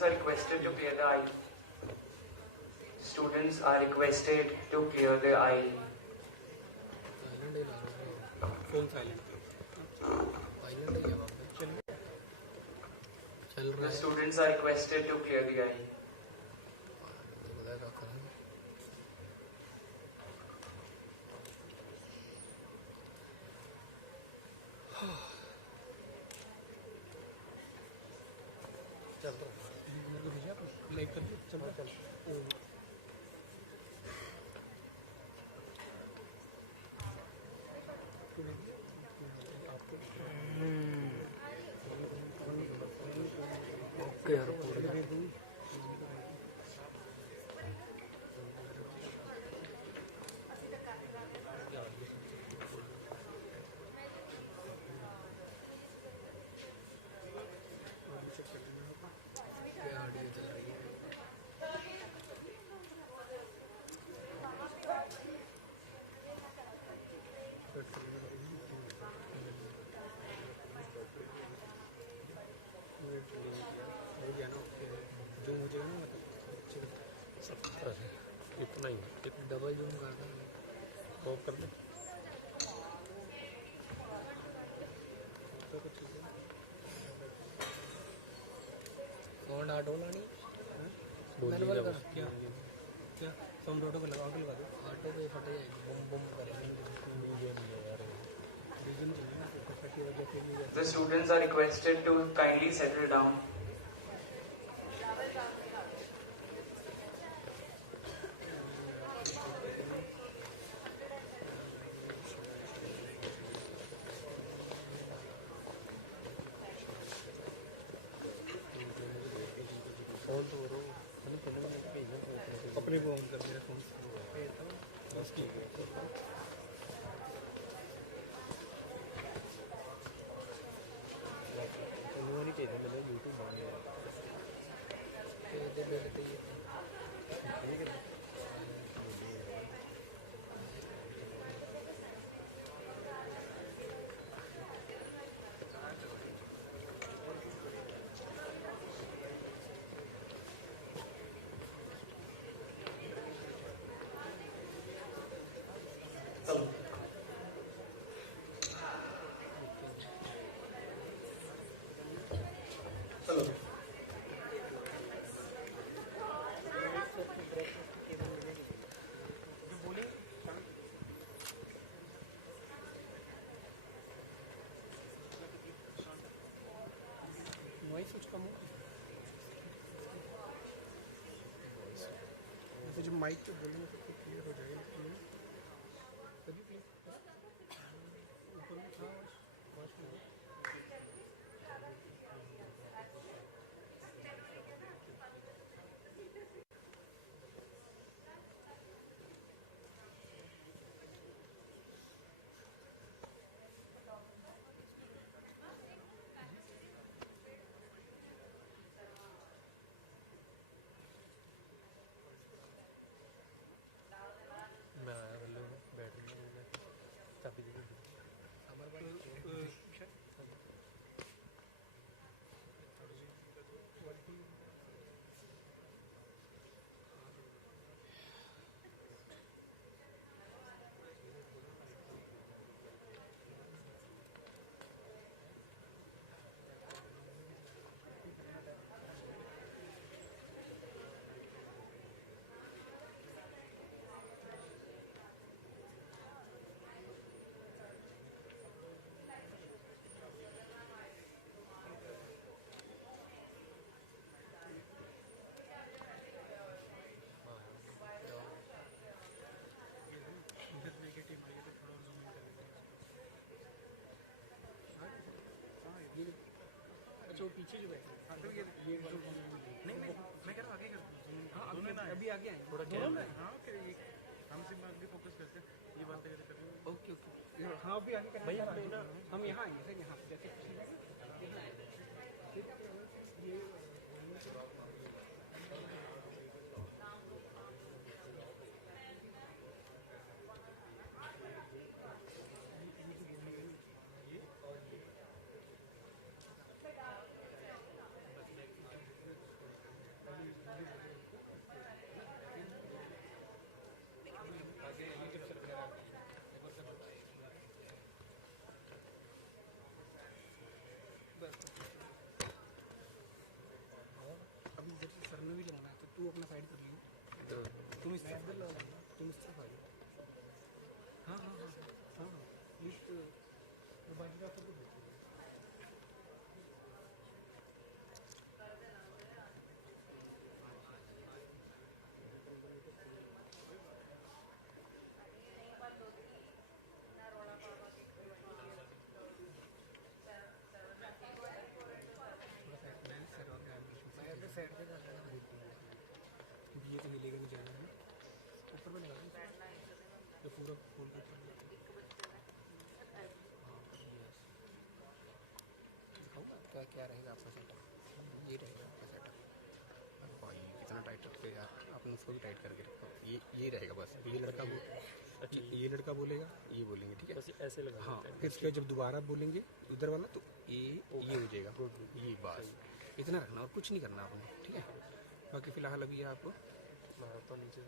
students are requested to clear the aisle. Students are requested to clear the aisle. Full silent. The students are requested to clear the aisle. चल मेरे को भेजा like कर दो चल okay यार जो मुझे ना मतलब इतना ही एक डबल जूम करना ऑफ कर दे तो कुछ कौन ऑटो लानी मैनुअल कर क्या क्या तुम ऑटो पे लगा ऑटो लगा दो ऑटो पे फट जाएगी बम बम करेंगे यार The students are requested to kindly settle down. अपने को ऑन कर मेरा फोन बस ठीक है नहीं चाहिए मतलब यूट्यूब बन गया चलो नॉइस कुछ कम हो तो जो माइक पे बोलेंगे तो क्लियर हो जाएगा तभी क्लियर ऊपर में था वॉश में अच्छा वो पीछे जो बैठे ये नहीं मैं कह रहा हूँ आगे कर हाँ अभी आगे आए थोड़ा क्या हाँ हम सिर्फ आगे फोकस करते हैं ये बात करते हैं ओके ओके हाँ अभी आगे कर भैया हम यहाँ आएंगे सर यहाँ जैसे ये लिस्ट बाकी का सब कुछ साइड पे कर लेना क्योंकि ये तो मिलेगा नहीं ज़्यादा है ऊपर में लगा दो जो पूरा फूल के ऊपर दिखाऊंगा क्या क्या रहेगा आपका सेटअप ये रहेगा आपका सेटअप भाई कितना टाइट रखते यार आपने उसको भी टाइट करके रखो ये रहेगा बस ये लड़का ये लड़का बोलेगा ये बोलेंगे ठीक है बस ऐसे लगा हाँ फिर उसके जब दोबारा बोलेंगे उधर वाला तो ये हो जाएगा ये बस इतना रखना और कुछ नहीं करना आपने ठीक है बाकी फ़िलहाल अभी आपको तो नीचे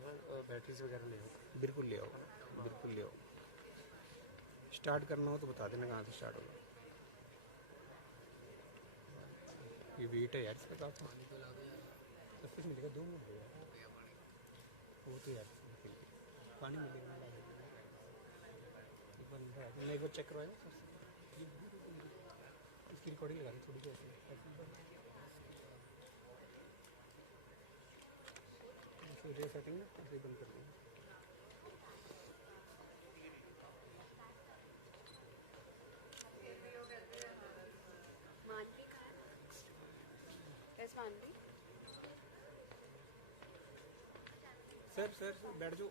बैटरीज वगैरह ले आओ बिल्कुल ले आओ स्टार्ट करना हो तो बता देना कहाँ से स्टार्ट होगा ये वेट है यार इसका काफ़ी सब कुछ मिलेगा 2 मिनट होगा वो तो यार पानी मिलेगा मैं एक बार चेक करवाएगा इसकी रिकॉर्डिंग लगा दी थोड़ी सी ऐसी सेटिंग ना ऐसे बंद कर देंगे मानवी मानवी सर बैठ जाओ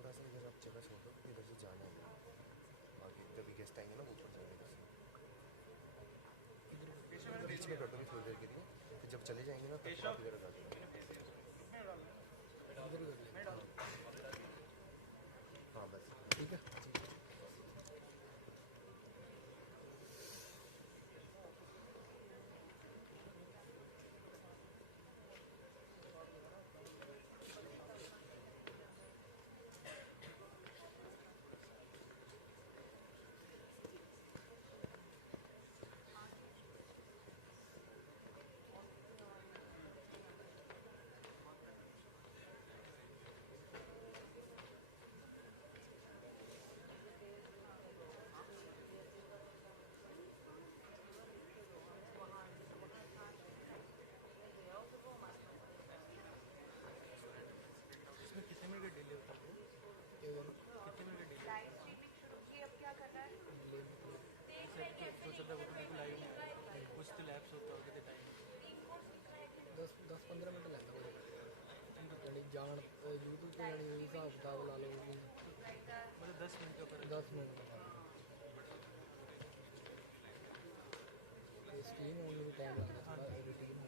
थोड़ा सा इधर आप जगह छोड़ दो इधर से जाना है बाकी जब भी गेस्ट आएंगे ना ऊपर जाने बीच में कर दूँगी थोड़ी देर के लिए तो जब चले जाएंगे ना तब आप इधर लगा देना हाँ बस ठीक है कितने मिनट का डिले होता है कितने मिनट का लाइव स्ट्रीमिंग शुरू की अब क्या करना है जो चल रहा है वो तो बिल्कुल लाइव नहीं कुछ तो लैप्स होता होगा कितने टाइम 10-15 मिनट लगता है जान यूट्यूब पे हिसाब किताब ला लो मतलब 10 मिनट का 10 मिनट का स्क्रीन होने में टाइम लगता है एडिटिंग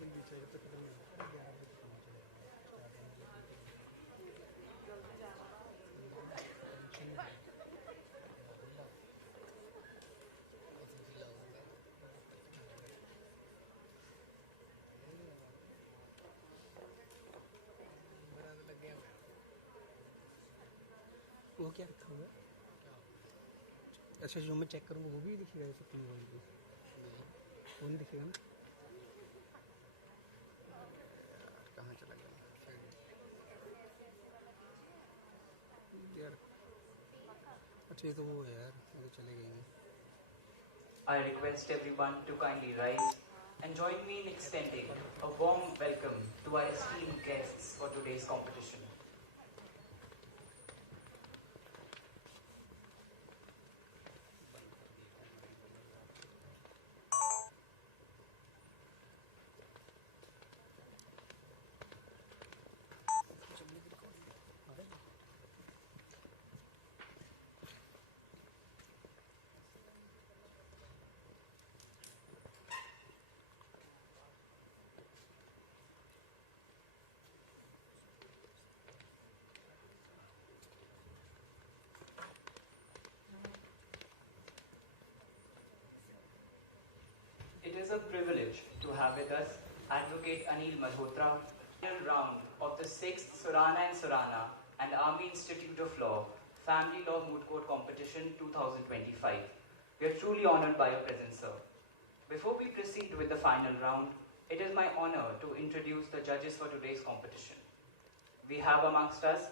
जल्दी चाहिए तो खत्म नहीं होगा 11 बजे काम चलेगा वो क्या रखा हुआ है अच्छा जो मैं चेक करूँगा वो भी दिखेगा ऐसे अपने मोबाइल पे वो नहीं दिखेगा ना कहाँ चला गया यार अच्छा ये तो वो है यार ये तो चले गए I request everyone to kindly rise and join me in extending a warm welcome to our esteemed guests for today's competition. It is a privilege to have with us Advocate Anil Malhotra, final round of the 6th Surana and Surana and Army Institute of Law Family Law Moot Court Competition 2025. We are truly honored by your presence, sir. Before we proceed with the final round, it is my honor to introduce the judges for today's competition. We have amongst us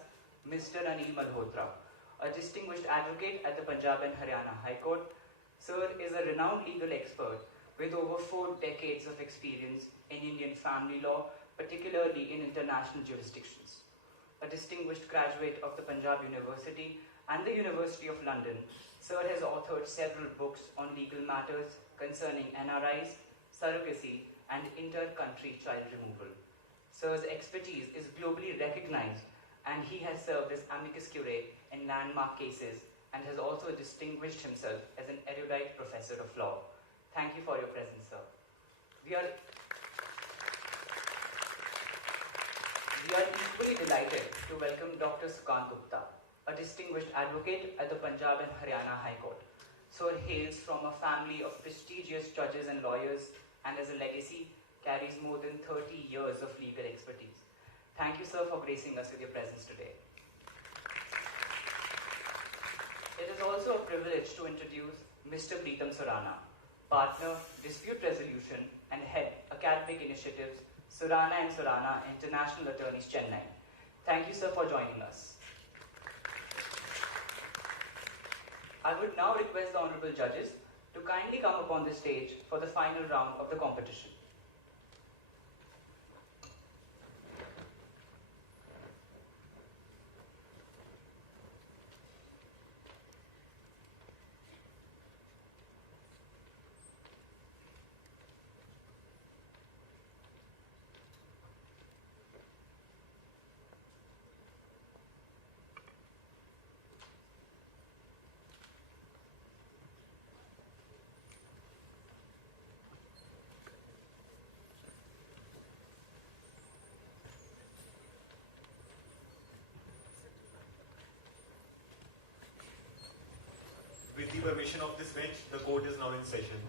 Mr. Anil Malhotra, a distinguished advocate at the Punjab and Haryana High Court. Sir is a renowned legal expert with over 4 decades of experience in Indian family law, particularly in international jurisdictions. A distinguished graduate of the Punjab University and the University of London, Sir has authored several books on legal matters concerning NRIs, surrogacy, and inter-country child removal. Sir's expertise is globally recognized, and he has served as amicus curiae in landmark cases and has also distinguished himself as an erudite professor of law. Thank you for your presence, sir. We are equally delighted to welcome Dr. Sukant Gupta, a distinguished advocate at the Punjab and Haryana High Court. Sir hails from a family of prestigious judges and lawyers and as a legacy carries more than 30 years of legal expertise. Thank you, sir, for gracing us with your presence today. It is also a privilege to introduce Mr. Preetam Surana, Partner, Dispute Resolution and Head, Academic Initiatives, Surana and Surana International Attorneys, Chennai. Thank you, sir, for joining us. I would now request the Honorable Judges to kindly come upon the stage for the final round of the competition. With the permission of this bench, the court is now in session.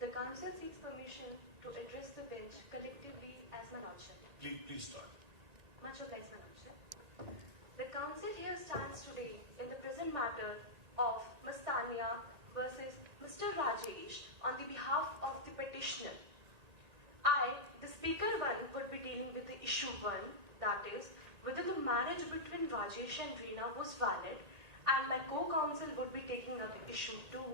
The council seeks permission to address the bench collectively as my lordship. Please start. Much obliged, my lordship. The council here stands today in the present matter of Ms. Tanya versus Mr. Rajesh on the behalf of the petitioner. I, the speaker one, would be dealing with the issue one, that is, whether the marriage between Rajesh and Reena was valid, and my co-counsel would be taking up issue two,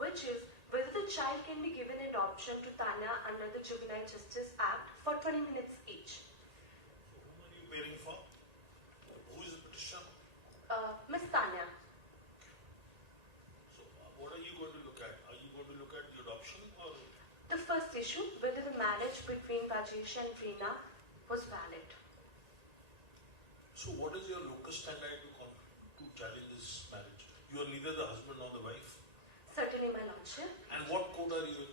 which is whether the child can be given adoption to Tanya under the Juvenile Justice Act for 20 minutes each. Whom are you appearing for? Who is the petitioner? Miss Tanya. between Rajesh and Reena was valid. So what is your locus standi to challenge this marriage? You are neither the husband nor the wife. Certainly, my lordship. And what court are you in?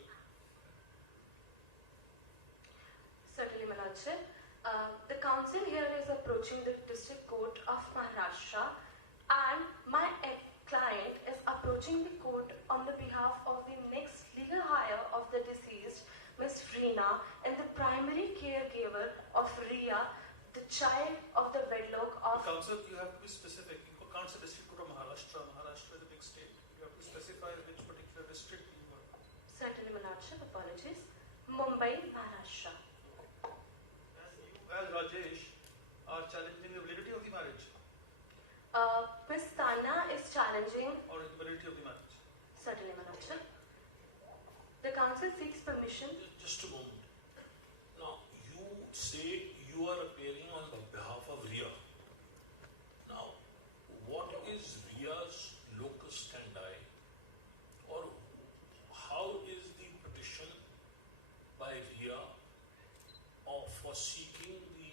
Certainly, my lordship. The council here is approaching the district court of Maharashtra, and my client is approaching the court on the behalf of the next legal hire of the deceased, Miss Reena, and the primary caregiver of Ria, the child of the wedlock of... Council, you have to be specific. You can't say district court of Maharashtra. Maharashtra is a big state. You have to specify which particular district you are. Certainly, my lordship, apologies. Mumbai, Maharashtra. And you, as Rajesh, are challenging the validity of the marriage Miss Tanya is challenging... or validity of the marriage. Certainly, my lordship. The council seeks permission... Just a moment. Now, you say you are appearing on the behalf of Ria. Now, what is Ria's locus standi, or how is the petition by Ria for seeking the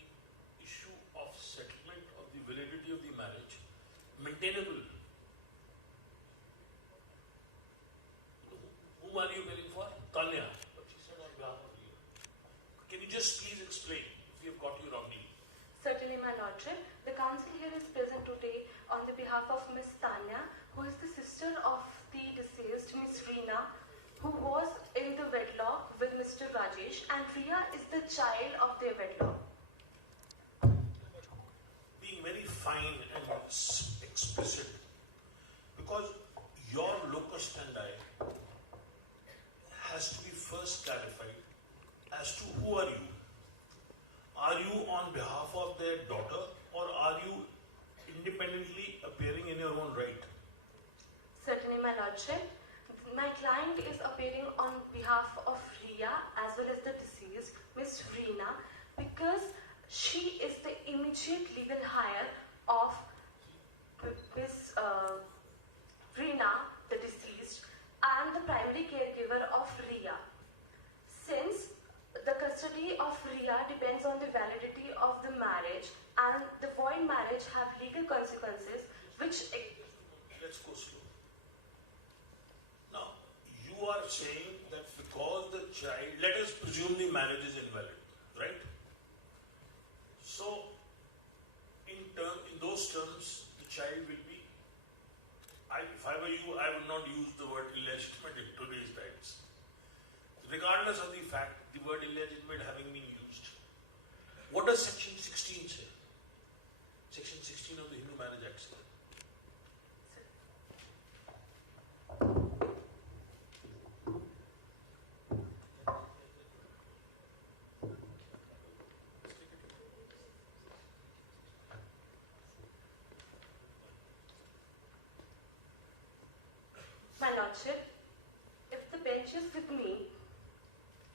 issue of settlement of the validity of the marriage maintainable? Whom are you appearing for? Tanya. But she said on behalf of Ria. Can you just please explain if we have got you wrongly? Certainly, my lordship. The council here is present today on the behalf of Miss Tanya, who is the sister of the deceased Miss Reena, who was in the wedlock with Mr. Rajesh, and Ria is the child of their wedlock. Being very fine and explicit, because your locus standi has to be first clarified as to who are you. Are you on behalf of their daughter, or are you independently appearing in your own right? Certainly, my lordship. My client is appearing on behalf of Ria as well as the deceased, Miss Reena, because she is the immediate legal hire of Miss Reena, the deceased, and the primary caregiver of Ria. Since the custody of Ria depends on the validity of the marriage, and the void marriage have legal consequences, which... Let's go slow. Now, you are saying that because the child, let us presume the marriage is invalid, right? So, in those terms, the child will be, if I were you, I would not use the word illegitimate in today's times. Regardless of the fact, the word illegitimate having been used. What does section 16 say? Section 16 of the Hindu Marriage Act say? My lordship, if the bench is with me,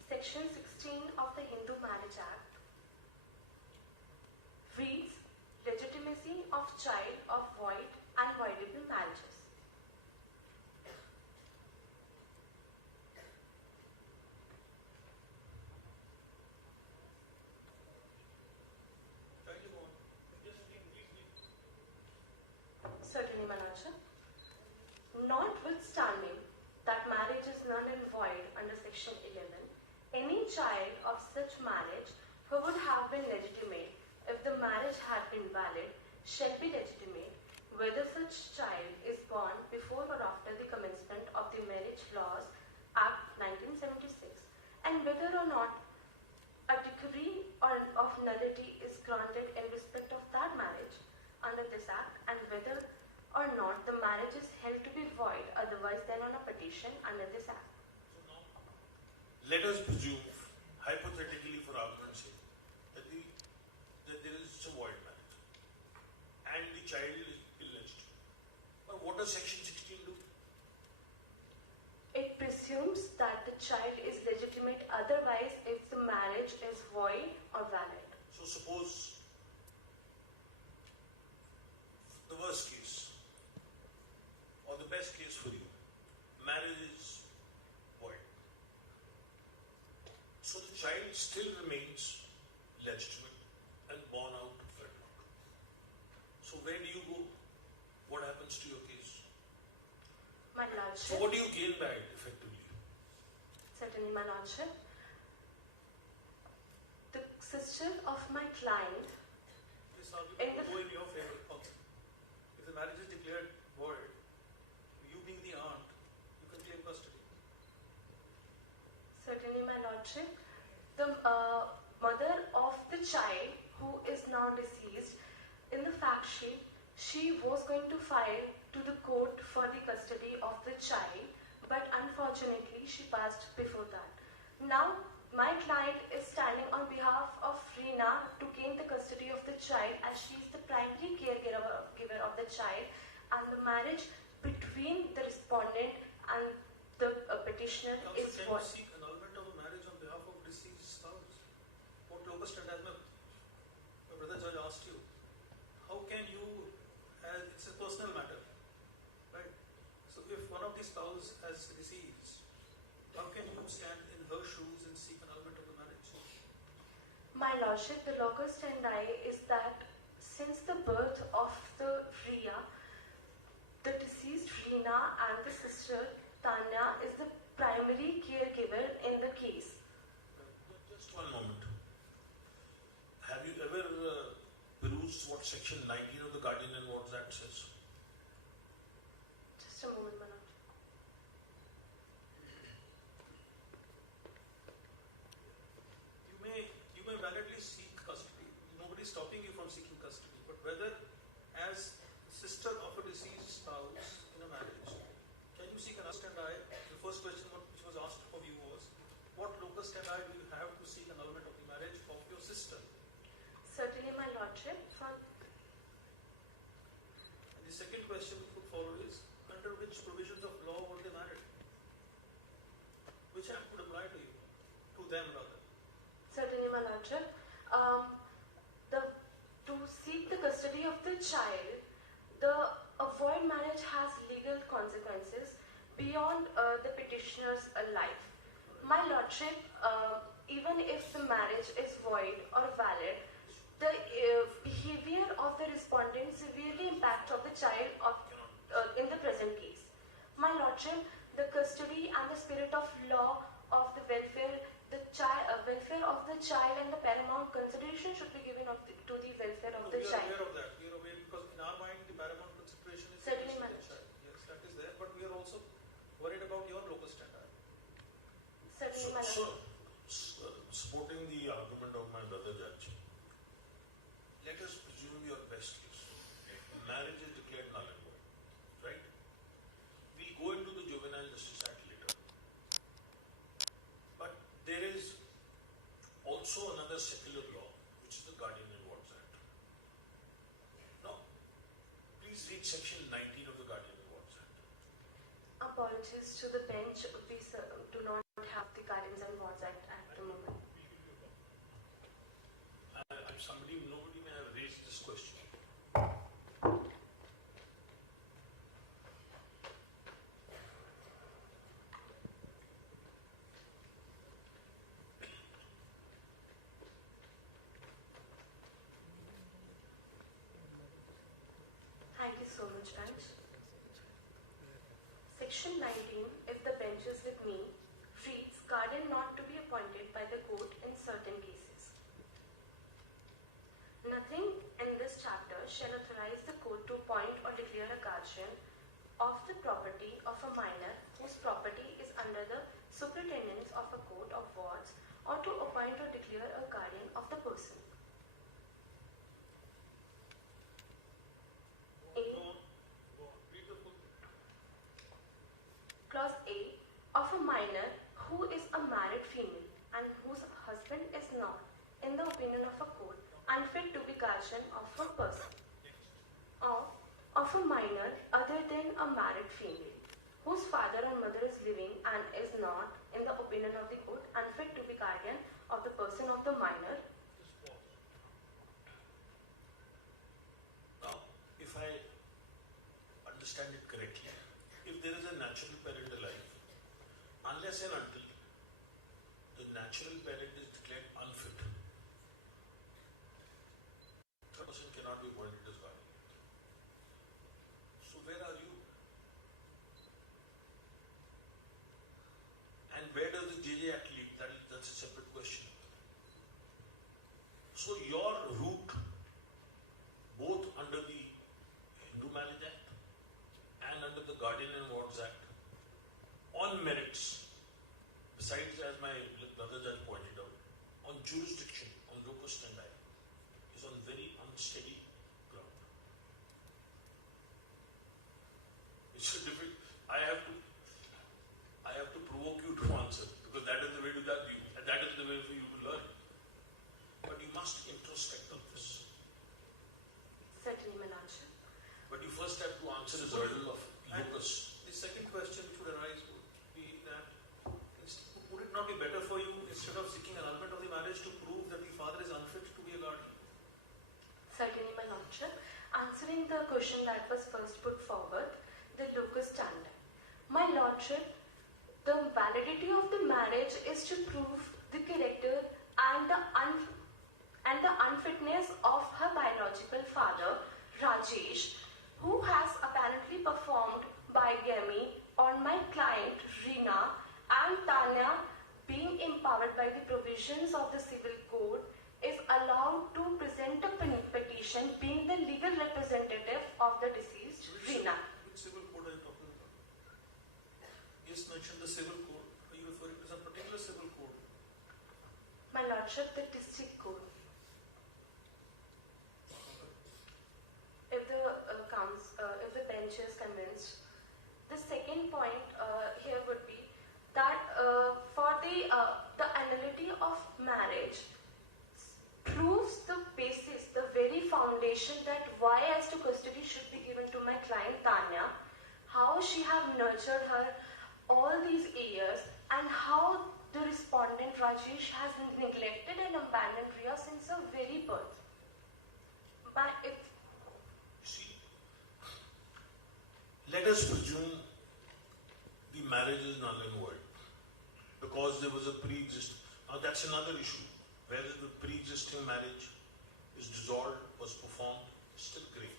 section 16 of the Hindu Marriage Act reads legitimacy of child of void and voidable marriages. Certainly, my lordship. Notwithstanding that marriage is null and void under section 11, any child of such marriage who would have been legitimate if the marriage had been valid shall be legitimate whether such child is born before or after the commencement of the Marriage Laws Act 1976, and whether or not a decree of nullity is granted in respect of that marriage under this act, and whether or not the marriage is held to be void otherwise than on a petition under this act. Let us presume, hypothetically for argument's sake, that there is a void marriage and the child is illegitimate. But what does section 16 do? It presumes that the child is legitimate otherwise if the marriage is void or valid. So suppose the worst case or the best case for you, marriage is void. So the child still remains legitimate and born out of wedlock. So where do you go? What happens to your case? My So lordship. what do you gain by it effectively? Certainly, my lordship. The sister of my client. This argument will go in your favor. If the marriage is declared void, you being the aunt, you can claim custody. Certainly, my lordship. The mother of the child who is now deceased, in the fact sheet, she was going to file to the court for the custody of the child, but unfortunately she passed before that. Now, my client is standing on behalf of Reena to gain the custody of the child, as she is the primary caregiver of the child, and the marriage between the respondent and the petitioner Also, is can what? you seek annulment of a marriage on behalf of deceased spouse? What locus standi? My brother judge asked you, how can you, as it's a personal matter, right? So if one of the spouse has deceased, how can you stand in her shoes and seek annulment of the marriage? My lordship, the locus standi is that since the birth of the Riya, the deceased Reena and the sister Tanya is the primary caregiver in the case. Just one moment. Have you ever perused what section 19 of the Guardian and Wards Act says? Just a moment, my lord. You may validly seek custody. Nobody is stopping you from seeking custody. But whether as sister of a deceased spouse in a marriage, can you seek an standi? The first question which was asked of you was, what locus standi do you have to seek annulment of the marriage of your sister? Certainly, my lordship. And the second question which would follow is, under which provisions of law were they married? Which act would apply to you? To them rather. Certainly, my lordship. To seek the custody of the child, a void marriage has legal consequences beyond the petitioner's life. My lordship, even if the marriage is void or valid, the behavior of the respondent severely impacts of the child in the present case. My lordship, the custody and the spirit of law of the welfare of the child and the paramount consideration should be given to the welfare of the We are child. aware of that. We are aware because in our mind the paramount consideration is Certainly, the ma'am. child. Yes, that is there. But we are also worried about your locus standi. Certainly, my lordship. Supporting the argument of my brother judge, let us presume your best case. Marriage is declared null and void, right? We go into the Juvenile Justice Act later. But there is also another secular law, which is the Guardian and Wards Act. Now, please read section 19 of the Guardian and Wards Act. Apologies to the bench, we do not have the Guardians and Wards Act at the moment. Nobody may have raised this question. Thank you so much, bench. Section 19, if the bench is with me, reads guardian not to be appointed by the court in certain cases. Nothing in this chapter shall authorize the court to appoint or declare a guardian of the property of a minor whose property is under the superintendence of a court of wards, or to appoint or declare a guardian of the person. Clause A, of a minor who is a married female and whose husband is not, in the opinion of a court, unfit to be guardian of a person. Or of a minor other than a married female whose father or mother is living and is not, in the opinion of the court, unfit to be guardian of the person of the minor. Now, if I understand it correctly, if there is a natural parent alive, unless and until the natural parent is declared unfit. The person cannot be appointed as guardian. So where are you? And where does the JJ Act lead? That's a separate question. So your route, both under the Hindu Marriage Act and under the Guardian and Wards Act, on merits, besides as my brother judge pointed out, on jurisdiction, on locus standi, is on very unsteady ground. It's a difficult. I have to provoke you to answer, because that is the way to judge you, and that is the way for you to learn. But you must introspect on this. Certainly, my lordship. But you first have to answer the hurdle of locus. The second question which would arise would be that would it not be better for you, instead of seeking annulment of the marriage, to prove that the father is unfit to be a guardian? Certainly, my lordship. Answering the question that was first put forward, the locus standi. My lordship, the validity of the marriage is to prove the character and the unfitness of her biological father, Rajesh, who has apparently performed bigamy on my client, Reena, and Tanya, being empowered by the provisions of the civil code, is allowed to present a petition being the legal representative of the deceased, Reena. Which civil code are you talking about? Yes, mentioned the civil code. Are you referring to some particular civil code? My lordship, the district code. If the bench is convinced, the second point here would be that for the annulity of marriage proves the basis, the very foundation that why as to custody should be given to my client Tanya, how she have nurtured her all these years, and how the respondent Rajesh has neglected and abandoned Riya since her very birth. See, let us presume the marriage is null and void because there was a pre-existing. Now that's another issue. Whether the pre-existing marriage is dissolved, was performed, still great.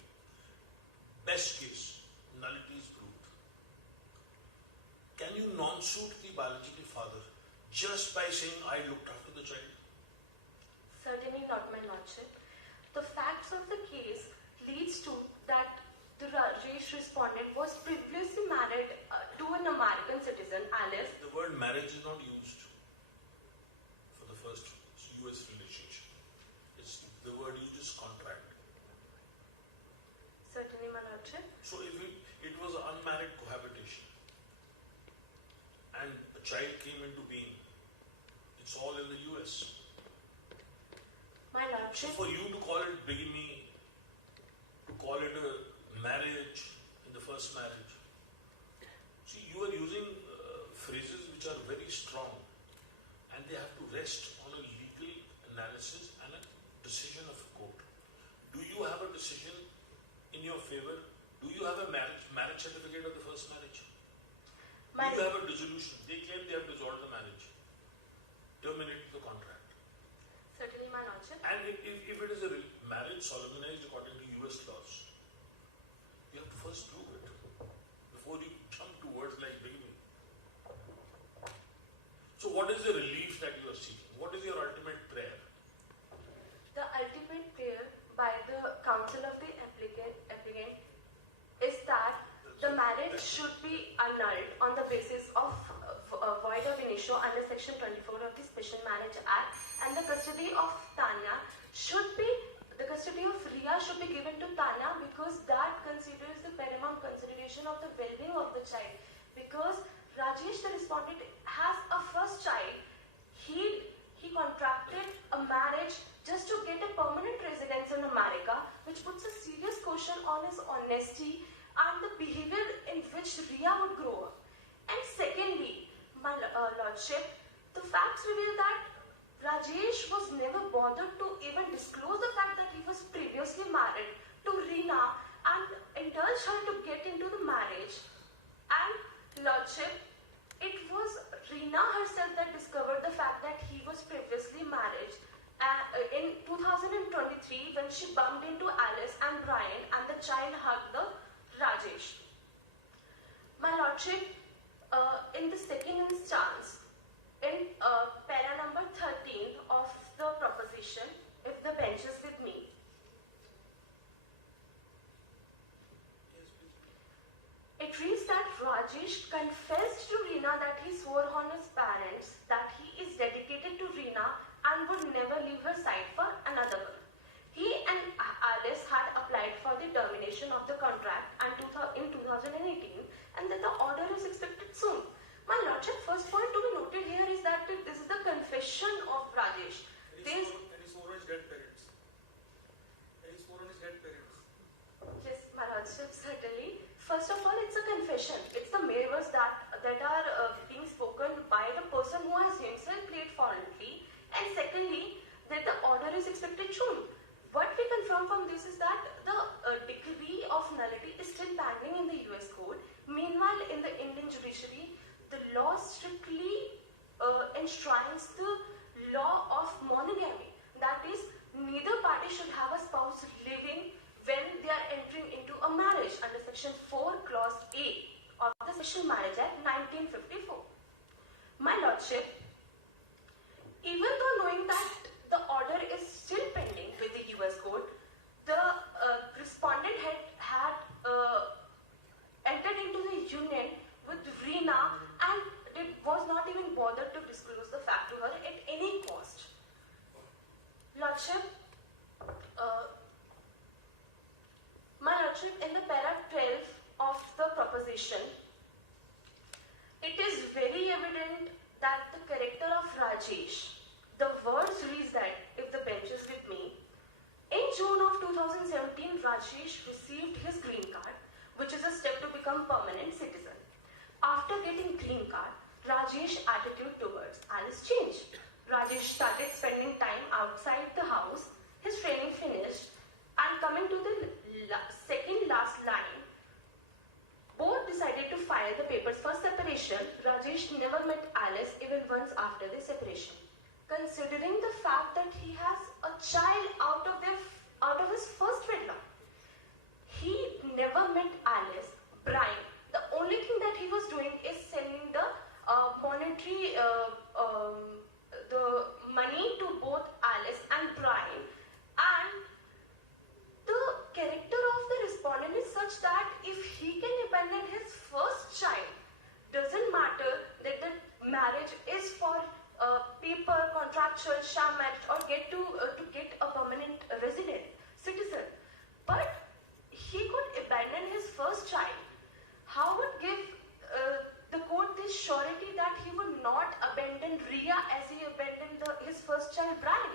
Best case, nullity is proved. Can you non-suit the biological father just by saying I looked after the child? Certainly not, my lordship. The facts of the case leads to that the Rajesh respondent was previously married to an American citizen, Alice. The word marriage is not used for the first US relationship. The word used is contract. Certainly, my lordship. So if it was an unmarried cohabitation and a child came into being, it's all in the US. My So lordship. for you to call it bigamy, to call it a marriage in the first marriage, see, you are using phrases which are very strong and they have to rest on a legal analysis and a decision of a court. Do you have a decision in your favor? Do you have a marriage certificate of the first marriage? Do you have a dissolution? They claim they have dissolved the marriage, terminate the contract. Certainly, my lordship. And if it is a marriage solemnized according to US laws, you have to first prove it before you jump to words like bigamy. So what is the relief that you are seeking? What is your ultimate prayer? The ultimate prayer by the counsel of the applicant is that the marriage should be annulled on the basis of void of initio under Section 24 of the Special Marriage Act, and the custody of Riya should be given to Tanya, because that considers the paramount consideration of the well-being of the child. Because Rajesh, the respondent, has a first child. He contracted a marriage just to get a permanent residence in America, which puts a serious question on his honesty and the behavior in which Riya would grow up. And secondly, my lordship, the facts reveal that Rajesh was never bothered to even disclose the fact that he was previously married to Reena and indulged her to get into the marriage. And lordship, it was Reena herself that discovered the fact that he was previously married in 2023 when she bumped into Alice and Brian and the child hugged the Rajesh. My Lordship, in the second instance, in para number 13 of the proposition, if the bench is with me, it reads that Rajesh confessed to Reena that he swore on his parents that he is dedicated to Reena and would never leave her side for another girl. He and Alice had applied for the termination of the contract in 2018 and that the order is expected soon. My Lordship, first point to be noted here is that this is the confession of Rajesh. And he swore on his dead parents. Yes, my Lordship, certainly. First of all, it's a confession. It's the mere words that are being spoken by the person who has himself played foreignly. And secondly, that the order is expected soon. What we confirm from this is that the decree of nullity is still pending in the US code. Meanwhile, in the Indian judiciary, the law strictly enshrines the law of monogamy. That is, neither party should have a spouse living when they are entering into a marriage under Section 4, Clause A of the Special Marriage Act 1954. My Lordship, even though knowing that the order is still pending with the US Code, the respondent had entered into the union with Reena and it was not even bothered to disclose the fact to her at any cost. Lordship, my Lordship, in the para 12 of the proposition, it is very evident that the character of Rajesh, the words reads that, if the bench is with me, in June of 2017, Rajesh received his green card, which is a step to become permanent citizen. After getting green card, Rajesh's attitude towards Alice changed. Rajesh started spending time outside the house, his training finished, and coming to the second last line, both decided to file the papers for separation. Rajesh never met Alice even once after the separation. Considering the fact that he has a child out of his first wedlock, he never met Alice. Brian, the only thing that he was doing is sending the monetary the money to both Alice and Brian, and the character of the respondent is such that if he can abandon his first child, doesn't matter that the marriage is for paper, contractual, sham marriage, or to get a permanent resident, citizen. But he could abandon his first child. How would give the court this surety that he would not abandon Ria as he abandoned his first child, Brian?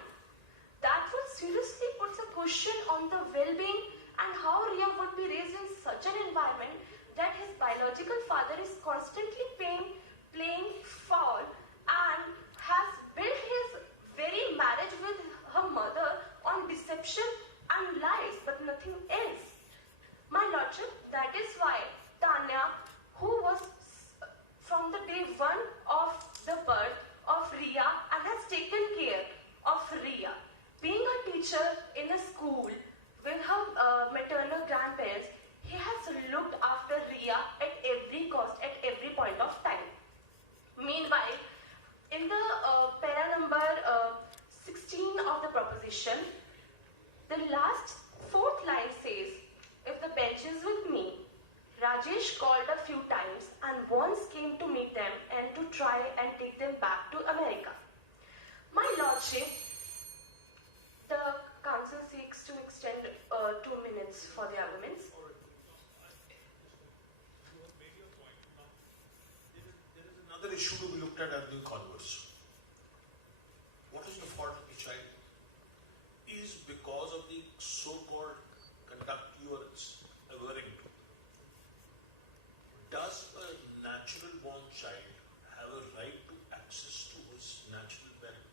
That would seriously puts a question on the well-being and how Ria would be raised in such an environment that his biological father is constantly playing foul and has built his very marriage with her mother on deception and lies, but nothing else. My Lordship, that is why Tanya, who was from the day one of the birth of Ria and has taken care of Ria, being a teacher in a school with her maternal grandparents, he has looked after Ria at every cost, at every point of time. Meanwhile, in the para number 16 of the proposition, the last fourth line says, if the bench is with me, Rajesh called a few times and once came to meet them and to try and take them back to America. My Lordship, the counsel seeks to extend 2 minutes for the arguments. There is another issue to be looked at the converse. What is the fault of the child? Is because of the so-called conduct you are averring to. Does a natural born child have a right to access to his natural parent?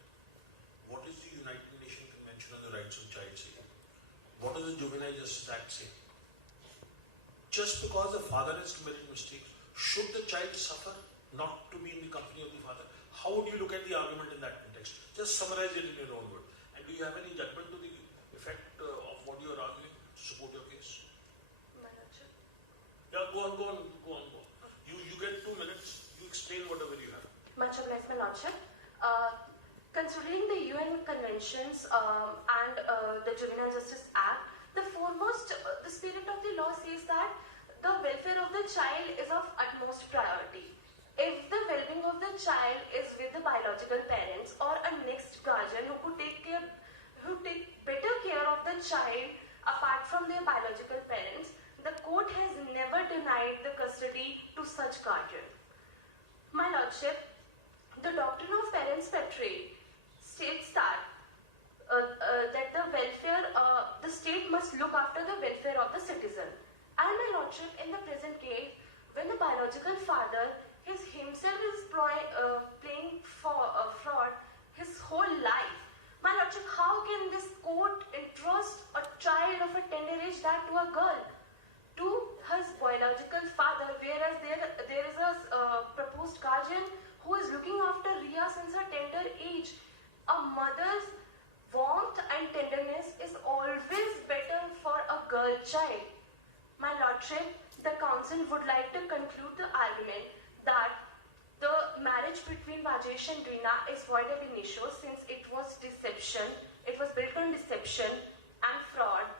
What is the United Nations Convention on the Rights of Child say? What does the Juvenile Justice Act say? Just because the father has committed mistakes, should the child suffer? not to be in the company of the father. How would you look at the argument in that context? Just summarize it in your own words. And do you have any judgment to the effect of what you are arguing to support your case? My Lordship. Yeah, go on. You get 2 minutes. You explain whatever you have. Much obliged, my Lordship. Considering the UN conventions and the Juvenile Justice Act, the spirit of the law says that the welfare of the child is of utmost priority. If the well-being of the child is with the biological parents or a next guardian who take better care of the child apart from their biological parents, the court has never denied the custody to such guardian. My Lordship, the doctrine of parens patriae states that the state must look after the welfare of the citizen. And my Lordship, in the present case, when the biological father himself is playing fraud his whole life, my Lordship, how can this court entrust a child of a tender age, that to a girl, to his biological father, whereas there is a proposed guardian who is looking after Ria since her tender age? A mother's warmth and tenderness is always better for a girl child. My Lordship, the Council would like to conclude the argument that the marriage between Rajesh and Reena is void ab initio since it was built on deception and fraud.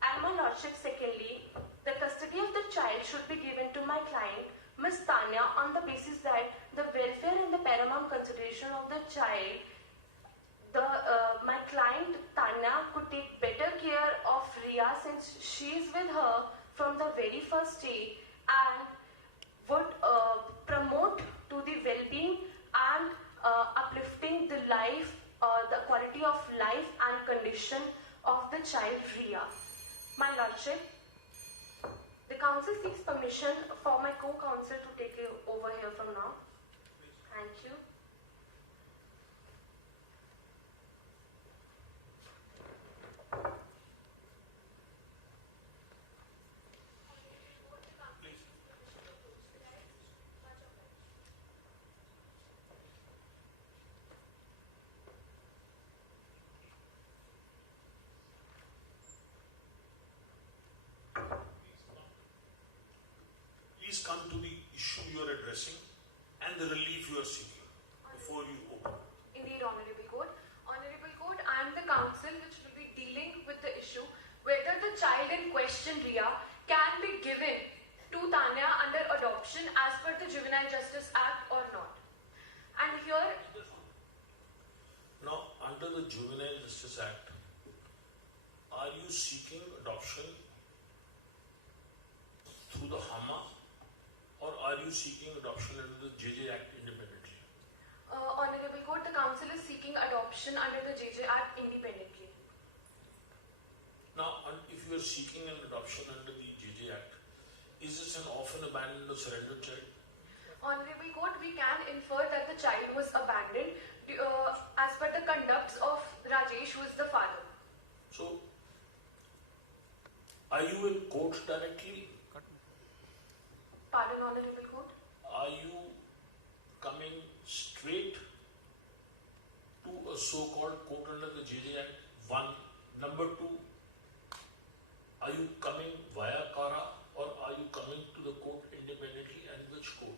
And my Lordship, secondly, the custody of the child should be given to my client, Miss Tanya, on the basis that the welfare and the paramount consideration of the child, my client Tanya could take better care of Ria since she is with her from the very first day and would promote to the well-being and uplifting the life, the quality of life and condition of the child Ria. My Lordship, the Council seeks permission for my co-counsel to take over here from now. Thank you. Please come to the issue you are addressing and the relief you are seeking before you open. Indeed, Honorable Court. Honorable Court, I am the counsel which will be dealing with the issue whether the child in question, Ria, can be given to Tanya under adoption as per the Juvenile Justice Act or not. And here... Now, under the Juvenile Justice Act, are you seeking adoption through the HAMA or are you seeking adoption under the JJ Act independently? Honorable Court, the Council is seeking adoption under the JJ Act independently. Now, if you are seeking an adoption under the JJ Act, is this an orphan, abandoned or surrendered child? Honorable Court, we can infer that the child was abandoned as per the conducts of Rajesh, who is the father. So, are you in court directly? Pardon, Honorable Court? Are you coming straight to a so-called court under the JJ Act? One. Number two, are you coming via Kara or are you coming to the court independently, and which court?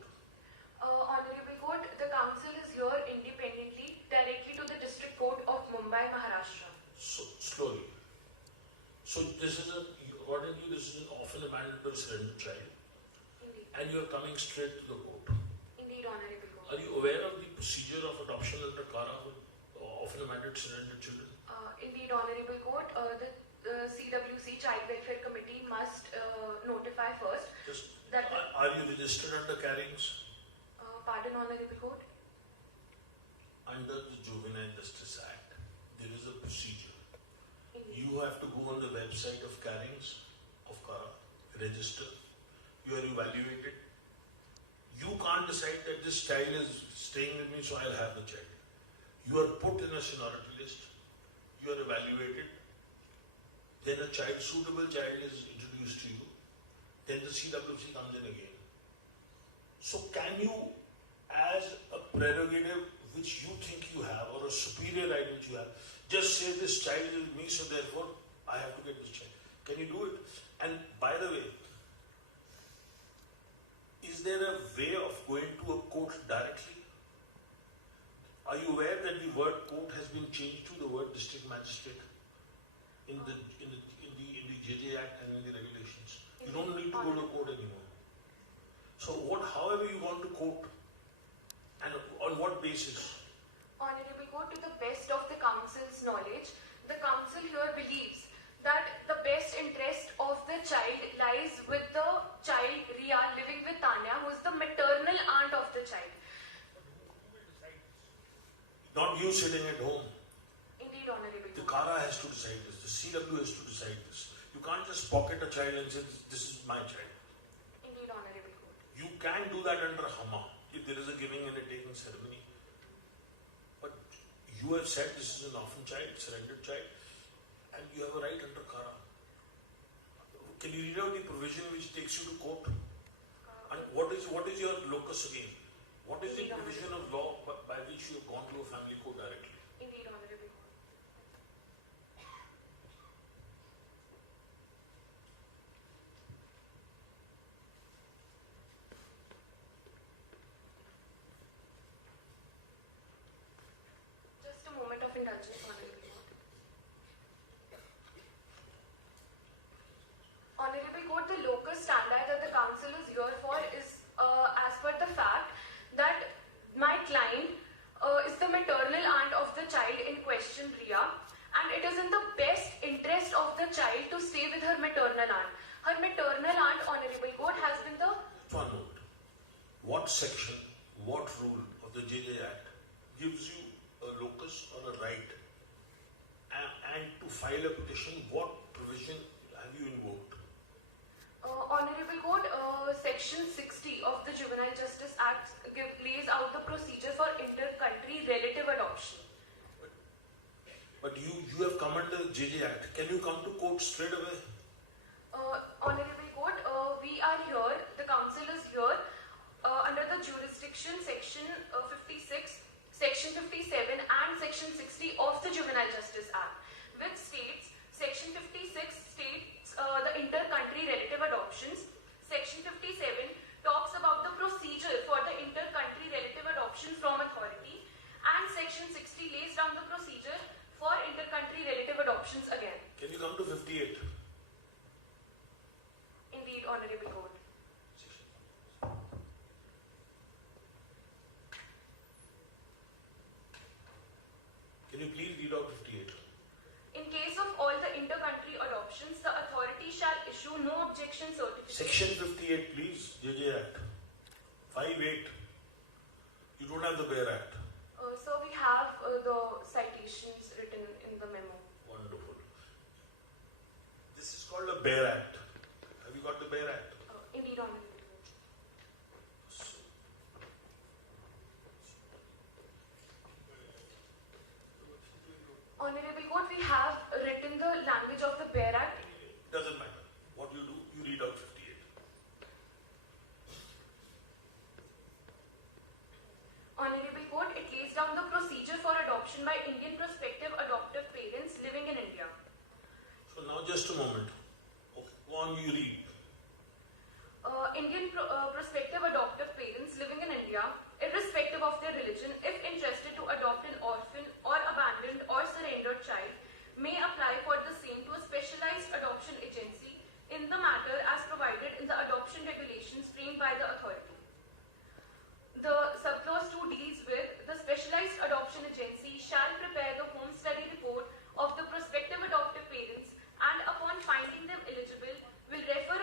Honorable Court, the Council is here independently, directly to the District Court of Mumbai, Maharashtra. So, slowly. So this is according to you, this is an orphan, abandoned or surrendered child. Indeed. And you are coming straight to the court. Indeed, Honorable Court. Are you aware of the procedure of adoption under Kara for orphan, abandoned, surrendered children? Indeed, Honorable Court, the CWC Child Welfare Committee must notify first. Are you registered under carryings? Pardon, Honorable Court? Under the Juvenile Justice Act, there is a procedure. Indeed. You have to go on the website of carryings of Kara, register. You are evaluated. You can't decide that this child is staying with me, so I'll have the child. You are put in a seniority list. You are evaluated. Then a suitable child is introduced to you. Then the CWC comes in again. So can you as a prerogative which you think you have, or a superior right which you have. Just say this child is with me, so therefore I have to get this child. Can you do it? And by the way, is there a way of going to a court directly? Are you aware that the word court has been changed to the word district magistrate in the JJ Act and in the regulations? You don't need to go to court anymore. So however you want to court, and on what basis? Honorable Court, to the best of the Council's knowledge, the Council here believes that the best interest of the child lies with the child Ria living with Tanya, who is the maternal aunt of the child. Not you sitting at home. Indeed, Honorable The Court. CARA has to decide this. The CW has to decide this. You can't just pocket a child and say, this is my child. Indeed, Honorable Court. You can do that under Hama, if there is a giving and a taking ceremony. But you have said this is an orphan child, surrendered child, and you have a right under CARA. Can you read out the provision which takes you to court? And what is your locus again? What is the provision of law by which you have gone to a family court directly? Indeed, Honorable Court. Just a moment of indulgence, Honorable Court. Honorable Court, the locus standi that the Council is here for is as per the fact that my client is the maternal aunt of the child in question, Ria, and it is in the best interest of the child to stay with her maternal aunt. Her maternal aunt, Honorable Court, has been the... One moment. What section, what rule of the JJ Act gives you a locus or a right? And to file a petition, what provision have you invoked? Honorable Court, Section 60 of the Juvenile Justice Act lays out the procedure for inter-country relative adoption. But you have come under the JJ Act. Can you come to court straight away? Honorable Court, we are here, the Council is here, under the jurisdiction Section 56, Section 57 and Section 60 of the Juvenile Justice Act, which states, Section 56 states the inter-country relative adoptions. Section 57 talks about the procedure for the inter-country relative adoption from authority, and Section 60 lays down the procedure for inter-country relative adoptions again. Can you come to 58? Indeed, Honorable Court. Can you please read out 58? In case of all the inter-country adoptions, the authority shall issue no objection certificate. Section 58, please, JJ Act. 58. You don't have the Bare Act. So we have the citations written in the memo. Wonderful. This is called a Bare Act. Have you got the Bare Act? Indeed, Honorable Court. Honorable Court, we have written the language of the Bare Act. Doesn't matter. What you do, you read out 58. Honorable Court, it lays down the procedure for adoption by Indian prospective adoptive parents living in India. So now just a moment. Okay, go on, you read. Indian prospective adoptive parents living in India, irrespective of their religion, if interested to adopt an orphan or abandoned or surrendered child, may apply for the same to a specialized adoption agency in the matter as provided in the adoption regulations framed by the authority. The subclause 2 deals with the specialized adoption agency shall prepare the home study report of the prospective adoptive parents and upon finding them eligible will refer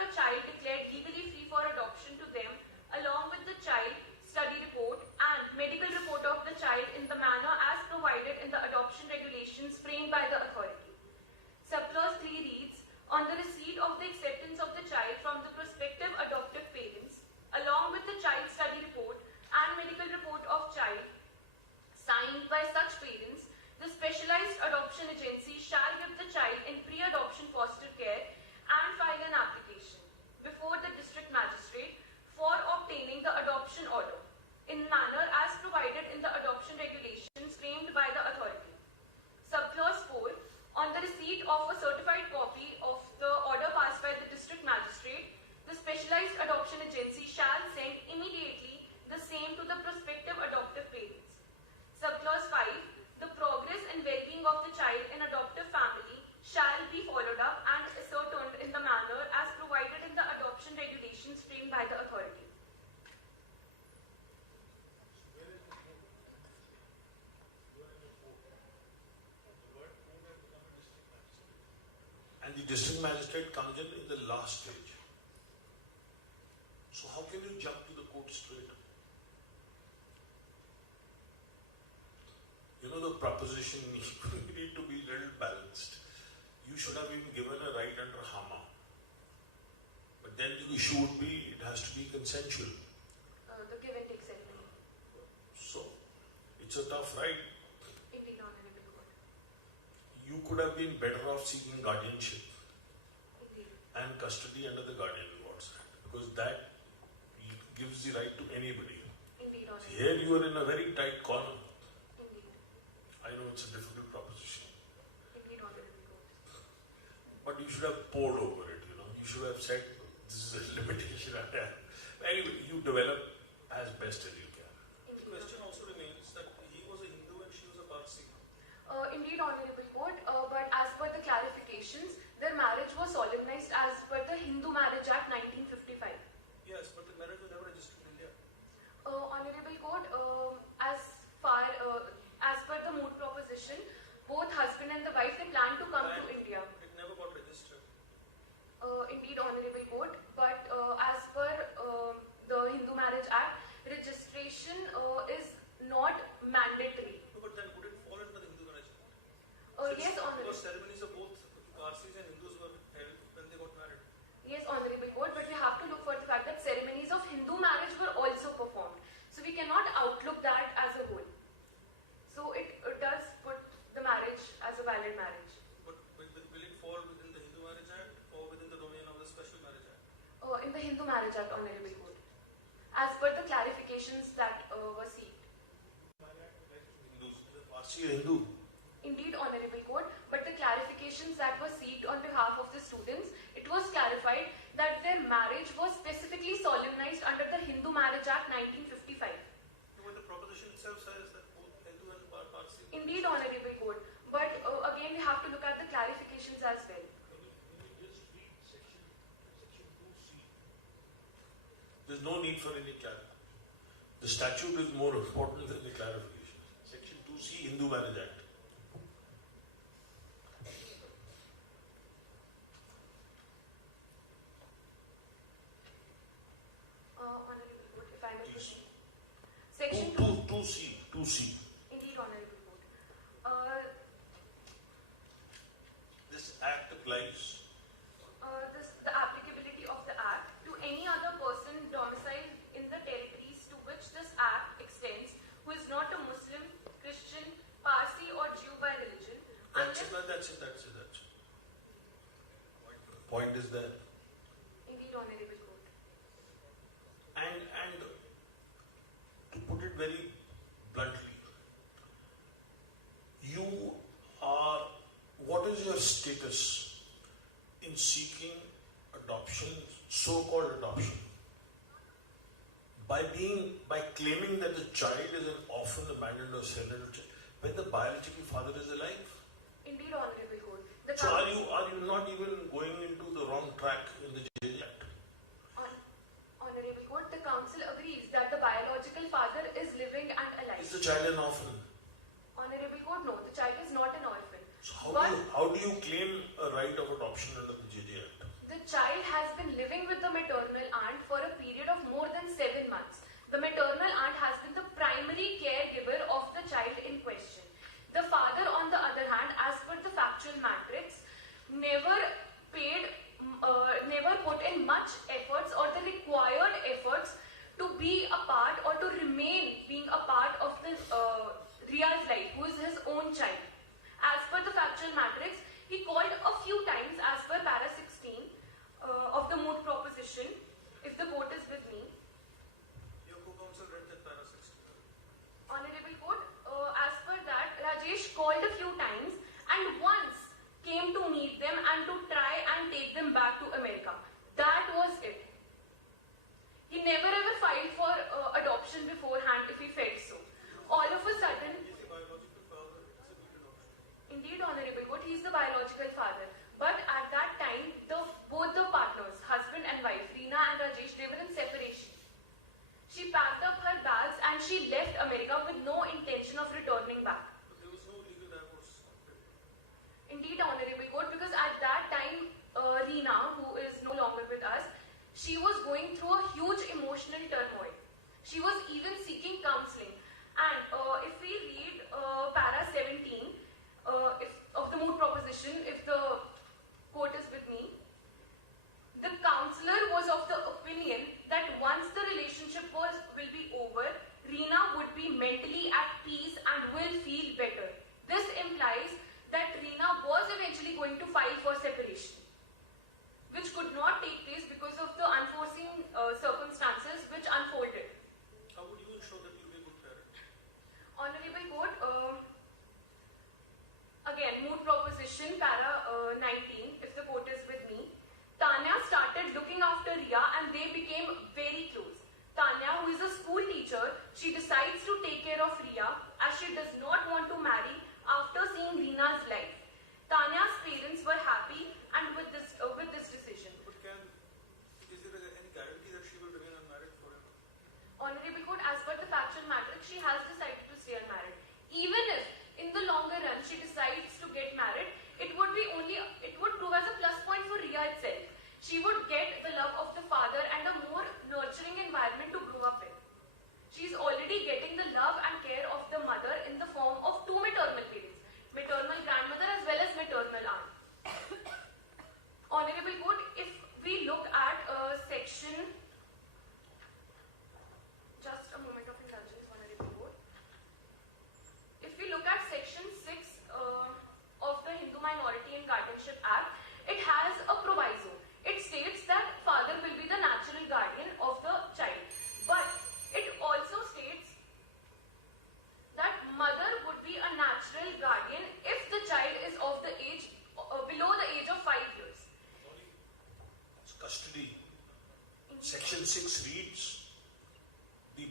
district magistrate comes in the last stage. So how can you jump to the court straight? You know, the proposition need to be a little balanced. You should have been given a right under Hama. But then the issue would be, it has to be consensual. The give and take ceremony. So, it's a tough right. Indeed, Honorable Court. You could have been better off seeking guardianship Indeed. and custody under the Guardian Laws Act, because that gives the right to anybody. Indeed, Honorable. Here you are in a very tight corner. Indeed. I know it's a difficult proposition, Indeed, Honorable Court. but you should have poured over it. You know, you should have said this is a limitation I have. Anyway, you develop as best as you can. The Indeed, question also remains that he was a Hindu and she was a Parsi. Indeed, Honorable Court, but as per the clarifications, their marriage was solemnized as per the Hindu Marriage Act 1955. Yes, but the marriage was never registered in India. Honorable Court, as per the moot proposition, both husband and the wife, they plan to come to India. It never got registered. Indeed, Honorable Court, but as per the Hindu Marriage Act, registration is not mandatory. No, but then would it fall under the Hindu marriage? Yes, Honorable. Because ceremonies of both Parsis and Hindus were held when they got married. Yes, Honorable Court, but we have to look for the fact that ceremonies of Hindu marriage were also performed. So we cannot outlook that as a whole. So it does put the marriage as a valid marriage. But will it fall within the Hindu Marriage Act or within the domain of the Special Marriage Act? In the Hindu Marriage Act, Honorable Court, as per the clarifications that were seeked. Hindus, the Parsi are Hindu. Indeed, Honorable Court, but the clarifications that were seeked on behalf of the students, it was clarified that their marriage was specifically solemnized under the Hindu Marriage Act 1955. But the proposition itself says that both Hindu and Parsi. Indeed, Honorable Court, but again we have to look at the clarifications as well. Can you just read section 2C? There's no need for any clarification. The statute is more important than the clarification. Section 2C, Hindu Marriage Act. Honorable Court, if I may Please. proceed. Section 2. 2C. Indeed, Honorable Court. This act applies. The applicability of the Act to any other person domiciled in the territories to which this Act extends who is not a Muslim, Christian, Parsi or Jew by religion. That's it. Point is that. Indeed, Honorable Court. And to put it very bluntly, what is your status in seeking adoption, so-called adoption? By claiming that the child is an orphan, abandoned or surrendered child, when the biological father is alive? Indeed, Honorable Court. The So are you not even going into the wrong track in the JJ Act? Honorable Court, the Council agrees that the biological father is living and alive. Is the child an orphan? Honorable Court, no, the child is not an orphan. So But how do you claim a right of adoption under the JJ Act? the child has been living with the maternal aunt for a period of more than 7 months. The maternal aunt has been the primary caregiver of the child in question. The father, on the other hand, as per the factual matrix, never put in much efforts or the required efforts to be a part or to remain being a part of the Ria's life, who is his own child. As per the factual matrix, he called a few times as per para 16 of the moot proposition, if the court is with me. Your co-counsel read that para 16. Honorable Court, as per that, Rajesh called a few times and once came to meet them and to try and take them back to America. That was it. He never ever filed for adoption beforehand if he felt so. All of a sudden, He is the biological father, it is a legal adoption. indeed, Honorable Court, he is the biological father. But at that time, both the partners, husband and wife, Reena and Rajesh, they were in separation. She packed up her bags and she left America with no intention of returning back. But there was no legal divorce. Indeed, Honorable Court, because at that time, Reena, who is no longer with us, she was going through a huge emotional turmoil. She was even seeking counseling. And if we read para 17 of the moot proposition, if the quote is with me, the counselor was of the opinion that once the relationship will be over, Reena would be mentally at peace and will feel better. This implies that Reena was eventually going to file for separation, which could not take place because of the unforeseen circumstances which unfolded. How would you ensure that you'll be a good parent? Honorable Court, again, moot proposition, para 19, if the court is with me. Tanya started looking after Ria and they became very close. Tanya, who is a school teacher, she decides to take care of Ria as she does not want to marry after seeing Reena's life. Tanya's parents were happy and with this decision. But is there any guarantee that she will remain unmarried forever? Honorable Court, as per the factual matrix, she has decided to stay unmarried. Even if in the longer run she decides to get married, it would prove as a plus point for Ria itself. She would get the love of the father and a more nurturing environment to grow up in. She is already getting the love and care of the mother in the form of two maternal parents, maternal grandmother as well as maternal aunt. Honorable Court, if we look at section, just a moment of indulgence, Honorable Court. If we look at section 6 of the Hindu Minority and Guardianship Act, it has a proviso. It states that father will be the natural guardian of the child. But it also states that mother would be a natural guardian if the child is of the age, below the age of 5 years. It's custody. Section 6 reads, the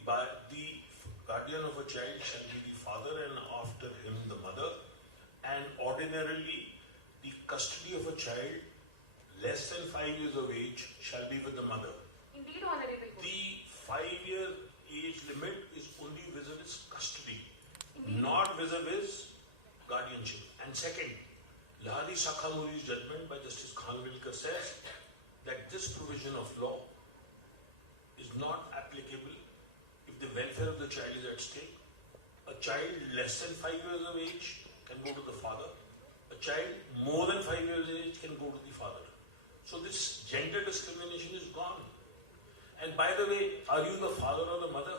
guardian of a child shall be the father and after him the mother, and ordinarily the custody of a child less than 5 years of age shall be with the mother. Indeed, Honorable Court. The 5-year age limit is only vis-a-vis custody, Indeed. not vis-a-vis guardianship. And second, Lahari Sakhamuri's judgment by Justice Khanwilkar says that this provision of law is not applicable if the welfare of the child is at stake. A child less than 5 years of age can go to the father. A child more than 5 years of age can go to the father. So this gender discrimination is gone. And by the way, are you the father or the mother?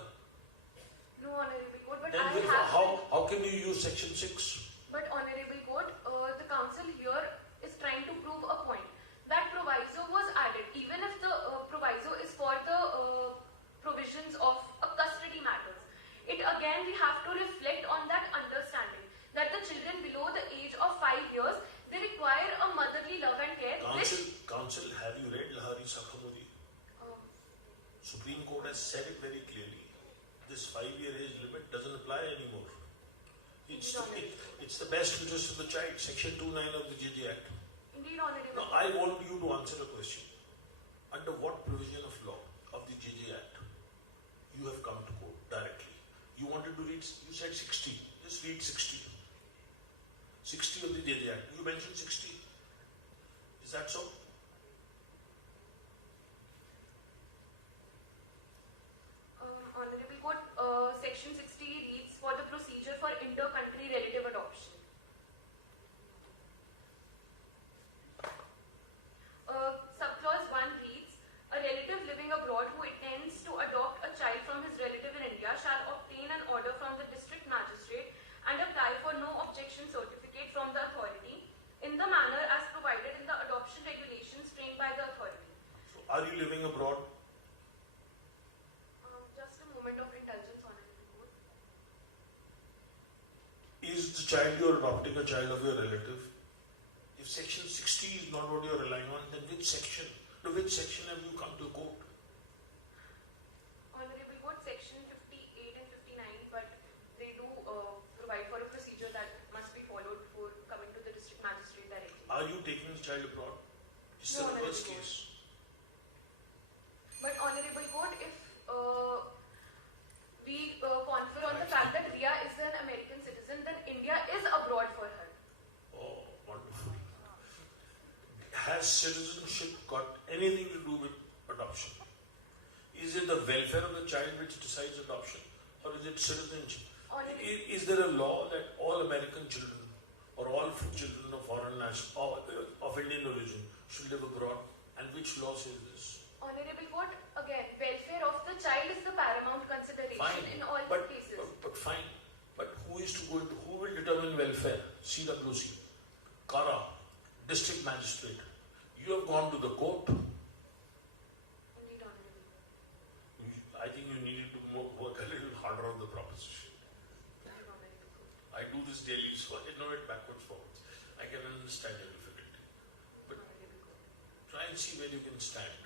No, Honorable Court, but Then how can you use section 6? But Honorable Court, the council here is trying to prove a point. That proviso was added, even if the proviso is for the provisions of custody matters. It again, we have to reflect on that understanding that the children below the age of 5 years, they require a motherly love and care. Council, have you read Lahari Sakhamuri? Supreme Court has said it very clearly. This 5-year age limit doesn't apply anymore. It's the best interest of the child. Section 29 of the JJ Act. Indeed, Honorable. Now, I want you to answer a question. Under what provision of law of the JJ Act you have come to court directly? You wanted to read, you said 60. Just read 60. 60 of the JJ Act. You mentioned 60. Is that so? Honorable Court, section 60 reads for the procedure for inter-country relative adoption. Subclause 1 reads, a relative living abroad who intends to adopt a child from his relative in India shall obtain an order from the district magistrate and apply for no objection certificate from the authority in the manner as provided in the adoption regulations framed by the authority. So, are you living abroad? Just a moment of indulgence, Honorable Court. Is the child you are adopting a child of your relative? If section 60 is not what you are relying on, then which section? To which section have you come to court? Honorable Court, section 58 and 59, but they do provide for a procedure that must be followed for coming to the district magistrate directly. Are you taking the child abroad? It's No, the reverse Honorable case. But Honorable Court, if we confer on the fact that Ria is an American citizen, then India is abroad for her. Oh, wonderful. Has has citizenship got anything to do with adoption? Is it the welfare of the child which decides adoption, or is it citizenship? Is there a law that all American children or all children of foreign of Indian origin should live abroad? And which law says this? Honorable Court, again, welfare of the child is the paramount consideration in all cases. But fine. But who will determine welfare? CWC, Kara, district magistrate. You have gone to the court. Indeed, Honorable. I think you needed to work a little harder on the proposition. Indeed, Honorable Court. I do this daily, so I know it backwards, forwards. I can understand your difficulty. But try and see where you can stand.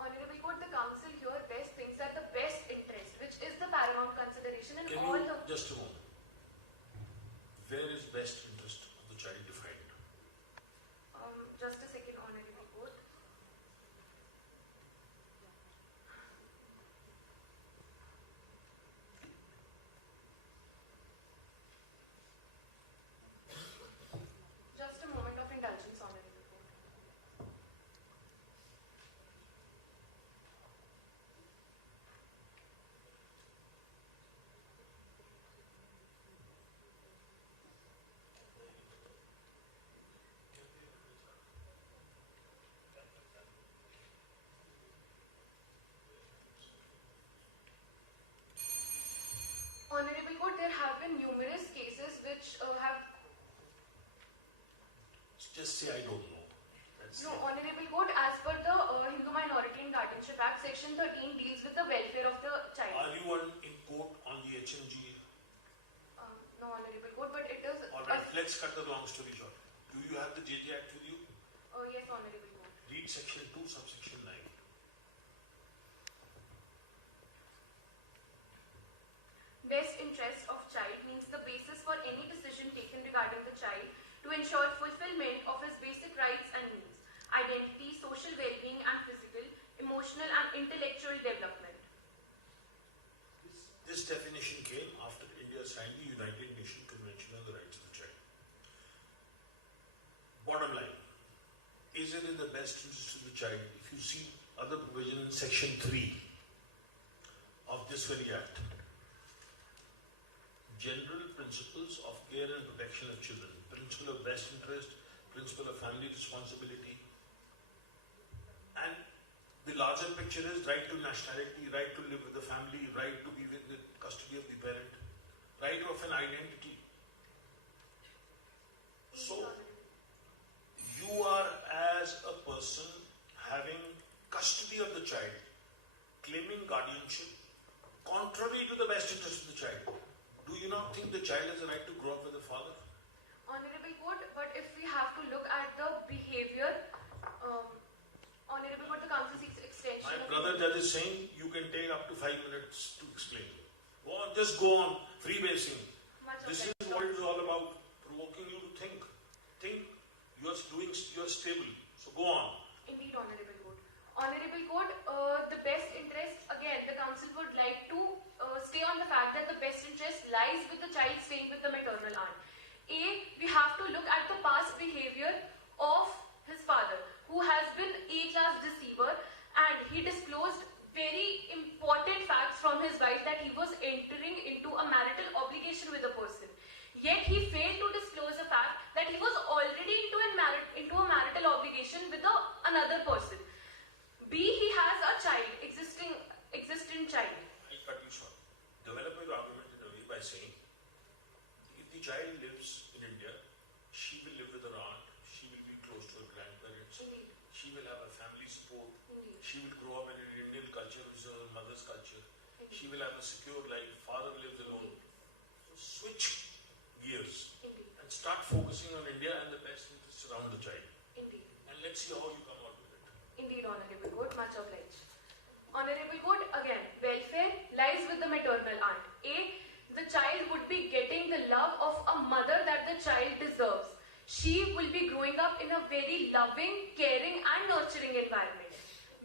Honorable Court, the Council here best thinks that the best interest, which is the paramount consideration in all the... Just a moment. Where is best interest of the child defined? Just a second, Honorable Court. Just a moment of indulgence, Honorable Court. Honorable Court, there have been numerous cases which have... Just say I don't know. No, Honorable Court, as per the Hindu Minority and Guardianship Act, Section 13 deals with the welfare of the child. Are you in court on the HMG? No, Honorable Court, but it is... Alright, let's cut the long story short. Do you have the JJ Act with you? Yes, Honorable Court. Read Section 2, subsection 9. Best interest of child means the basis for any decision taken regarding the child to ensure fulfillment of his basic rights and needs, identity, social well-being and physical, emotional and intellectual development. This definition came after India signed the United Nations Convention on the Rights of the Child. Bottom line, is it in the best interest of the child? If you see other provision in Section 3 of this very Act, general principles of care and protection of children, principle of best interest, principle of family responsibility, and the larger picture is right to nationality, right to live with the family, right to be with the custody of the parent, right of an identity. So, you are as a person having custody of the child, claiming guardianship, contrary to the best interest of the child. Do you not think the child has a right to grow up with a father? Honorable Court, but if we have to look at the behavior, Honorable Court, the Council seeks extension. My brother judge is saying you can take up to 5 minutes to explain. Go on, just go on, freebasing. This is what it is all about, provoking you to think. Think, you are stable. So go on. Indeed, Honorable Court. Honorable Court, the best interest, again, the Council would like to stay on the fact that the best interest lies with the child staying with the maternal aunt. We have to look at the past behavior of his father, who has been A-class deceiver, and he disclosed very important facts from his wife that he was entering into a marital obligation with a person. Yet he failed to disclose the fact that he was already into a marital obligation with another person. He has a child, existing child. I'll cut you short. Develop your argument in a way by saying, if the child lives in India, she will live with her aunt, she will be close to her grandparents, Indeed. she will have a family support, Indeed. she will grow up in an Indian culture which is her mother's culture, Indeed. she will have a secure life, father lives alone. So switch gears Indeed. and start focusing on India and the best interests around the child. Indeed. And let's see how you come out with it. Indeed, Honorable Court, much obliged. Honorable Court, again, welfare lies with the maternal aunt. The child would be getting the love of a mother that the child deserves. She will be growing up in a very loving, caring and nurturing environment.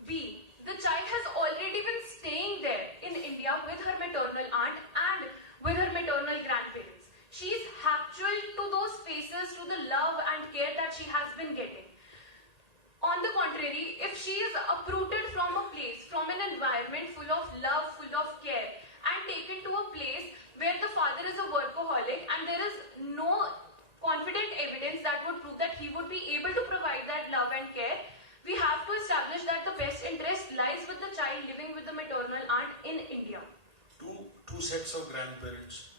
The child has already been staying there in India with her maternal aunt and with her maternal grandparents. She is habitual to those spaces, to the love and care that she has been environment full of love, full of care, and taken to a place where the father is a workaholic and there is no confident evidence that would prove that he would be able to provide that love and care, we have to establish that the best interest lies with the child living with the maternal aunt in India. Two sets of grandparents.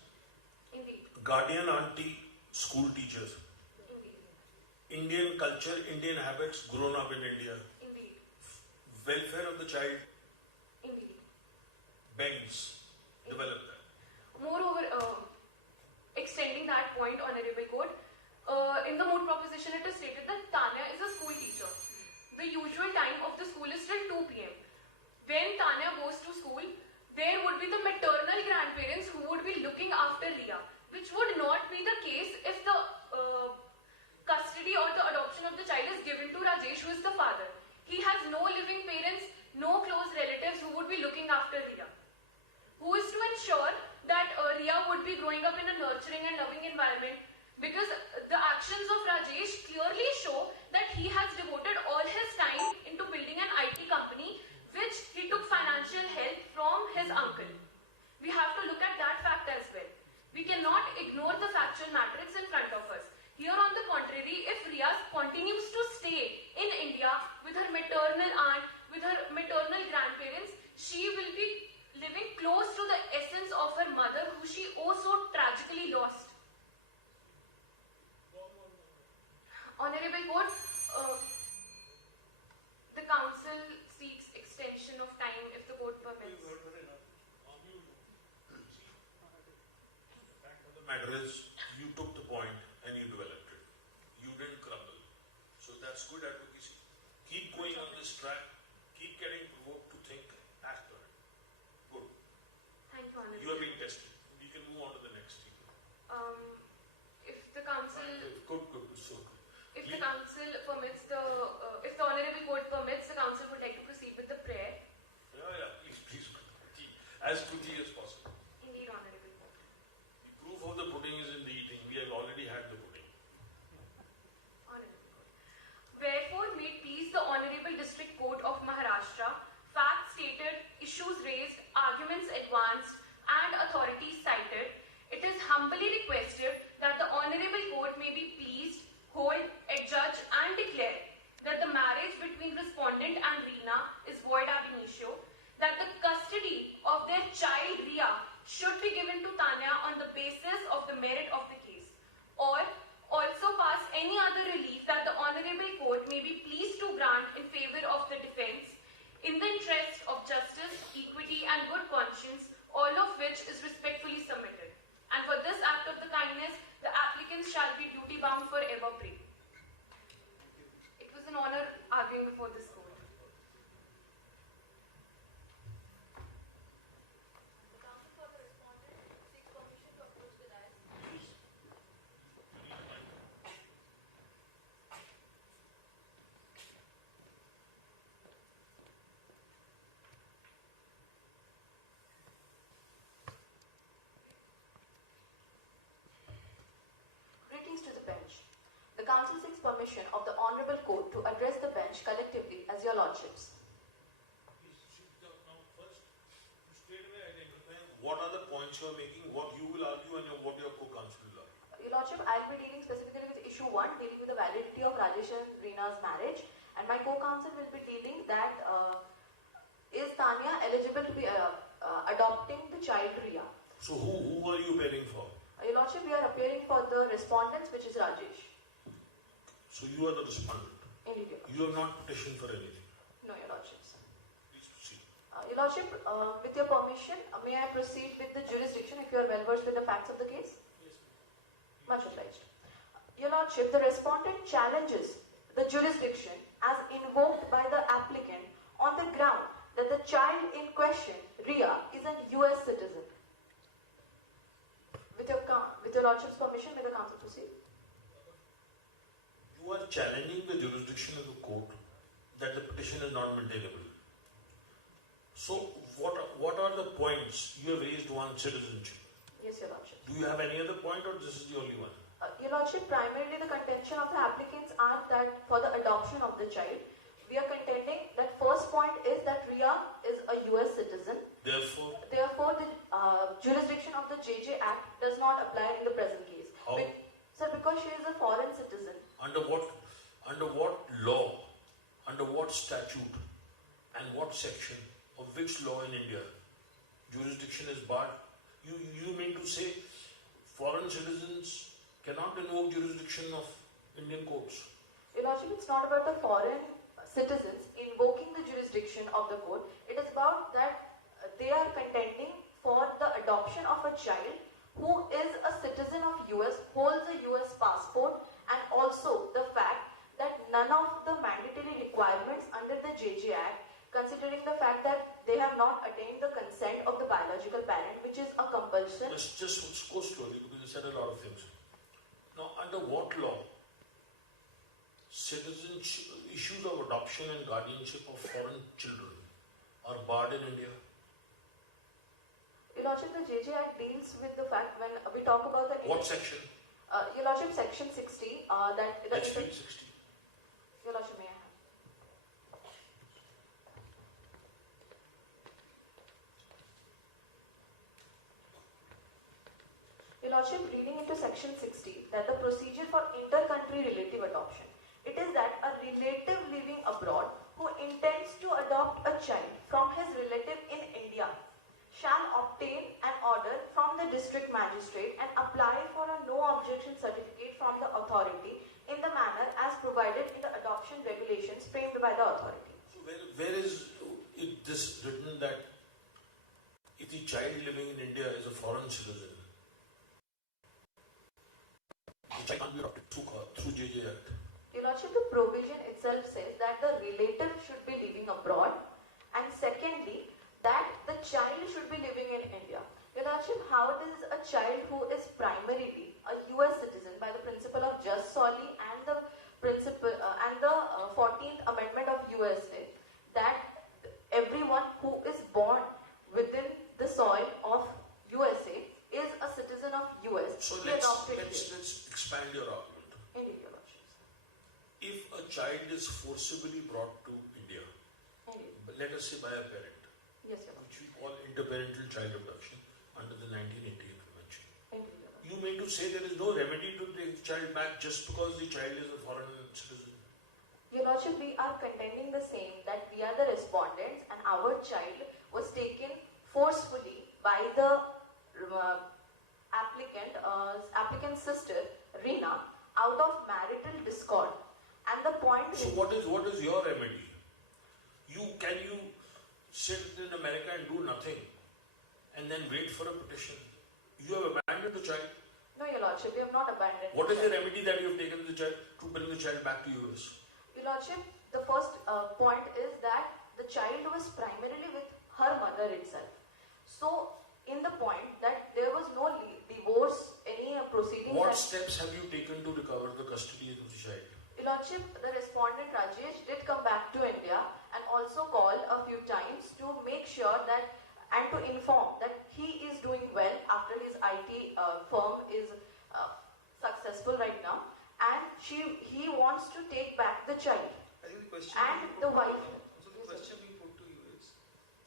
Indeed. Guardian auntie, school teacher. Indeed. Indian culture, Indian habits, grown up in India. Indeed. Welfare of the child, Indeed. bends, develop that. Moreover, extending that point, Honorable Court, in the moot proposition it is stated that Tanya is a school teacher. The usual time of the school is till 2 p.m. When Tanya goes to school, there would be the maternal grandparents who would be looking after Riya, which would not be the case if the custody or the adoption of the child is given to Rajesh, who is the father. He has no living parents, no close relatives who would be looking after Riya. Who is to ensure that Riya would be growing up in a nurturing and loving environment, because the actions of Rajesh clearly show that he has devoted all his time into building an IT company, which he took financial help from his uncle. We have to look at that fact as well. We cannot ignore the factual matrix in front of us. Here on the contrary, if Riya continues to stay in India with her maternal aunt, with her maternal grandparents, she will be living close to the essence of her mother, who she so tragically lost. Honorable Court, the council seeks extension of time if the court permits. The fact of the matter is, you took the point and you developed it. You didn't crumble. So that's good advocacy. Keep going on this track. Keep getting provoked to think. Act on it. Good. Thank you, Honorable. You are being tested. We can move on to the next thing. If the council, Good. So good. if the council permits if the Honorable Court permits, the council would like to proceed with the prayer. Yeah. Please. As quickly as possible. Indeed, Honorable Court. The proof of the pudding is in the eating. We have already had the pudding. Honorable Court. Wherefore, may it please the Honorable District Court of Maharashtra, facts stated, issues raised, arguments advanced, and authorities cited, it is humbly requested that the Honorable Court may be pleased, hold, adjudge, and declare that the marriage between Respondent and Reena is void ab initio, that the custody of their child Riya should be given to Tanya on the basis of the merit of the case, or also pass any other relief that the Honorable Court may be pleased to grant in favor of the defense, in the interest of justice, equity, and good conscience, all of which is respectfully submitted. And for this act of the kindness, the applicants shall be duty-bound forever free. It was an honor arguing before this court. The counsel for the respondent seeks permission to approach the dais. Greetings to the bench. The council seeks permission of the Honorable Court to address the bench collectively as your lordships. Now first, you straight away identify what are the points you are making, what you will argue, and what your co-counsel will argue. Your lordship, I'll be dealing specifically with issue 1, dealing with the validity of Rajesh and Reena's marriage, and my co-counsel will be dealing that is Tanya eligible to be adopting the child Riya. So who are you appearing for? Your lordship, we are appearing for the respondents, which is Rajesh. So you are the respondent. Indeed, your lordship. You have not petitioned for anything. No, your lordships. Please proceed. Your lordship, with your permission, may I proceed with the jurisdiction if you are well versed with the facts of the case? Yes, Much obliged. Your lordship, the respondent challenges the jurisdiction as invoked by the applicant on the ground that the child in question, Riya, is a US citizen. With your lordship's permission, may the council proceed? You are challenging the jurisdiction of the court that the petition is not maintainable. So what are the points? You have raised one, citizenship. Yes, your lordship. Do you have any other point, or this is the only one? Your lordship, primarily the contention of the applicants are that for the adoption of the child, we are contending that first point is that Riya is a US the JJ Act does not apply in the present case. How? Sir, because she is a foreign citizen. Under what law, under what statute, and what section of which law in India jurisdiction is barred? You mean to say foreign citizens cannot invoke jurisdiction of Indian courts? Your Lordship, it's not about the foreign citizens invoking the jurisdiction of the court. It is about that they are contending for the adoption of a child who is a citizen of US, holds a US passport, and also the fact that none of the mandatory requirements under the JJ Act, considering the fact that they have not attained the consent of the biological parent, which is a compulsion. Just go slowly because you said a lot of things. Now, under what law issues of adoption and guardianship of foreign children are barred in India? Your Lordship, the JJ Act deals with the fact when we talk about the... What section? Your Lordship, section 60, that... Let's read 60. Your Lordship, may I have? Your Lordship, reading into section 60, that the procedure for inter-country relative adoption, it is that a relative living abroad who intends to adopt a child from his relative in India shall obtain an order from the district magistrate and apply for a no objection certificate from the authority in the manner as provided in the adoption regulations framed by the authority. Where is this written that if the child living in India is a foreign citizen, the child can't be adopted through JJ Act? Your Lordship, the provision itself says that the relative should be living abroad, and secondly, that the child should be living in India. Your Lordship, how does a child who is primarily a US citizen by the principle of jus soli and the principle and the 14th Amendment of USA, that everyone who is born within the soil of USA is a citizen of US. So let's expand your argument. Indeed, Your Lordship. If a child is forcibly brought to India, let us say by a parent, Yes, Your Lordship. which we call interparental child abduction under the 1988 Convention, Indeed, Your Lordship. you mean to say there is no remedy to take the child back just because the child is a foreign citizen? Your Lordship, we are contending the same, that we are the respondents and our child was taken forcefully by the applicant's sister, Rina, out of marital discord. And the point So what is your remedy? Can you sit in America and do nothing and then wait for a petition? You have abandoned the child. No, Your Lordship, we have not abandoned What the is the child. remedy that you have taken the child to bring the child back to US? Your Lordship, the first point is that the child was primarily with her mother itself. So, in the point that there was no divorce, any proceedings. What steps have you taken to recover the custody of the child? Your Lordship, the respondent Rajesh did come back to India and also called a few times to make sure that and to inform that he is doing well after his IT firm is successful right now, and he wants to take back the child. I think the question And being the put wife. to you- So the question being put to you is,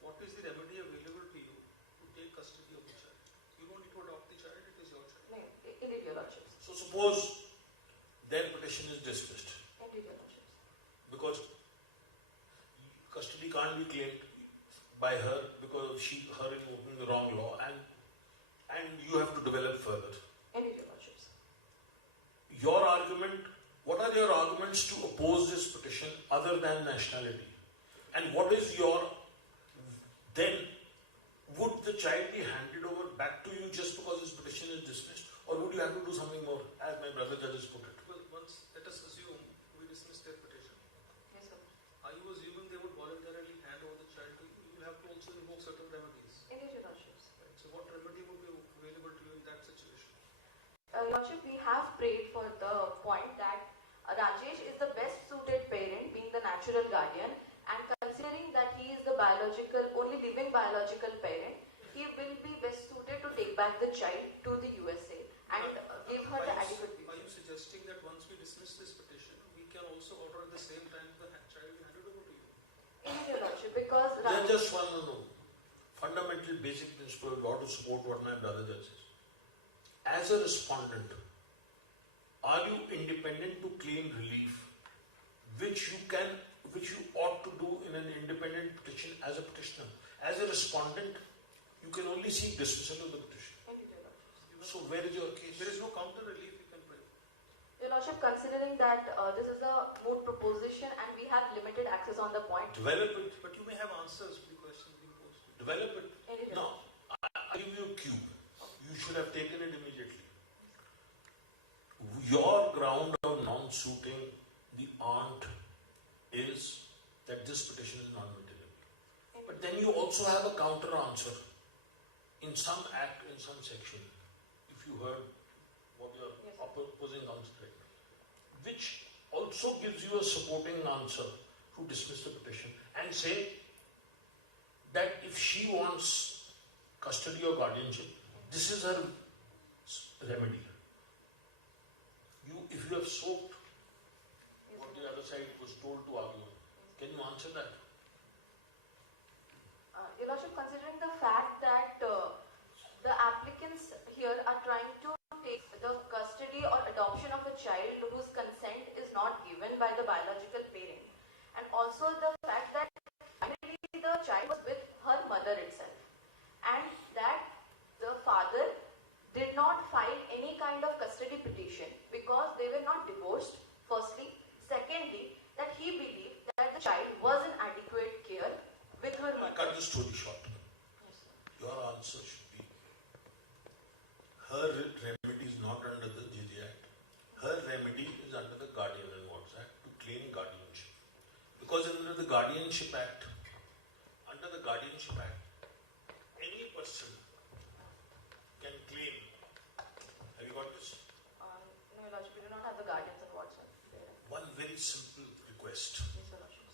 what is the remedy available to you to take custody of the child? You don't need to adopt the child; it is your child. No, indeed, Your Lordship. So suppose their petition is dismissed Indeed, Your Lordship. because custody can't be claimed by her because her invoking the wrong law, and you have to develop further. Indeed, Your Lordship. Your argument, what are your arguments to oppose this petition other than nationality? And what is then would the child be handed over back to you just because this petition is dismissed, or would you have to do something more, as my brother judges put it? Well, let us assume we dismiss their petition. Yes, sir. Are you assuming they would voluntarily hand over the child to you? You will have to also invoke certain remedies. Indeed, Your Lordship. Right? So what remedy would be available to you in that situation? Your Lordship, we have prayed for the point that Rajesh is the best suited parent, being the natural guardian, and considering that he is the only living biological parent, he will be best suited to take back the child to the USA and give her the adequate Are visa. you suggesting that once we dismiss this petition, we can also order at the same time the child be handed over to you? Indeed, Your Lordship, because Just one, no. fundamental basic principle of law to support what my brother judge says. As a respondent, are you independent to claim relief, which you ought to do in an independent petition as a petitioner? As a respondent, you can only seek dismissal of the petition. So where is your case? There is no counter relief you can provide. Your Lordship, considering that this is a moot proposition and we have limited access on the point. Develop it. But you may have answers to the questions being posed. Develop it. Any No, I give you a cue. You should have taken it immediately. Your ground of non-suiting the aunt is that this petition is not material. But then you also have a counter answer in some act, in some section, if you heard what your opposing counsel said, which also gives you a supporting answer to dismiss the petition and say that if she wants custody or guardianship, this is her remedy. If you have soaked what the other side was told to argue, can you answer that? Your Lordship, considering the fact that the applicants here are trying to take the custody or adoption of a child whose consent is not given by the biological parent, and also the fact that finally the child was with her mother itself, and that the father did not file any kind of custody petition because they were not divorced, firstly. Secondly, that he believed that the child was in adequate care with her I'll mother. cut the story short. Yes, sir. Your answer should be, her remedy is not under the JJ Act. Her remedy is under the Guardian and Wards Act to claim guardianship. Because under the Guardianship Act, any person can claim. Have you got this? No, Your Lordship, we do not have the guardians and wards there. One very simple request. Yes, Your Lordship.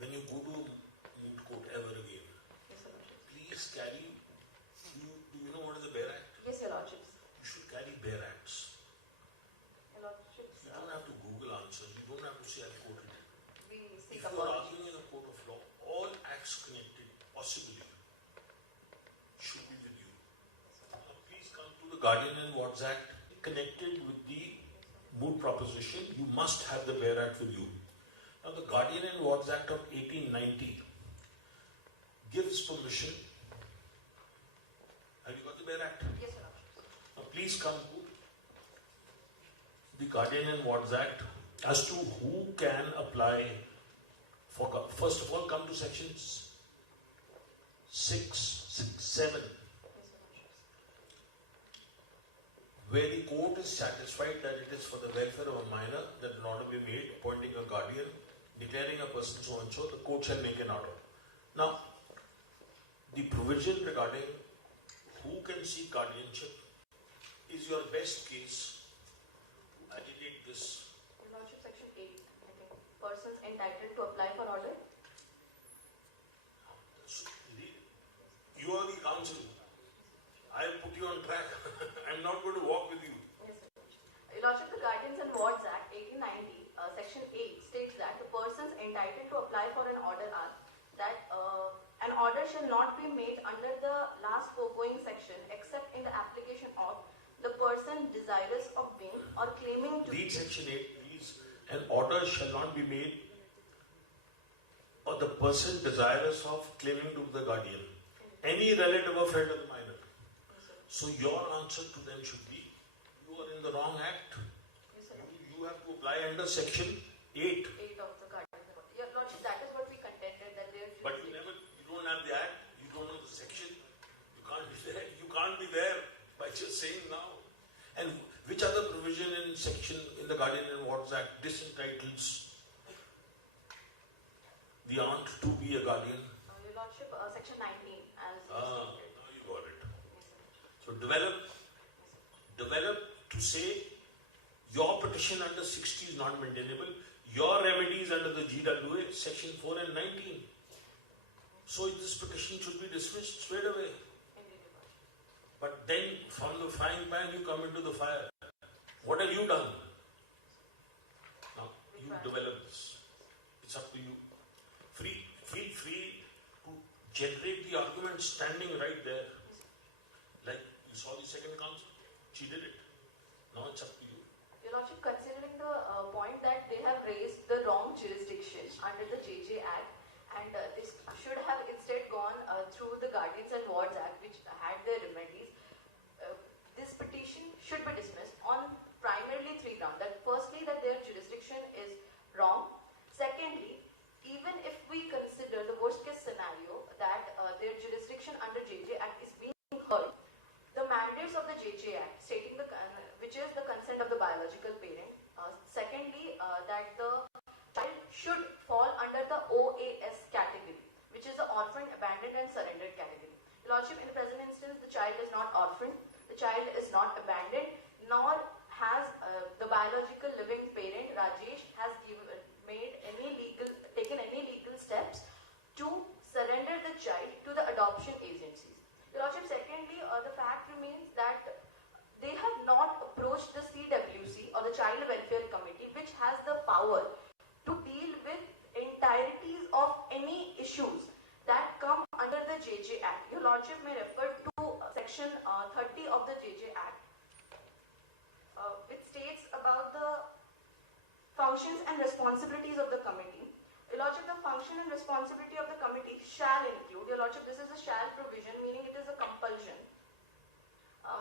When you go to moot court ever again, Yes, Your Lordship. please carry, do you know what is the Bear Act? Yes, Your Lordship. You should carry Bear Acts. Your Lordship, You don't have to Google answers. You don't have to say I've quoted it. we seek If you are apology. arguing in a court of law, all acts connected, possibly, should be with you. Now, please come to the Guardian and Wards Act connected with the moot proposition. You must have the Bear Act with you. Now, the Guardian and Wards Act of 1890 gives permission. Have you got the Bear Act? Yes, Your Lordship. Now, please come to the Guardian and Wards Act as to who can apply for. First of all, come to sections 6, 7, Yes, Your Lordship. where the court is satisfied that it is for the welfare of a minor that an order be made appointing a guardian, declaring a person so and so, the court shall make an order. Now, the provision regarding who can seek guardianship is your best case to agitate this. Your Lordship, section 8, I think. Persons entitled to apply for order. So, you are the counsel. I will put you on track. I am not going to walk with you. Yes, Your Lordship. Your Lordship, the Guardians and Wards Act 1890, section 8 states that the persons entitled to apply for an order are that an order shall not be made under the last foregoing section except in the application of the person desirous of being or claiming to Read section 8, please. An order shall not be made or the person desirous of claiming to the guardian. Any relative or friend of the minor. So your answer to them should be, you are in the wrong act. Yes, sir. You have to apply under section 8. 8 of the Guardians and Wards. Your Lordship, that is what we contended, that there should But be. you don't have the act, you don't know the section. You can't be there. You can't be there by just saying now. And which other provision in the Guardian and Wards Act disentitles the aunt to be a guardian? Your Lordship, section 19 as Now stated. you got it. Yes, sir. So develop to say your petition under 60 is not maintainable. Your remedy is under the GWA, section 4 and 19. So this petition should be dismissed straight away. Indeed, Your Lordship. But then from the frying pan you come into the fire. What have you done? Now you develop this. It's up to you. Feel free to generate the argument standing right there. Like you saw the second counsel, she did it. Now it's up to you. Your Lordship, considering the point that they have raised the wrong jurisdiction under the JJ Act, and this should have instead gone through the Guardians and Wards Act, which had their remedies, this petition should be dismissed on primarily three grounds. That firstly, that their jurisdiction is wrong. Secondly, even if we consider the worst case scenario that their jurisdiction under JJ Act is being heard, the mandates of the JJ Act stating which is the consent of the biological parent. Secondly, that the child should fall under the OAS category, which is the orphaned, abandoned and surrendered category. Your Lordship, in the present instance, the child is not orphaned, the child is not abandoned, nor has the biological living parent Rajesh has taken any legal steps to surrender the child to the adoption agencies. Your Lordship, secondly, the fact remains that they have not approached the CWC or the Child Welfare Committee, which has the power to deal with entireties of any issues that come under the JJ Act. Your Lordship may refer to section 30 of the JJ Act, which states about the functions and responsibilities of the committee. Your Lordship, the function and responsibility of the committee shall include, Your Lordship, this is a shall provision, meaning it is a compulsion.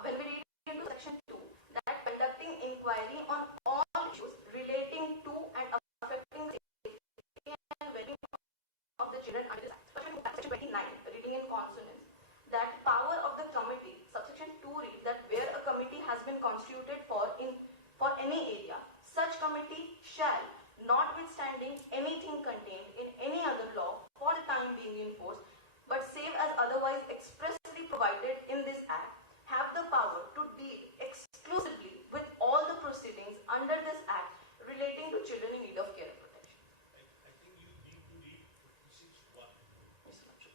When we read into section 2, that conducting inquiry on all issues relating to and affecting the safety and well-being of the children under this Act. Section 29, reading in consonance, that power of the committee, subsection 2 reads that where a committee has been constituted for any area, such committee shall, notwithstanding anything contained in any other law for the time being in force, but save as otherwise expressly provided in this Act, have the power to deal exclusively with all the proceedings under this Act relating to children in need of care and protection. I think you need to read 56(1). Yes, Your Lordship.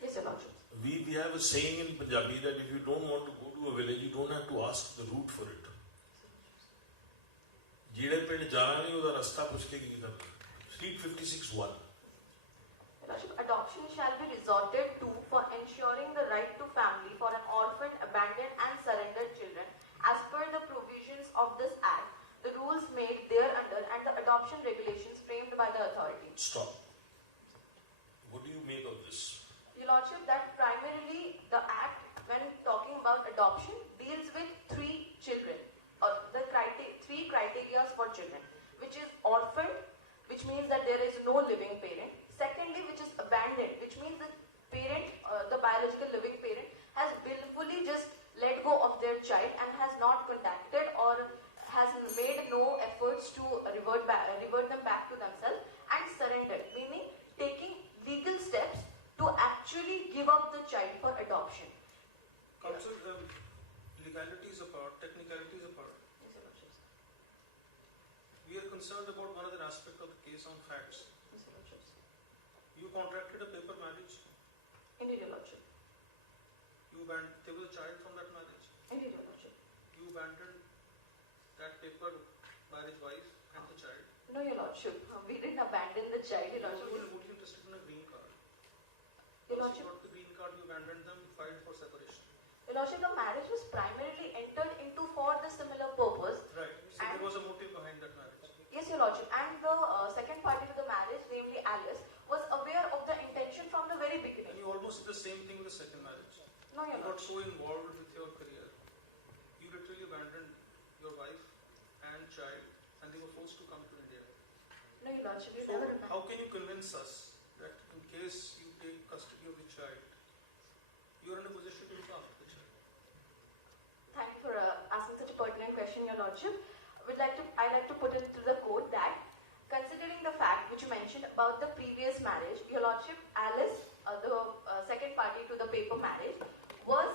Yes, Your Lordship. We have a saying in Punjabi that if you don't want to go to a village, you don't have to ask the route for it. ਜਿਹੜੇ ਪਿੰਡ ਜਾਣਾ ਨਹੀਂ ਉਹਦਾ ਰਸਤਾ ਪੁੱਛ ਕੇ ਕੀ ਕਰਨਾ. Read 56(1). Your Lordship, adoption shall be resorted to for ensuring the right to family for an orphaned, abandoned and surrendered children as per the provisions of this Act, the rules made thereunder and the adoption regulations framed by the authority. Stop. What do you make of this? Your Lordship, that primarily the Act, when talking about adoption, deals with three children, or the three criteria for children, which is orphaned, which means that there is no living parent. Secondly, which is abandoned, which means the parent, the biological living parent, has willfully just let go of their child and has not contacted or has made no efforts to revert them back to themselves, and surrendered, meaning taking legal steps to actually give up the child for adoption. Counsel, legalities apart, technicalities apart, Yes, Your Lordship. we are concerned about one other aspect of the case on facts. Yes, Your Lordship. You contracted a paper marriage. Indeed, Your Lordship. There was a child from that marriage. Indeed, Your Lordship. You abandoned that paper marriage wife and the child. No, Your Lordship. We didn't abandon the child, Your You Lordship. were only interested in a green card. Your Once you Lordship. got the green card, you abandoned them, filed for separation. Your Lordship, the marriage was primarily entered into for the similar purpose. Right. So And- there was a motive behind that marriage. Yes, Your Lordship. And the second party to the marriage, namely Alice, was aware of the intention from the very And beginning. you almost did the same thing with the second marriage. No, Your You got Lordship. so involved with your career. You literally abandoned your wife and child, and they were forced to come to India. No, Your Lordship. You So never remember. how can you convince us that in case you take custody of the child, you are in a position to look after the child? Thank you for asking such a pertinent question, Your Lordship. I'd like to put into the code that, considering the fact which you mentioned about the previous marriage, Your Lordship, Alice, the second party to the paper marriage, was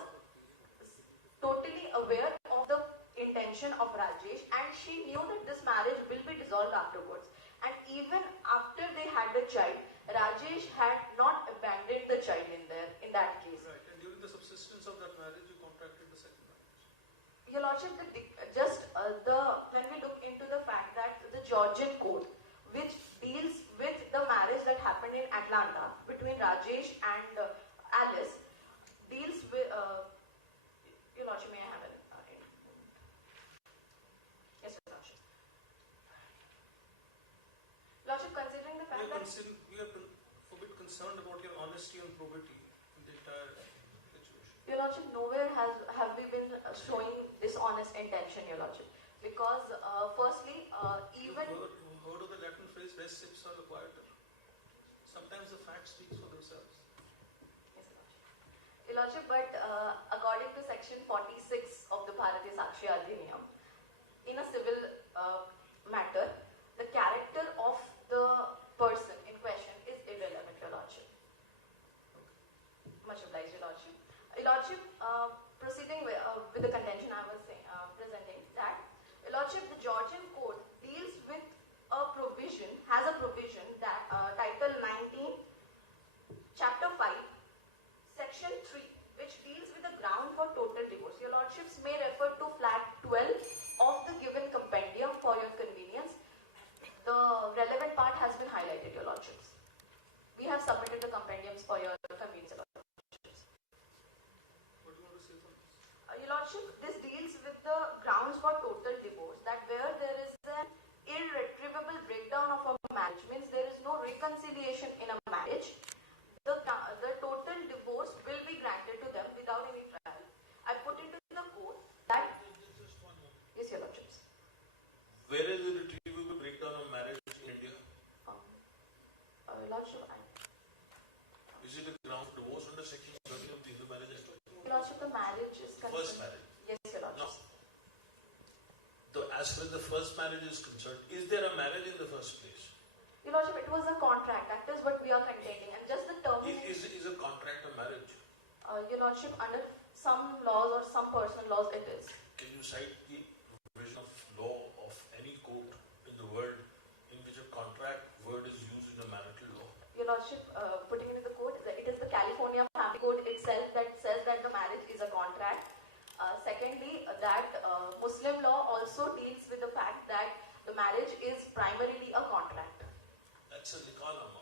totally aware of the intention of Rajesh, and she knew that this marriage will be dissolved afterwards. And even after they had the child, Rajesh had not abandoned the child in that case. Right. And during the subsistence of that marriage, you contracted the second marriage. Your Lordship, when we look into the fact that the Georgian code, which deals with the marriage that Atlanta between Rajesh and Alice deals with. Your Lordship, may I have an. Yes, Your Lordship. Lordship, considering the fact that. We are a bit concerned about your honesty and probity in the entire situation. Your Lordship, nowhere have we been showing dishonest intention, Your Lordship. Because, firstly, even. You've heard of the Latin phrase, res ipsa loquitur. Sometimes the facts speak for themselves. Yes, Your Lordship, but according to section 46 of the Bharatiya Sakshi Adhiniyam, in a civil matter, the character of the person in question is irrelevant, Your Lordship. Much obliged, Your Lordship. Your Lordship, proceeding with the contention I was presenting, that, Your Lordship, the Georgian Code deals with a provision, has a provision that Title 19, Chapter 5, Section 3, which deals with the ground for total divorce. Your Lordships may refer to flag 12 of the given compendium for your convenience. The relevant part has been highlighted, Your Lordships. We have submitted the compendiums for your convenience, Your Lordships. What do you want to say from this? Your Lordship, this deals with the grounds for total divorce, that where there is an irretrievable breakdown of a marriage, means there is no reconciliation in a marriage, the total divorce will be granted to them without any trial. I put into the code that. Just one moment. Yes, Your Lordships. Where is the retrievable breakdown of marriage in India? Your Lordship, Is it a ground for divorce under section 30 of the Hindu Marriage Act? Your Lordship, the marriage is First marriage. Yes, Your No. Lordship. As far as the first marriage is concerned, is there a marriage in the first place? Your Lordship, it was a contract. That is what we are containing, and just the termination. Is a contract a marriage? Your Lordship, under some laws or some personal laws, it is. Can you cite the provision of law of any court in the world in which a contract word is used in a marital law? Your Lordship, putting into the code, it is the California Family Code itself that says that the marriage is a contract. Secondly, that Muslim law also deals with the fact that the marriage is primarily a contract. That's a nikah nama.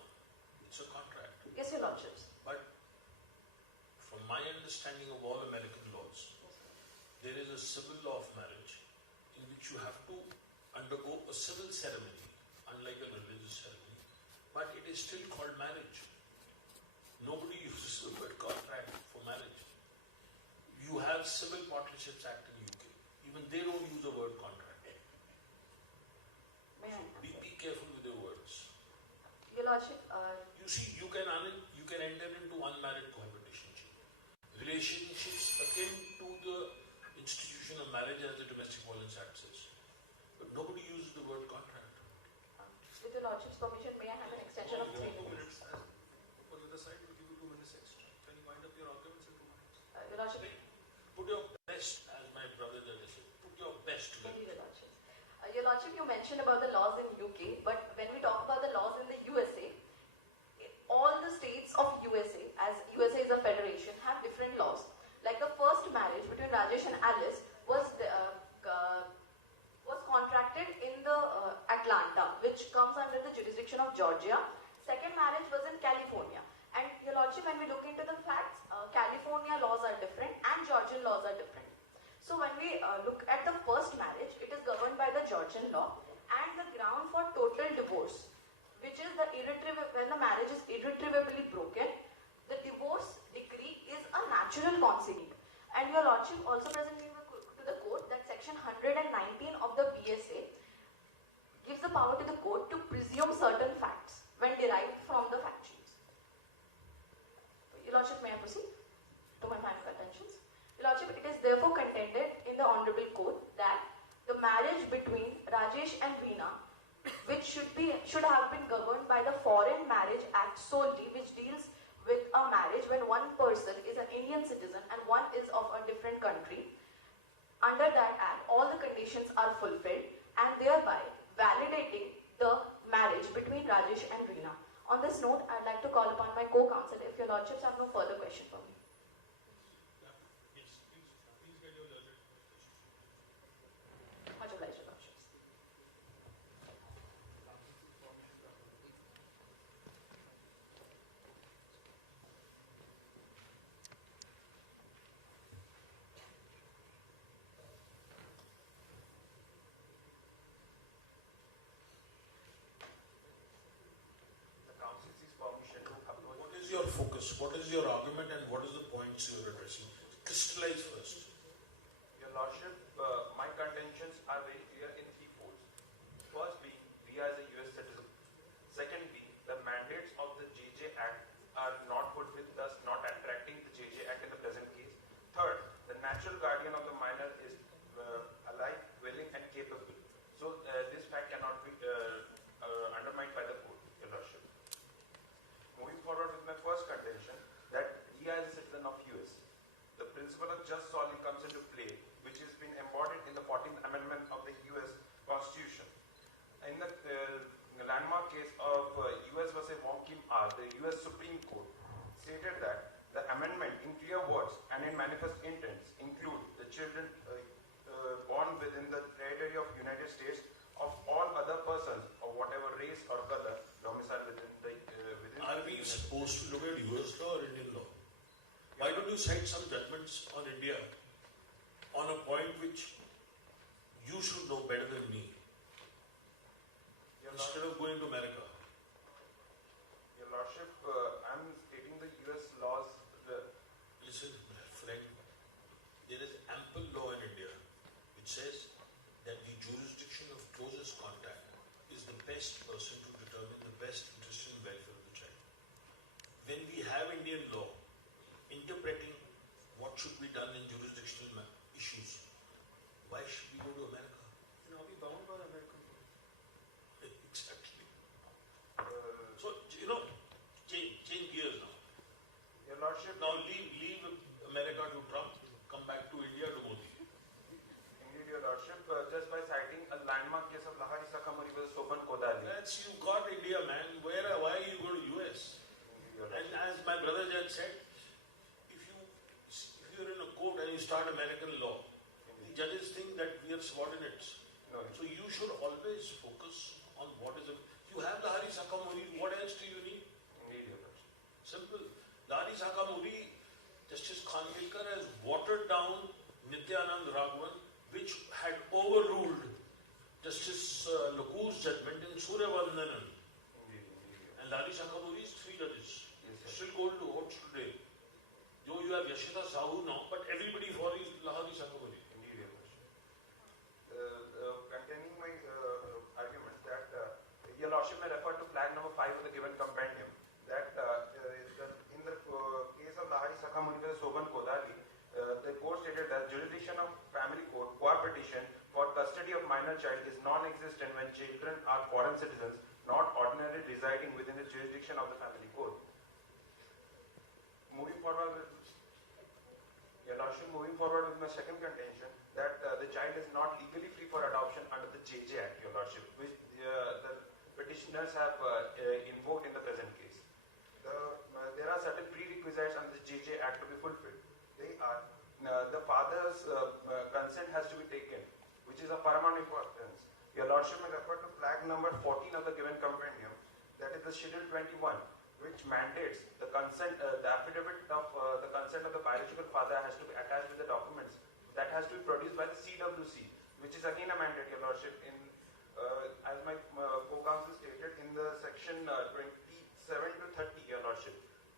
It's a contract. Yes, Your Lordships. But from my understanding of all American laws, there is a civil law of marriage in which you have to undergo a civil ceremony, unlike a religious ceremony. But it is still called marriage. Nobody uses the word contract for marriage. You have Civil Partnerships Act in UK. Even they don't use the word contract. May I? Be careful with your words. Your Lordship, You see, you can enter into unmarried cohabitation. Relationships akin to the institution of marriage as the Domestic Violence Act says. But nobody uses the word contract. with Your Lordship's permission, may I have an extension of 3 minutes? For the other side, we'll give you 2 minutes extra. Can you wind up your arguments in 2 minutes? Your Lordship, Put your best, as my brother said, put your best to indeed, it. Your Lordship. Your Lordship, you mentioned about the laws in UK, but when we talk about the laws in the USA, all the states of USA, as USA is a federation, have different laws. Like the first marriage between Rajesh and Alice was contracted in the Atlanta, which comes under the jurisdiction of Georgia. Second marriage was in California. And Your Lordship, when we look into the facts, California laws are different and Georgian laws are different. So when we look at the first marriage, it is governed by the Georgian law, and the ground for total divorce, which is when the marriage is irretrievably broken, the divorce decree is a natural consequence. And Your Lordship also presenting to the court that section 119 of the BSA gives the power to the court to presume certain facts when derived from the fact sheets. Your Lordship, may I proceed to my final contentions? Your Lordship, it is therefore contended in the Honorable Court that the marriage between Rajesh and Veena, which should have been governed by the Foreign Marriage Act solely, which deals with a marriage when one person is an Indian citizen and one is of a different country. Under that act, all the conditions are fulfilled, and thereby validating the marriage between Rajesh and Veena. On this note, I'd like to call upon my co-counsel if Your Lordships have no further question for me. Yes, please get your learned. Much obliged, Your Lordships. focus? What is your argument and what is the points you are addressing? Crystallize first. Your Lordship, my contentions are very clear in three folds. First being, we as a US citizen. Second being, the mandates of the JJ Act are not fulfilled, thus not attracting the JJ Act in the present case. Third, the natural guardian of the minor is alive, willing and capable. So this fact cannot be undermined by the court, Your Lordship. Moving forward with my first contention, that he as a citizen of US, the principle of just solving comes into play, which has been embodied in the 14th Amendment of the US Constitution. In the landmark case of US versus Wong Kim R, the US Supreme Court stated that the amendment in clear words and in manifest intents include the children born within the territory of United States of all other persons of whatever race or color domicile within the Are we supposed to look at US law or Indian law? Why don't you cite some judgments on India on a point which you should know better than me, instead of going to America? Your Lordship, I'm stating the US laws. Listen, friend, there is ample law in India which says that the jurisdiction of closest contact is the best person to determine the best interest and welfare of the child. When we have Indian law interpreting what should be done in jurisdictional issues, why should we go to America? You know, be bound by the American law. Exactly. So, change gears now. Your Lordship, Now leave America to Trump, come back to India to Modi. indeed, Your Lordship, just by citing a landmark case of Lahari Sakamuri versus Sopan Kodali. That's, you got India, man. Why you go to US? Your And Lordship. as my brother Judge said, if you're in a court and you start American law, the judges think that we are subordinates. No, So you should always focus on what is you have the Hari Sakamuri, what else do you need? indeed, Your Lordship. Simple. The Hari Sakamuri, Justice Khanvilkar has watered down Nityanand Raghavan, which had overruled Justice Lacour's judgment in Suryavandanan. Indeed, Your And Hari Sakamuri is 3 judges. Yes, sir. Still hold to votes today. Though you have Yashita Sahu now, but everybody follows Lahari Sakamuri. Indeed, Your Lordship. Containing my argument that Your Lordship may refer to flag number 5 of the given compendium, that in the case of Lahari Sakamuri versus Soban Kodali, the court stated that jurisdiction of family court, petition for custody of minor child is non-existent when children are foreign citizens, not ordinarily residing within the jurisdiction of the family court. Moving forward with Your Lordship, moving forward with my second contention, that the child is not legally free for adoption under the JJ Act, Your Lordship, which the petitioners have invoked in the present case. There are certain prerequisites under the JJ Act to be fulfilled. They are, the father's consent has to be taken, which is of paramount importance. Your Lordship may refer to flag number 14 of the given compendium, that is the Schedule 21, which mandates the consent, the affidavit of the consent of the biological father has to be attached with the documents. That has to be produced by the CWC, which is again a mandate, Your Lordship, in as my co-counsel stated in the section 27 to 30, Your Lordship.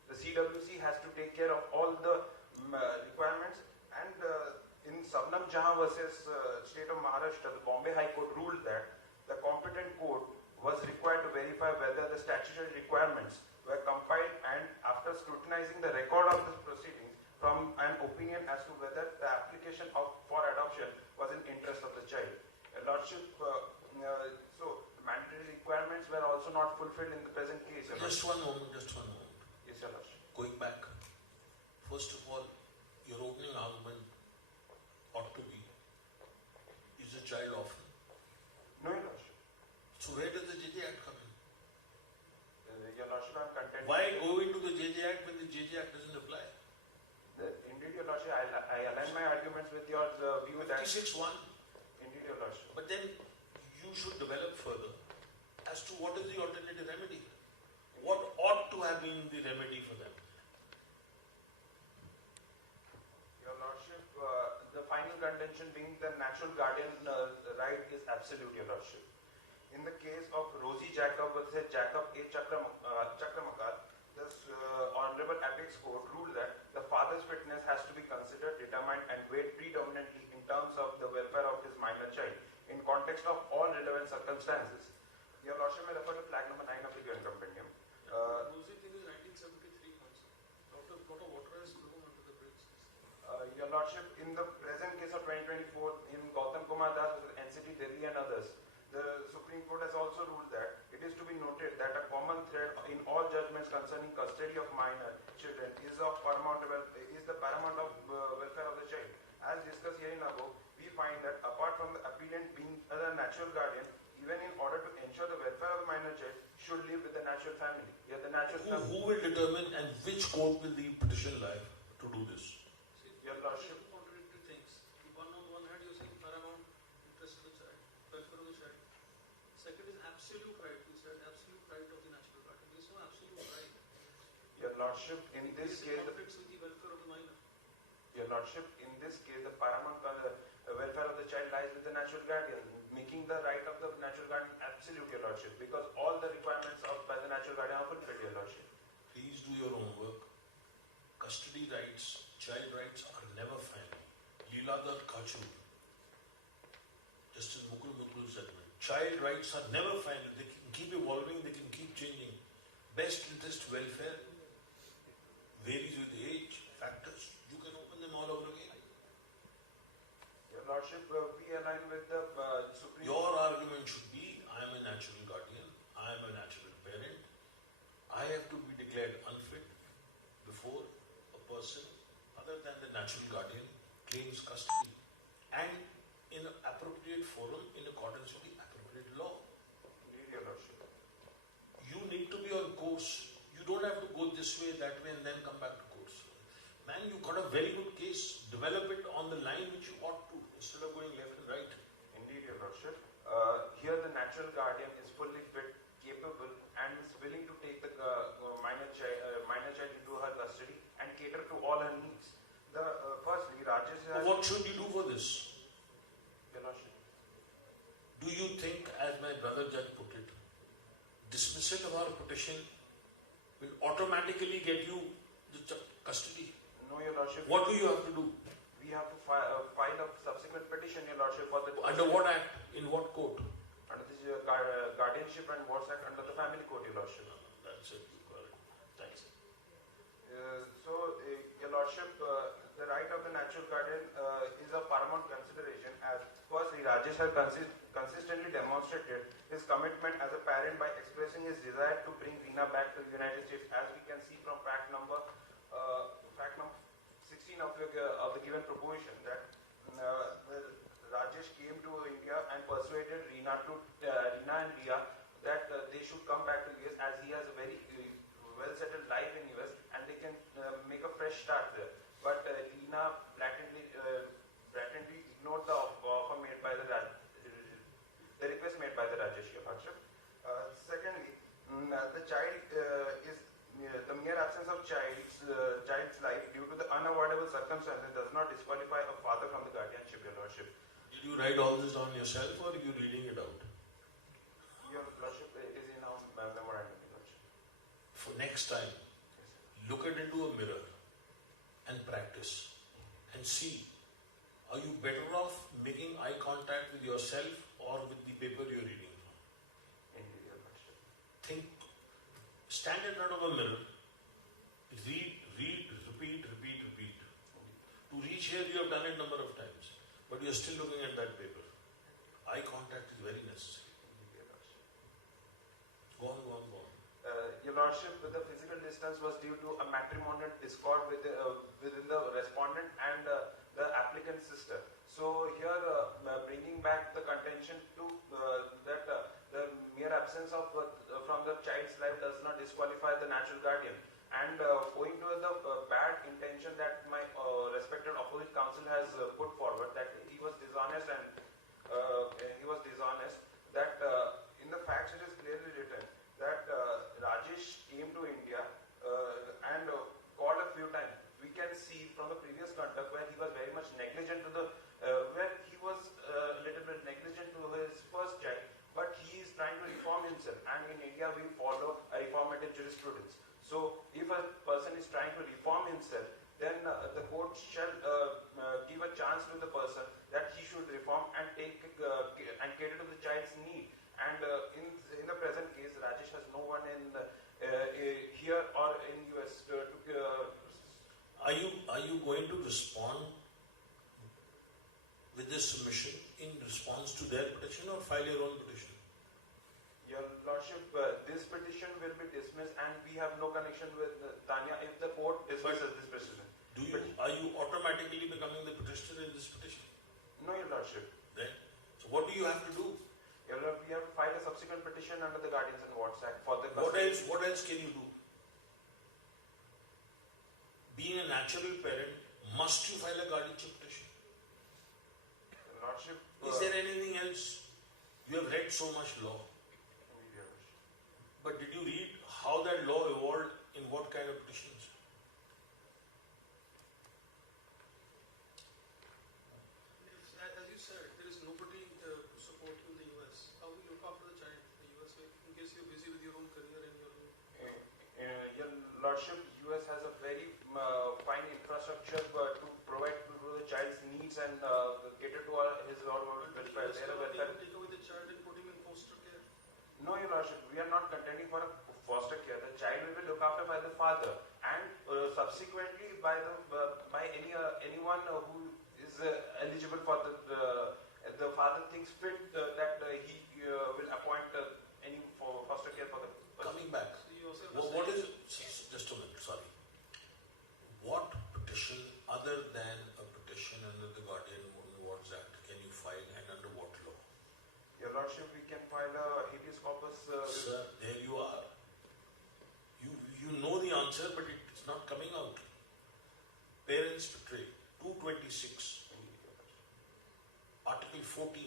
The CWC has to take care of all the requirements, and in Sabnam Jahan versus State of Maharashtra, the Bombay High Court ruled that the competent court was required to verify whether the statutory requirements were compiled, and after scrutinizing the record of the proceedings, from an opinion as to whether the application for adoption was in interest of the child. Lordship, so mandatory requirements were also not fulfilled in the present case. Just one moment. Yes, Your Lordship. Going back, first of all, your opening argument ought to be, is the child orphan? No, Your Lordship. So where does the JJ Act come in? Your Lordship, I am content. Why go into the JJ Act when the JJ Act doesn't apply? Indeed, Your Lordship, I align my arguments with your view that... 56(1). Indeed, Your Lordship. But then you should develop further as to what is the alternative remedy. What ought to have been the remedy for them? Your Lordship, the final contention being the natural guardian right is absolute, Your Lordship. In the case of Rosie Jacob versus Jacob A. Chakramakal, the Honorable context of all relevant circumstances. Your Lordship may refer to flag number 9 of the given compendium. Losing thing is 1973 also. Lot of water has flown under the bridge. Your Lordship, in the present case of 2024, in Gautam Kumar Das versus NCT Delhi and others, the Supreme Court has also ruled that it is to be noted that a common thread in all judgments concerning custody of minor children is the paramount of welfare of the child. As discussed here in above, we find that apart from the appellant being the natural guardian, even in order to ensure the welfare of the minor child, should live with the natural family. Yet the natural Who will determine and which court will the petition lie to do this? See, Your Lordship. Contradictory things. On one hand, you're saying paramount interest of the child, welfare of the child. Second is absolute right. You said absolute right of the natural guardian. There is no absolute right. Your Lordship, in this case, conflicts with the welfare of the minor. Your Lordship, in this case, the paramount welfare of the child lies with the natural guardian, making the right of the natural guardian absolute, Your Lordship, because all the requirements by the natural guardian are fulfilled, Your Lordship. Please do your homework. Custody rights, child rights are never final. Leeladhar Kachur, Justice Mukul judgment. Child rights are never final. They can keep evolving, they can keep changing. Best interest welfare varies with age, factors. You can open them all over again. Your Lordship, we align with the Supreme Your argument should be, I am a natural guardian, I am a natural parent, I have to be declared unfit before a person other than the natural guardian claims custody, and in an appropriate forum in accordance with the appropriate law. Indeed, Your Lordship. You need to be on course. You don't have to go this way, that way, and then come back to course. Man, you got a very good case. Develop it on the line which you ought to, instead of going left and right. Indeed, Your Lordship. Here the natural guardian is fully fit, capable, and is willing to take the minor child into her custody and cater to all her needs. Firstly, Rajesh has... What should you do for this? Your Lordship. Do you think, as my brother judge put it, dismissal of our petition will automatically get you the custody? No, Your Lordship. What do you have to do? We have to file a subsequent petition, Your Lordship, for the... Under what act? In what court? Under this Guardianship and Wars Act under the Family Court, Your Lordship. That's it. You got it. Thanks. Your Lordship, the right of the natural guardian is a paramount consideration, as firstly, Rajesh has consistently demonstrated his commitment as a parent by expressing his desire to bring Reena back to the United States, as we can see from fact number 16 of the given proposition, that Rajesh came to India and persuaded Reena and Ria that they should come back to US, as he has a very well-settled life in US and they can make a fresh start there. But Reena blatantly ignored the offer made by the request made by the Rajesh, Your Lordship. Secondly, the child is the mere absence of child's life due to the unavoidable circumstances does not disqualify a father from the guardianship, Your Lordship. Did you write all this down yourself or are you reading it out? Your Lordship, it is in our memorandum, Your Lordship. For next time, look it into a mirror and practice and see, are you better off making eye contact with yourself or with the paper you're reading from? Indeed, Your Lordship. Think, stand in front of a mirror, read, repeat. To reach here you have done it a number of times, but you're still looking at that paper. Eye contact is very necessary. Indeed, Your Lordship. Go on. Your Lordship, the physical distance was due to a matrimonial discord within the respondent and the applicant's sister. So here, bringing back the contention to that the mere absence of from the child's life does not disqualify the natural guardian. And owing to the bad intention that my respected opposite counsel has put forward, that he was dishonest that in the facts it is clearly written that Rajesh came to India and called a few times. We can see from the previous conduct where he was very much negligent to the where he was a little bit negligent to his first child, but he is trying to reform himself, and in India we follow a reformative jurisprudence. So if a person is trying to reform himself, then the court shall give a chance to the person that he should reform and take and cater to the going to respond with this submission in response to their petition or file your own petition? Your Lordship, this petition will be dismissed and we have no connection with Tanya if the court dismisses this petition. Are you automatically becoming the petitioner in this petition? No, Your Lordship. Then, so what do you have to do? Your Lord, we have to file a subsequent petition under the Guardians and Wards Act for the What else can you do? Being a natural parent, must you file a guardianship petition? Your Lordship, Is there anything else? You have read so much law. Your Lordship. But did you read how that law evolved in what kind of petitions? As you said, there is nobody to support you in the US. How will you look after the child in the US in case you're busy with your own career and your own... Your Lordship, US has a very fine infrastructure to provide to the child's needs and cater to his or her welfare. Their welfare. Take away the child and put him in foster care. No, Your Lordship, we are not contending for a foster care. The child will be looked after by the father and subsequently by anyone who is eligible for the father thinks fit that he will appoint any foster care for the person. Coming back, So you yourself what is it? Just a minute, sorry. What petition other than a petition under the Guardian and Wards Act can you file and under what law? Your Lordship, we can file a habeas corpus. Sir, there you are. You know the answer, but it's not coming out. Parents betray. 226. Article 14.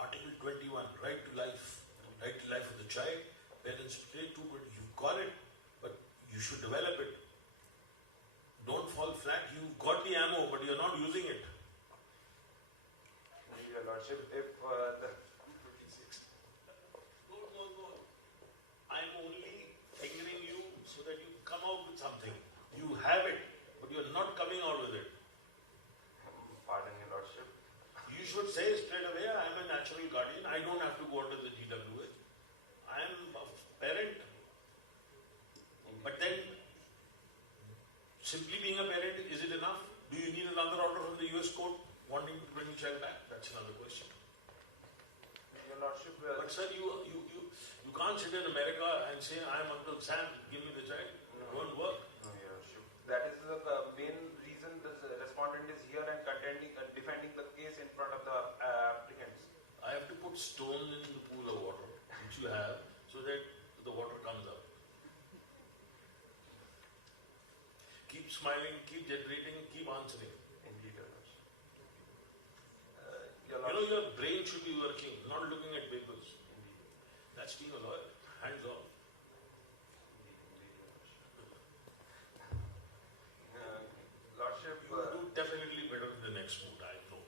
Article 21. Right to life. Right to life of the child. Parents betray. 220. You've got it, but you should develop it. Don't fall flat. You've got the ammo, but you're not using it. Your Lordship, if the... Go. I'm only fingering you so that you come out with something. You have it, but you're not coming out with it. Pardon, Your Lordship. You should say straight away, I'm a natural guardian. I don't have to go under the GWA. I am a parent. But then, simply being a parent, is it enough? Do you need another order from the US court wanting to bring the child back? That's another question. Your Lordship, But sir, you can't sit in America and say, I'm Uncle Sam, give me the child. It won't work. no, Your Lordship. That is the main reason the respondent is here and defending the case in front of the applicants. I have to put stones in the pool of water, which you have, so that the water comes up. Keep smiling, keep generating, keep answering. Indeed, Your Lordship. Your You know, Lordship. your brain should be working, not looking at papers. Indeed. That's being a lawyer, hands off. Lordship, You will do definitely better in the next moot, I know.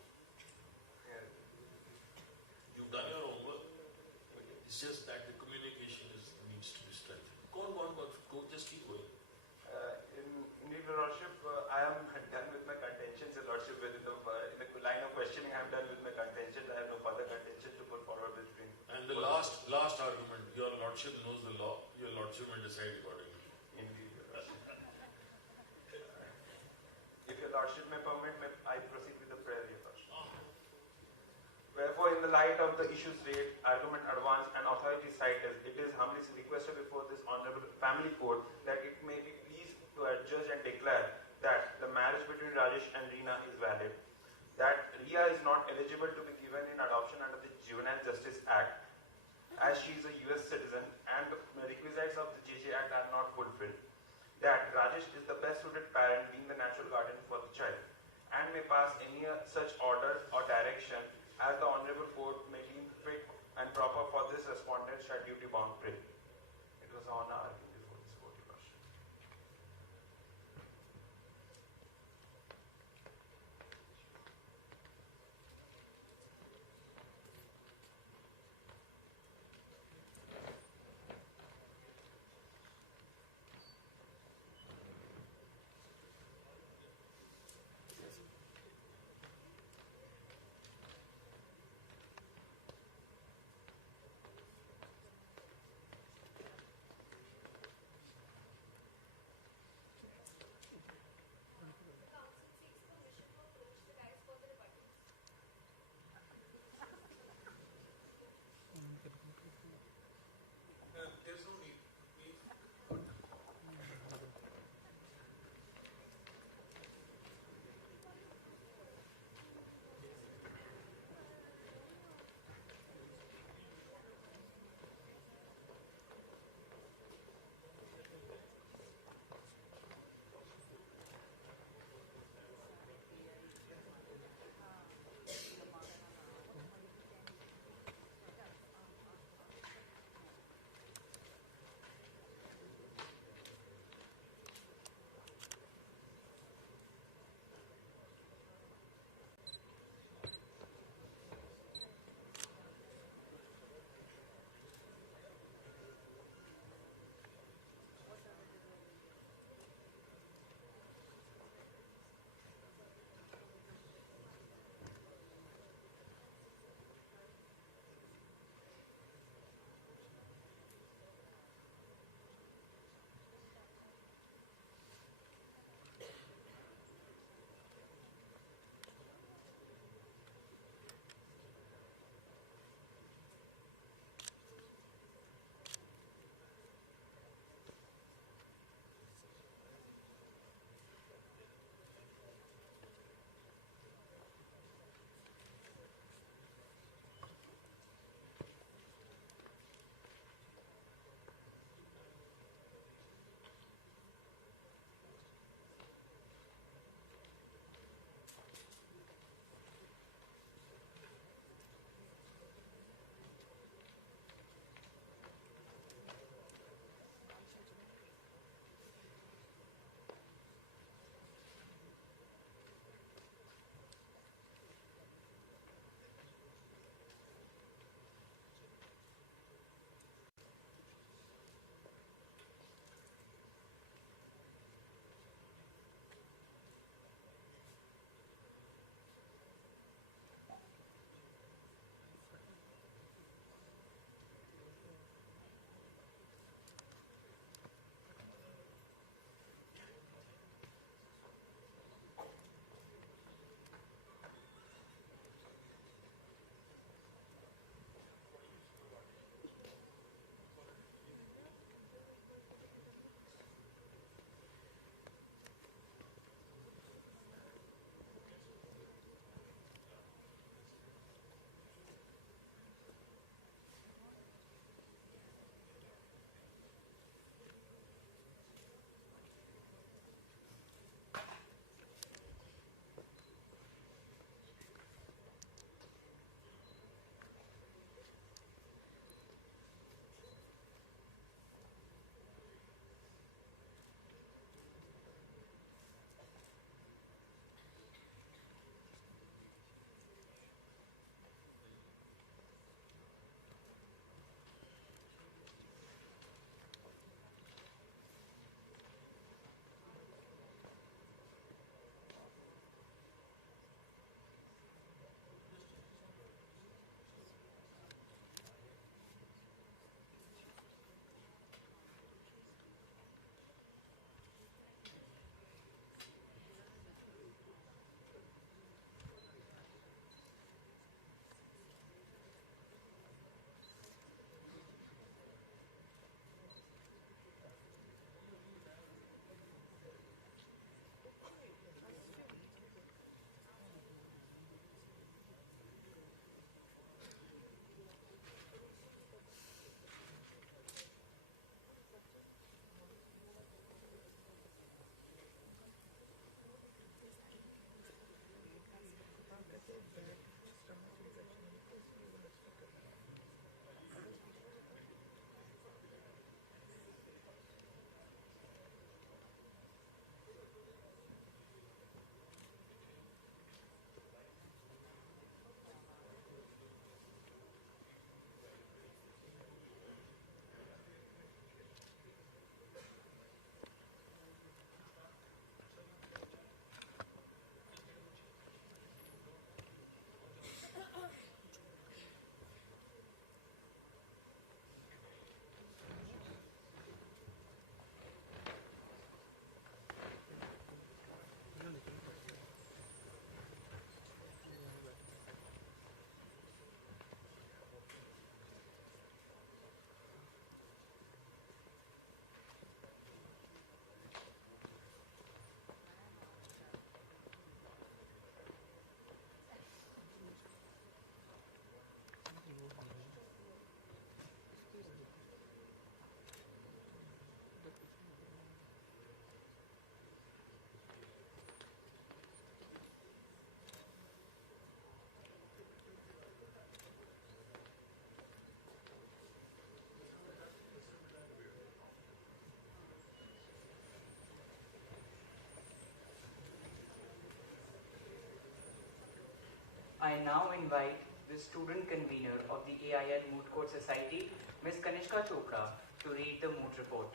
You've done your homework. It's just that the communication needs to be strengthened. Go on, just keep going. Indeed, Your Lordship, I am done with my contentions. Your Lordship, in the line of questioning, I am done with my contentions. I have no further contention to put forward between. And the last argument, your lordship knows the law, your lordship will decide accordingly. Indeed, Your Lordship. If Your Lordship may permit, I proceed with the prayer, Your Lordship. Wherefore, in the light of the issues raised, argument advanced, and authority cited, it is humbly requested before this honorable family court that it may be pleased to adjudge and declare that the marriage between Rajesh and Reena is valid, that Ria is not eligible to be given in adoption under the Juvenile Justice Act, as she is a US citizen and the requisites of the JJ Act are not fulfilled, that Rajesh is the best suited parent being the natural guardian for the child, and may pass any such order or direction as the Honorable Court may deem fit and proper for this respondent shall duty bound pray. It was an honor arguing before this court, Your Lordship. I now invite the student convener of the AIL Moot Court Society, Ms. Kanishka Chopra, to read the moot report.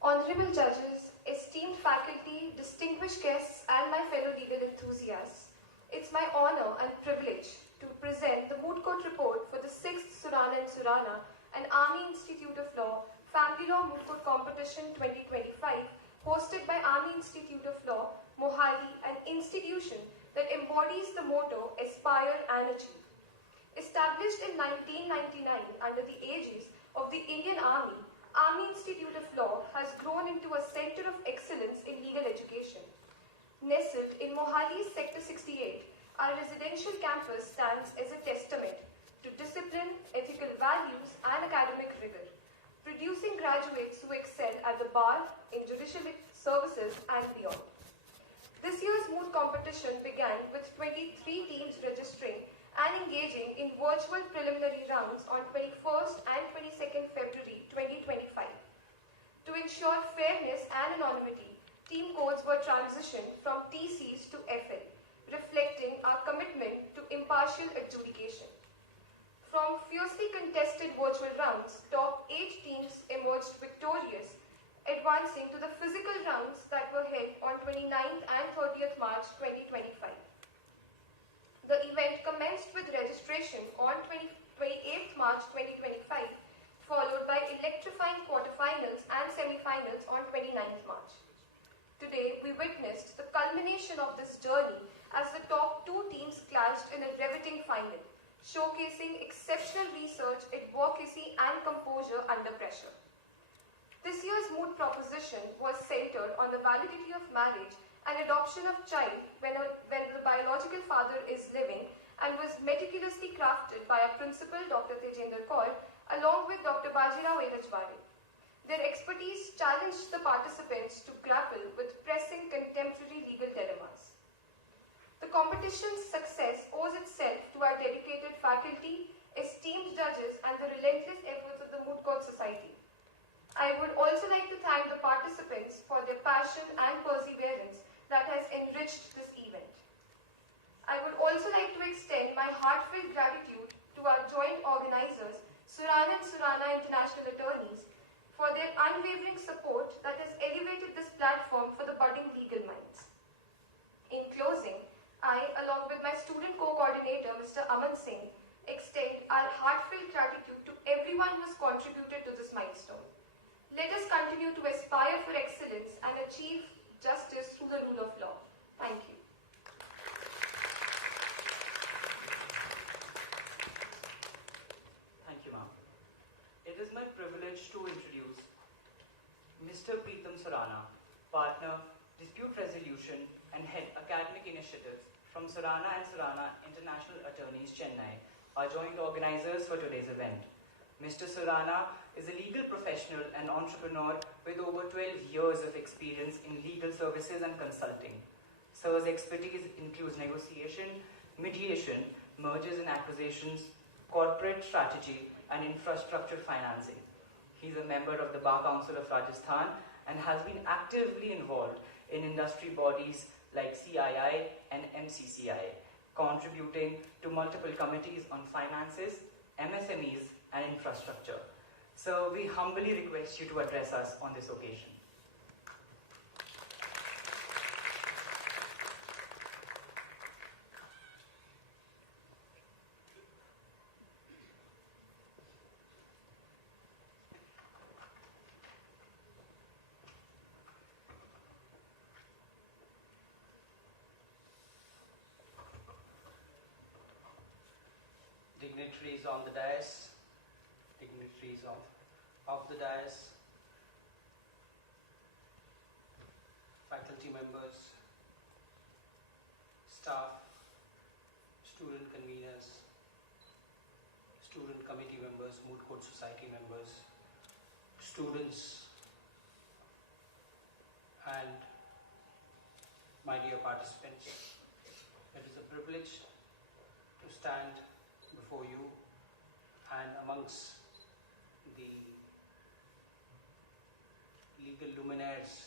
Honorable judges, esteemed faculty, distinguished guests, and my fellow legal enthusiasts, it's my honor and privilege to present the moot court report for the 6th Surana and Surana and Army Institute of Law Family Law Moot Court Competition 2025, hosted by Army Institute of Law, Mohali, an institution that embodies the motto Aspire and Achieve. Established in 1999 under the aegis of the Indian Army, Army Institute of Law has grown into a center of excellence in legal education. Nestled in Mohali's Sector 68, our residential campus stands as a testament to discipline, ethical values, and academic rigor, producing graduates who excel at the bar, in judicial services, and beyond. This year's moot competition began with 23 teams registering and engaging in virtual preliminary rounds on 21st and 22nd February 2025. To ensure fairness and anonymity, team codes were transitioned from TCs to FL, reflecting our commitment to impartial adjudication. From fiercely contested virtual rounds, top 8 teams emerged victorious, advancing to the physical rounds that were held on 29th and 30th March 2025. The event commenced with registration on 28th March 2025, followed by electrifying quarterfinals and semifinals on 29th March. Today, we witnessed the culmination of this journey as the top 2 teams clashed in a riveting final, showcasing exceptional research, advocacy, and composure under pressure. This year's moot proposition was centered on the validity of marriage and adoption of child when the biological father is living, and was meticulously crafted by our principal, Dr. Tejendra Kaur, along with Dr. Bajirao Rajwade. Their expertise challenged the participants to grapple with pressing contemporary legal dilemmas. The competition's success owes itself to our dedicated faculty, esteemed judges, and the relentless efforts of the Moot Court Society. I would also like to thank the participants for their passion and perseverance that has enriched this event. I would also like to extend my heartfelt gratitude to our joint organizers, Surana and Surana International Attorneys, for their unwavering support that has elevated this platform for the budding legal minds. In closing, I, along with my student co-coordinator, Mr. Aman Singh, extend our heartfelt gratitude to everyone who has contributed to this milestone. Let us continue to aspire for excellence and achieve justice through the rule of law. Thank you. Thank you, ma'am. It is my privilege to introduce Mr. Surana, Partner, Dispute Resolution and Head Academic Initiatives from Surana and Surana International Attorneys, Chennai, our joint organizers for today's event. Mr. Surana is a legal professional and entrepreneur with over 12 years of experience in legal services and consulting. Sir's expertise includes negotiation, mediation, mergers and acquisitions, corporate strategy, and infrastructure financing. He's a member of the Bar Council of Rajasthan and has been actively involved in industry bodies like CII and MCCI, contributing to multiple committees on finances, MSMEs, and infrastructure. So we humbly request you to address us on this occasion. Dignitaries on the dais, dignitaries of the dais, faculty members, staff, student conveners, student committee members, Moot Court Society members, students, and my dear participants. It is a privilege to stand before you and amongst legal luminaires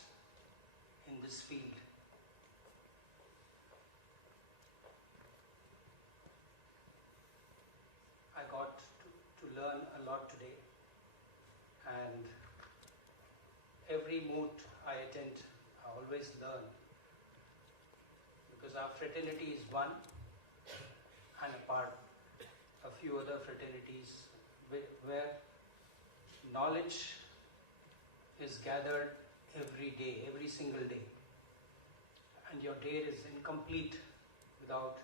in this field. I got to learn a lot today, and every moot I attend, I always learn, because our fraternity is one, and apart a few other fraternities where knowledge is gathered every day, every single day, and your day is incomplete without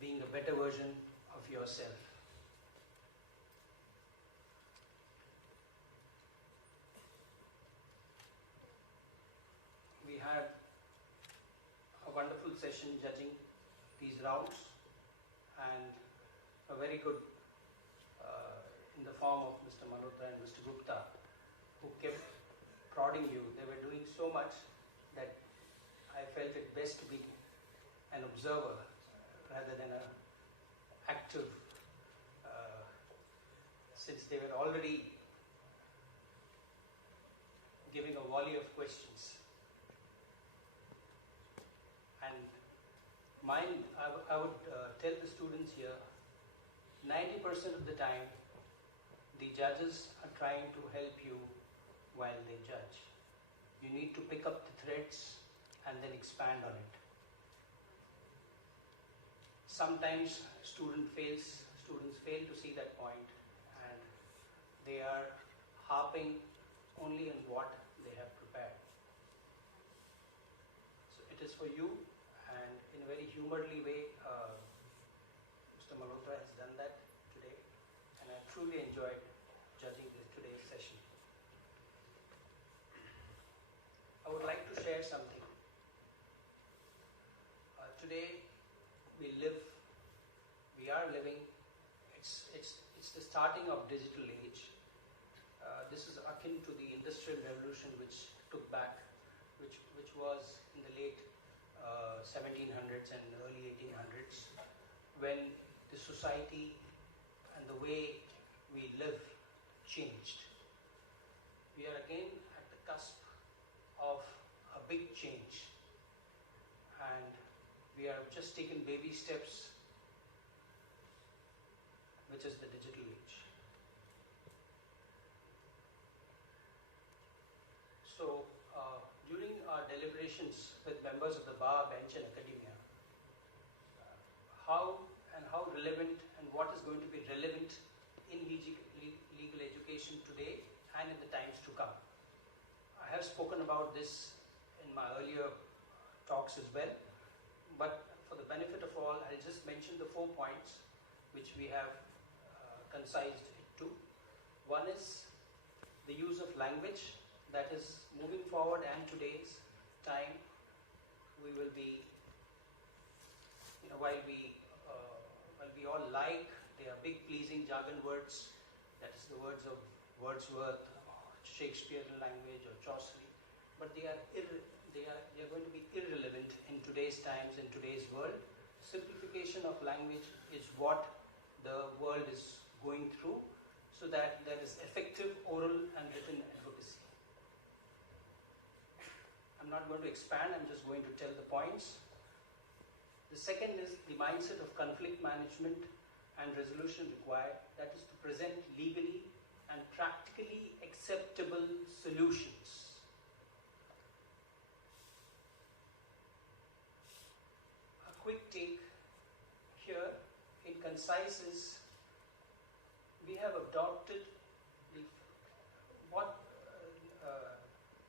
being a better version of yourself. We had a wonderful session judging these rounds, and a very good in the form of Mr. Malhotra and Mr. Gupta, who kept prodding you. They were doing so much that I felt it best to be an observer rather than an active, since they were already giving a volley of questions. And mine, I would tell the students here, 90% of the time, the judges are trying to help you while they judge. You need to pick up the threads and then expand on it. Sometimes students fail to see that point, and they are harping only on what they have prepared. So it is for you, and in a very humoredly way, Mr. Malhotra has done that today, and I truly enjoyed judging today's session. I would like to share something. Today we are living, it's the starting of digital age. This is akin to the Industrial Revolution which took back, which was in the late 1700s and early 1800s, when the society and the way we live changed. We are again at the cusp of a big change, and we have just taken baby steps, which is the digital age. So, during our deliberations with members of the bar bench and academia, how relevant and what is going to be relevant in legal education today and in the times to come. I have spoken about this in my earlier talks as well, but for the benefit of all, I'll just mention the 4 points which we have concised it to. One is the use of language, that is moving forward, and today's time we will be, while we all like, they are big pleasing jargon words, that is the words of Wordsworth, or Shakespearean language, or Chaucer, but they are going to be irrelevant in today's times, in today's world. Simplification of language is what the world is going through, so that there is effective oral and written advocacy. I'm not going to expand, I'm just going to tell the points. The second is the mindset of conflict management and resolution required, that is to present legally and practically acceptable solutions. A quick take here, in concise, is we have adopted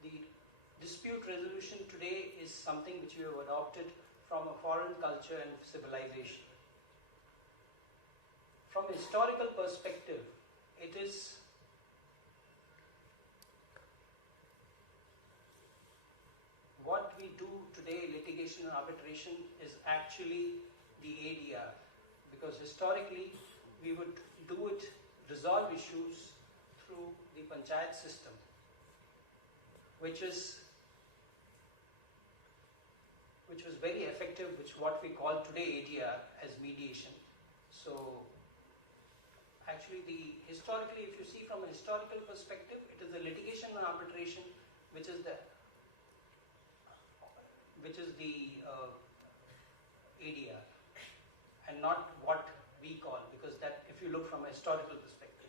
the dispute resolution today is something which we have adopted from a foreign culture and civilization. From a historical perspective, it is what we do today, litigation and arbitration, is actually the ADR, because historically we would resolve issues through the panchayat system, which was very effective, which what we call today ADR as mediation. So actually historically, if you see from a historical perspective, it is the litigation and arbitration which is the ADR, and not what we call, because that, if you look from a historical perspective.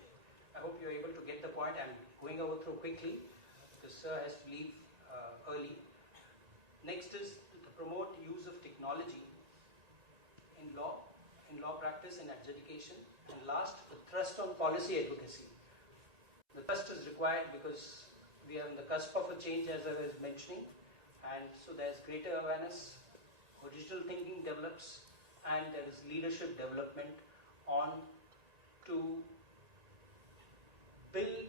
I hope you're able to get the point. I'm going over through quickly because Sir has to leave early. Next is to promote use of technology in law practice and adjudication. And last, the thrust on policy advocacy. The thrust is required because we are on the cusp of a change, as I was mentioning, and so there's greater awareness, original thinking develops, and there is leadership development on to build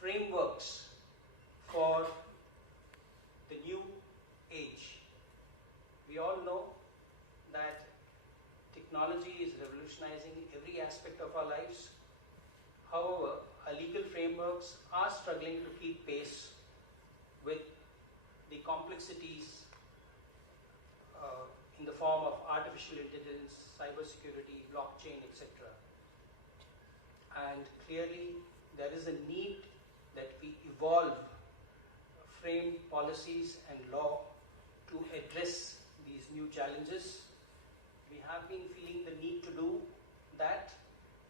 frameworks for the new age. We all know that technology is revolutionizing every aspect of our lives. However, our legal frameworks are struggling to keep pace with the complexities in the form of artificial intelligence, cybersecurity, blockchain, etc. And clearly, there is a need that we evolve frame policies and law to address these new challenges. We have been feeling the need to do that,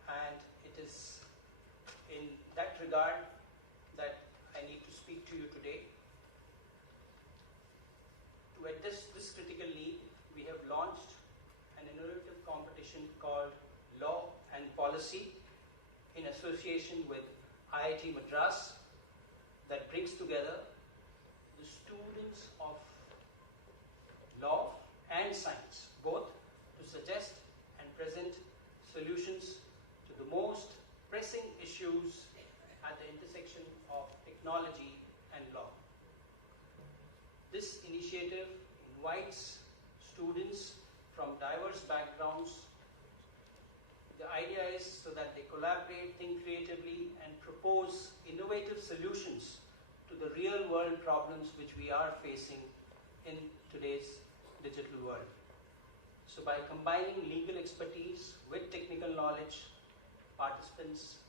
and it is in that regard that I need to speak to you today. To address this critical need, we have launched an innovative competition called Law and Policy in association with IIT Madras that brings together the students of law and science, both to suggest and present solutions to the most pressing issues at the intersection of technology and law. This initiative invites students from diverse backgrounds. The idea is so that they collaborate, think creatively, and propose innovative solutions to the real world problems which we are facing in today's digital world. So by combining legal expertise with technical knowledge, participants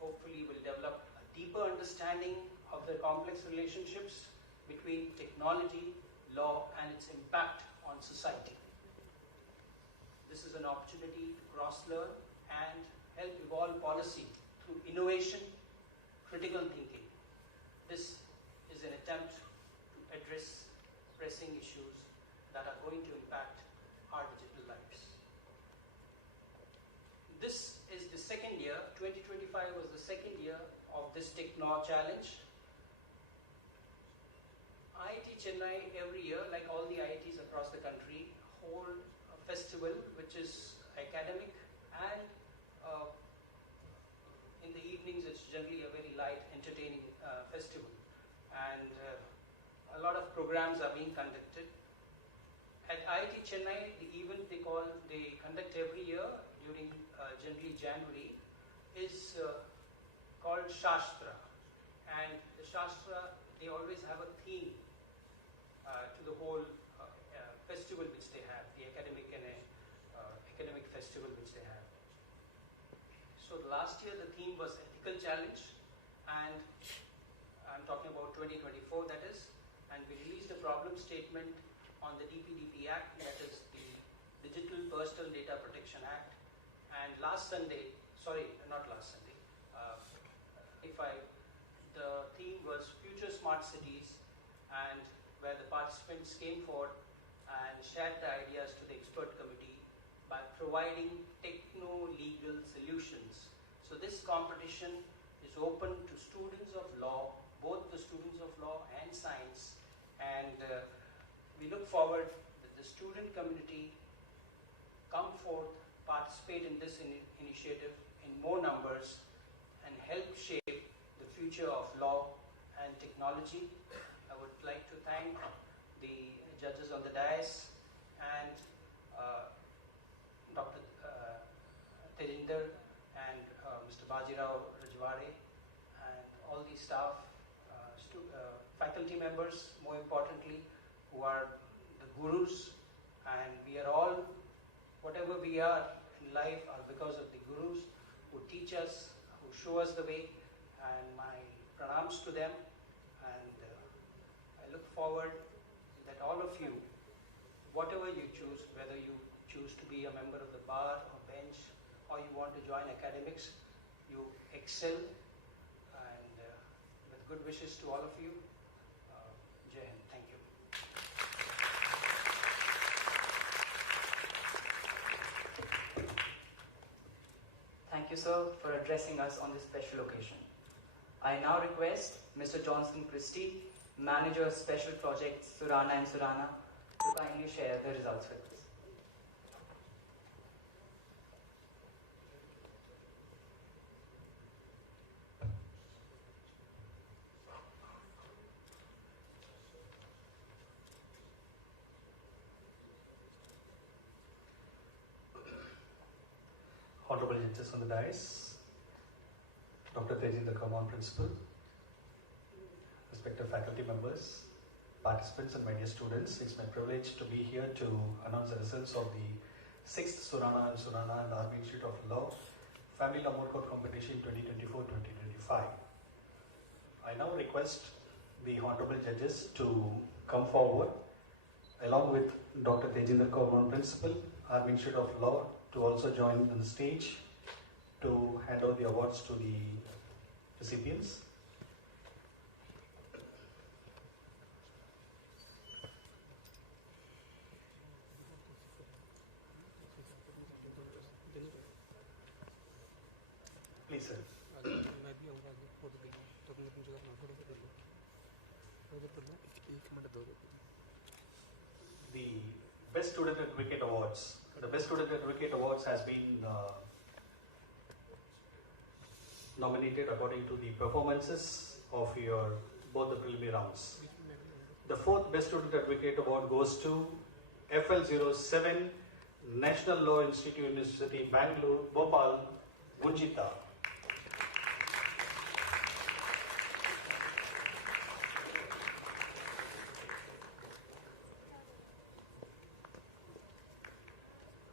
hopefully will develop a deeper understanding of the complex relationships between technology, law, and its impact on society. This is an opportunity to cross-learn and help evolve policy through innovation, critical thinking. This is an attempt to address pressing issues that are going to impact our digital lives. This is the second year. 2025 was the second year of this Techno Challenge. IIT Chennai every year, like all the IITs across the country, hold a festival which is academic, and in the evenings it's generally a very light, entertaining festival. And a lot of programs are being conducted. At IIT Chennai, the event they conduct every year during generally January is called Shastra. And the Shastra, they always have a theme to the whole festival which they have, the academic festival which they have. So last year the theme was ethical challenge, and I'm talking about 2024, that is, and we released a problem statement on the DPDP Act, that is the Digital Personal Data Protection Act. And the theme was Future Smart Cities, and where the participants came forward and shared the ideas to the expert committee by providing techno-legal solutions. So this competition is open to students of law, both the students of law and science, and we look forward that the student community come forth, participate in this initiative in more numbers, and help shape the future of law and technology. I would like to thank the judges on the dais and Dr. Tejinder and Mr. Bajirao Rajwade and all the staff, faculty members, more importantly, who are the gurus, and we are all, whatever we are in life, are because of the gurus who teach us, who show us the way, and my pranams to them. And I look forward that all of you, whatever you choose, whether you choose to be a member of the bar or bench, or you want to join academics, you excel. And with good wishes to all of you, Jai Hind. Thank you. Thank you, sir, for addressing us on this special occasion. I now request Mr. Johnson Christie, Manager of Special Projects Surana and Surana, to kindly share the results with us. Honorable judges on the dais, Dr. Tejinder Kaman, Principal, respected faculty members, participants and my dear students, it's my privilege to be here to announce the results of the 6th Surana and Surana and Army Institute of Law Family Law Moot Court Competition 2024-2025. I now request the Honorable judges to come forward along with Dr. Tejinder Kaman, Principal, Army Institute of Law, to also join on the stage to hand over the awards to the recipients. Please, sir. मैं भी आऊँगा आगे photo के लिए तो अपने अपनी जगह अपना फोटो कर लो उधर कर लो 1 मिनट दो The Best Student Advocate Awards. The Best Student Advocate Awards has been nominated according to the performances of your both the preliminary rounds. The 4th Best Student Advocate Award goes to FL07 National Law Institute University, Bangalore, Bhopal, Gunjita.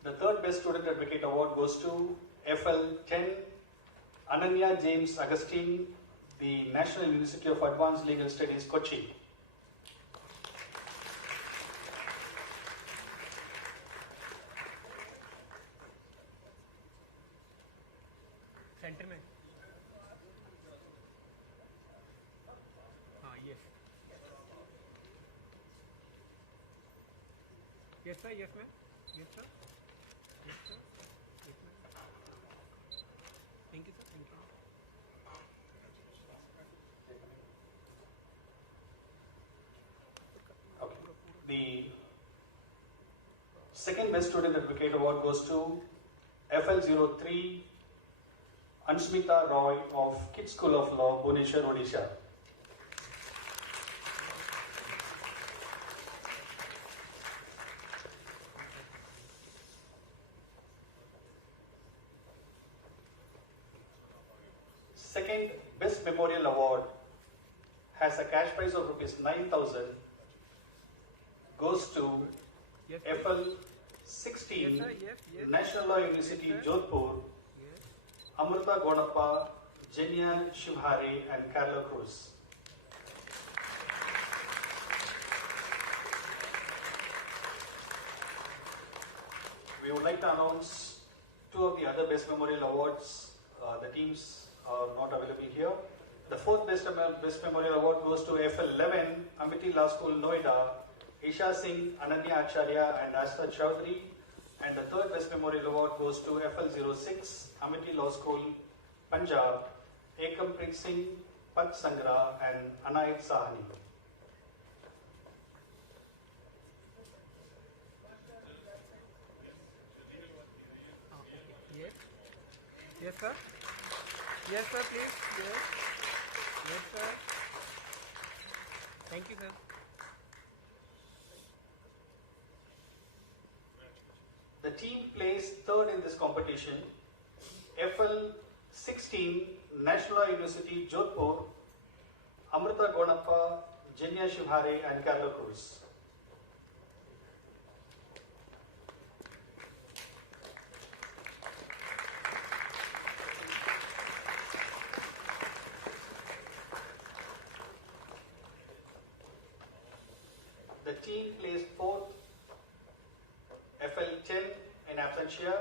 The 3rd Best Student Advocate Award goes to FL10 Ananya James Augustine, the National University of Advanced Legal Studies, Kochi. Centre में हाँ yes yes sir yes ma'am yes sir yes sir yes ma'am thank you sir thank you Okay. The 2nd Best Student Advocate Award goes to FL03 Ansmita Roy of Kids School of Law, Bhubaneswar, Odisha. Second Best Memorial Award has a cash prize of rupees 9,000, goes to yes FL16 yes sir yes National Law University, Yes, sir. Jodhpur, yes Amrita Gonappa, Jenya Shivhare and Carla Cruz. We would like to announce 2 of the other Best Memorial Awards. The teams are not available here. The 4th Best Memorial Award goes to FL11 Amity Law School, Noida, Isha Singh, Ananya Acharya and Asta Chowdhury. And the 3rd Best Memorial Award goes to FL06 Amity Law School, Punjab, Ekampreet Singh, Pat Sangra and Anayat Sahani. yes yes sir yes sir please yes yes sir thank you sir The team placed 3rd in this competition, FL16 National Law University, Jodhpur, Amrita Gonappa, Jenya Shivhare and Carla Cruz. The team placed 4th, FL10 in absentia,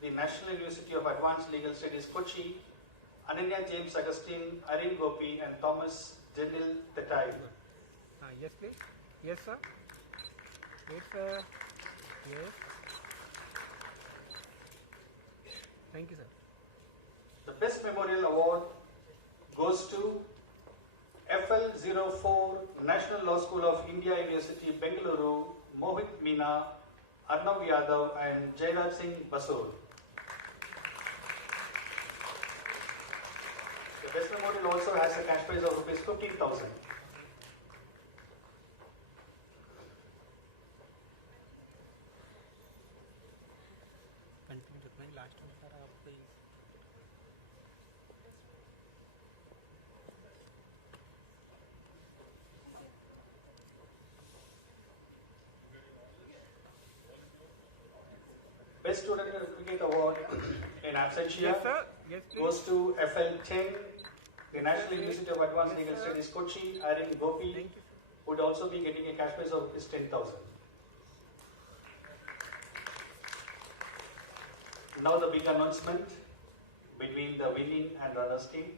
the National University of Advanced Legal Studies, Kochi, Ananya James Augustine, Irene Gopi, and Thomas Denil Tetai. Yes, please. Yes, sir. Yes, sir. Yes. Thank you, sir. The Best Memorial Award goes to FL04, National Law School of India University, Bengaluru, Mohit Meena, Arnav Yadav, and Jairaj Singh Basur. The Best Memorial also has a cash prize of rupees 15,000. Continue with my last one, sir. Please. Best Student Cricket Award in absentia Yes, sir. Yes, please. goes to FL10, the National University of Advanced Legal Studies, Kochi, Irene Gopi, Thank you, sir. would also be getting a cash prize of rupees 10,000. Now the big announcement between the winning and runners team.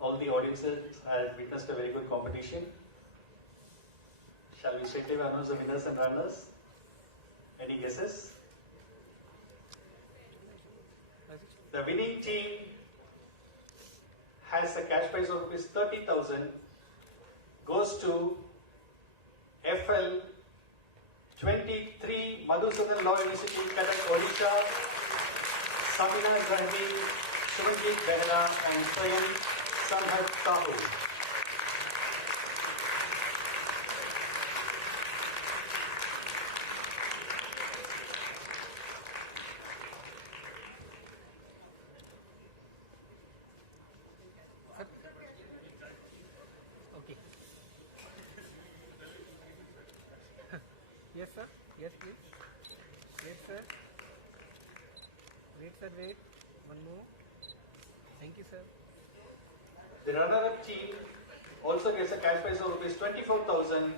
All the audiences have witnessed a very good competition. Shall we straightaway announce the winners and runners? Any guesses? The winning team has a cash prize of rupees 30,000, goes to FL 23 Madhusudan Law University, Cuttack, Odisha, Samina Gandhi, Shivanjit Behra, and Swayam Sanhat Sahu. Okay. Yes, sir. Yes, please. Wait, sir. Wait, sir. Wait. One more. Thank you, sir. The runner-up team also gets a cash prize of rupees 24,000,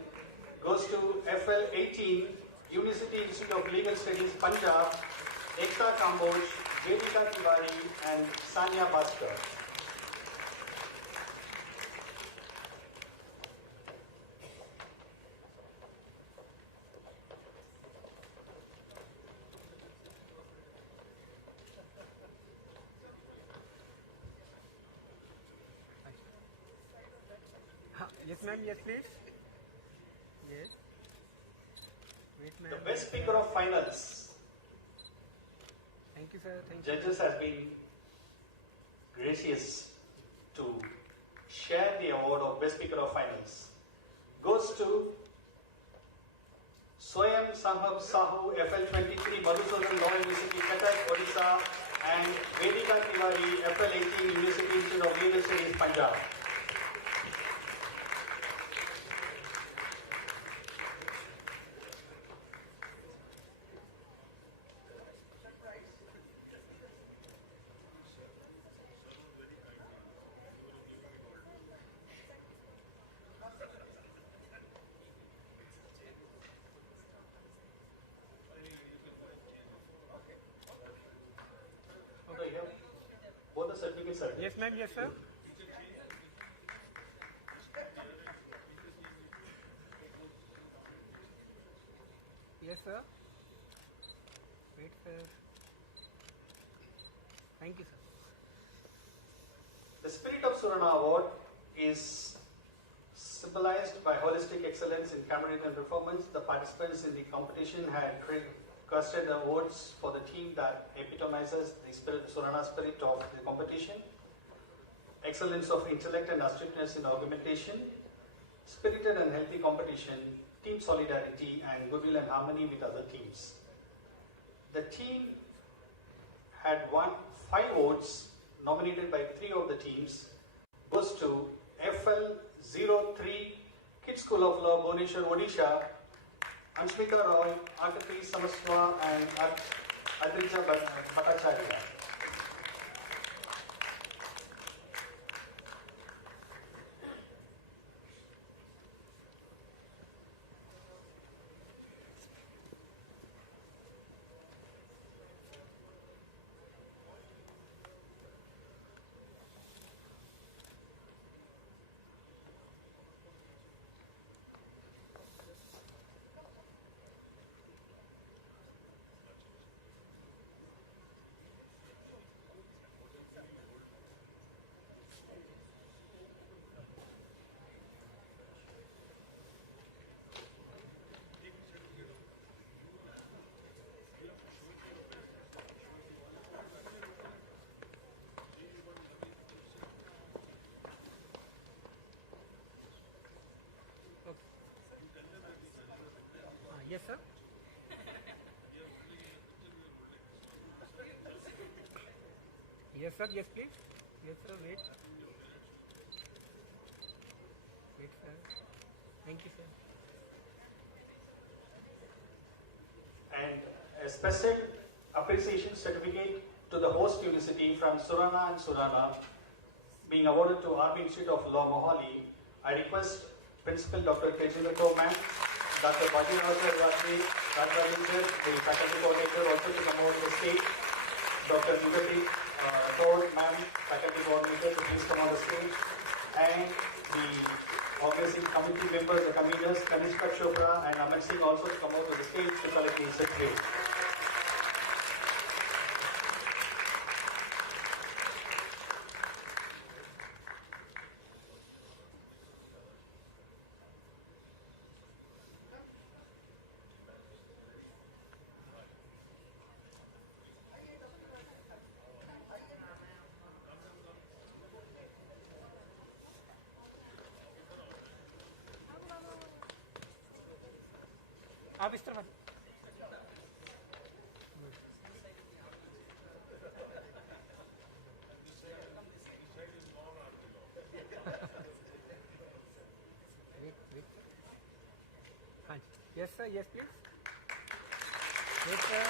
goes to FL 18 University Institute of Legal Studies, Punjab, Ekta Kamboj, Vedika Tiwari, and Sanya Bhaskar. Yes, ma'am. Yes, please. Yes. Wait, ma'am. The best speaker of finals. Thank you, sir. Thank you. Judges have been gracious to share the award of best speaker of finals. Goes to Swayam Sanhat Sahu, FL23 Madhusudan Law University, Cuttack, Odisha, and Vedika Tiwari, FL18 University Institute of Legal Studies, Punjab. So you have both the certificates are there. Yes, ma'am. Yes, sir. Yes, sir. Wait, sir. Thank you, sir. The Spirit of Surana Award is symbolized by holistic excellence in Cameroonian performance. The participants in the competition had casted awards for the team that epitomizes the Surana spirit of the competition. Excellence of intellect and astuteness in argumentation, spirited and healthy competition, team solidarity, and goodwill and harmony with other teams. The team had won 5 awards nominated by 3 of the teams. Goes to FL03 Kids School of Law, Bhubaneswar, Odisha, Anshmita Roy, Akati Samaswa, and Adrija Bhattacharya. Yes, sir. Yes, sir. Yes, please. Yes, sir. Wait. Wait, sir. Thank you, sir. And a special appreciation certificate to the host university from Surana and Surana being awarded to Army Institute of Law, Mohali. I request Principal Dr. Petitioner, Dr. Petitioner, the faculty coordinator, also to come over to the stage. Dr. Nugati ma'am, faculty coordinator, to please come on the stage. And the organizing committee members, the conveners, Kanishka Chopra and Aman Singh also to come over to the stage to collect the certificate. आप इस तरफ हाँ जी yes sir yes please yes sir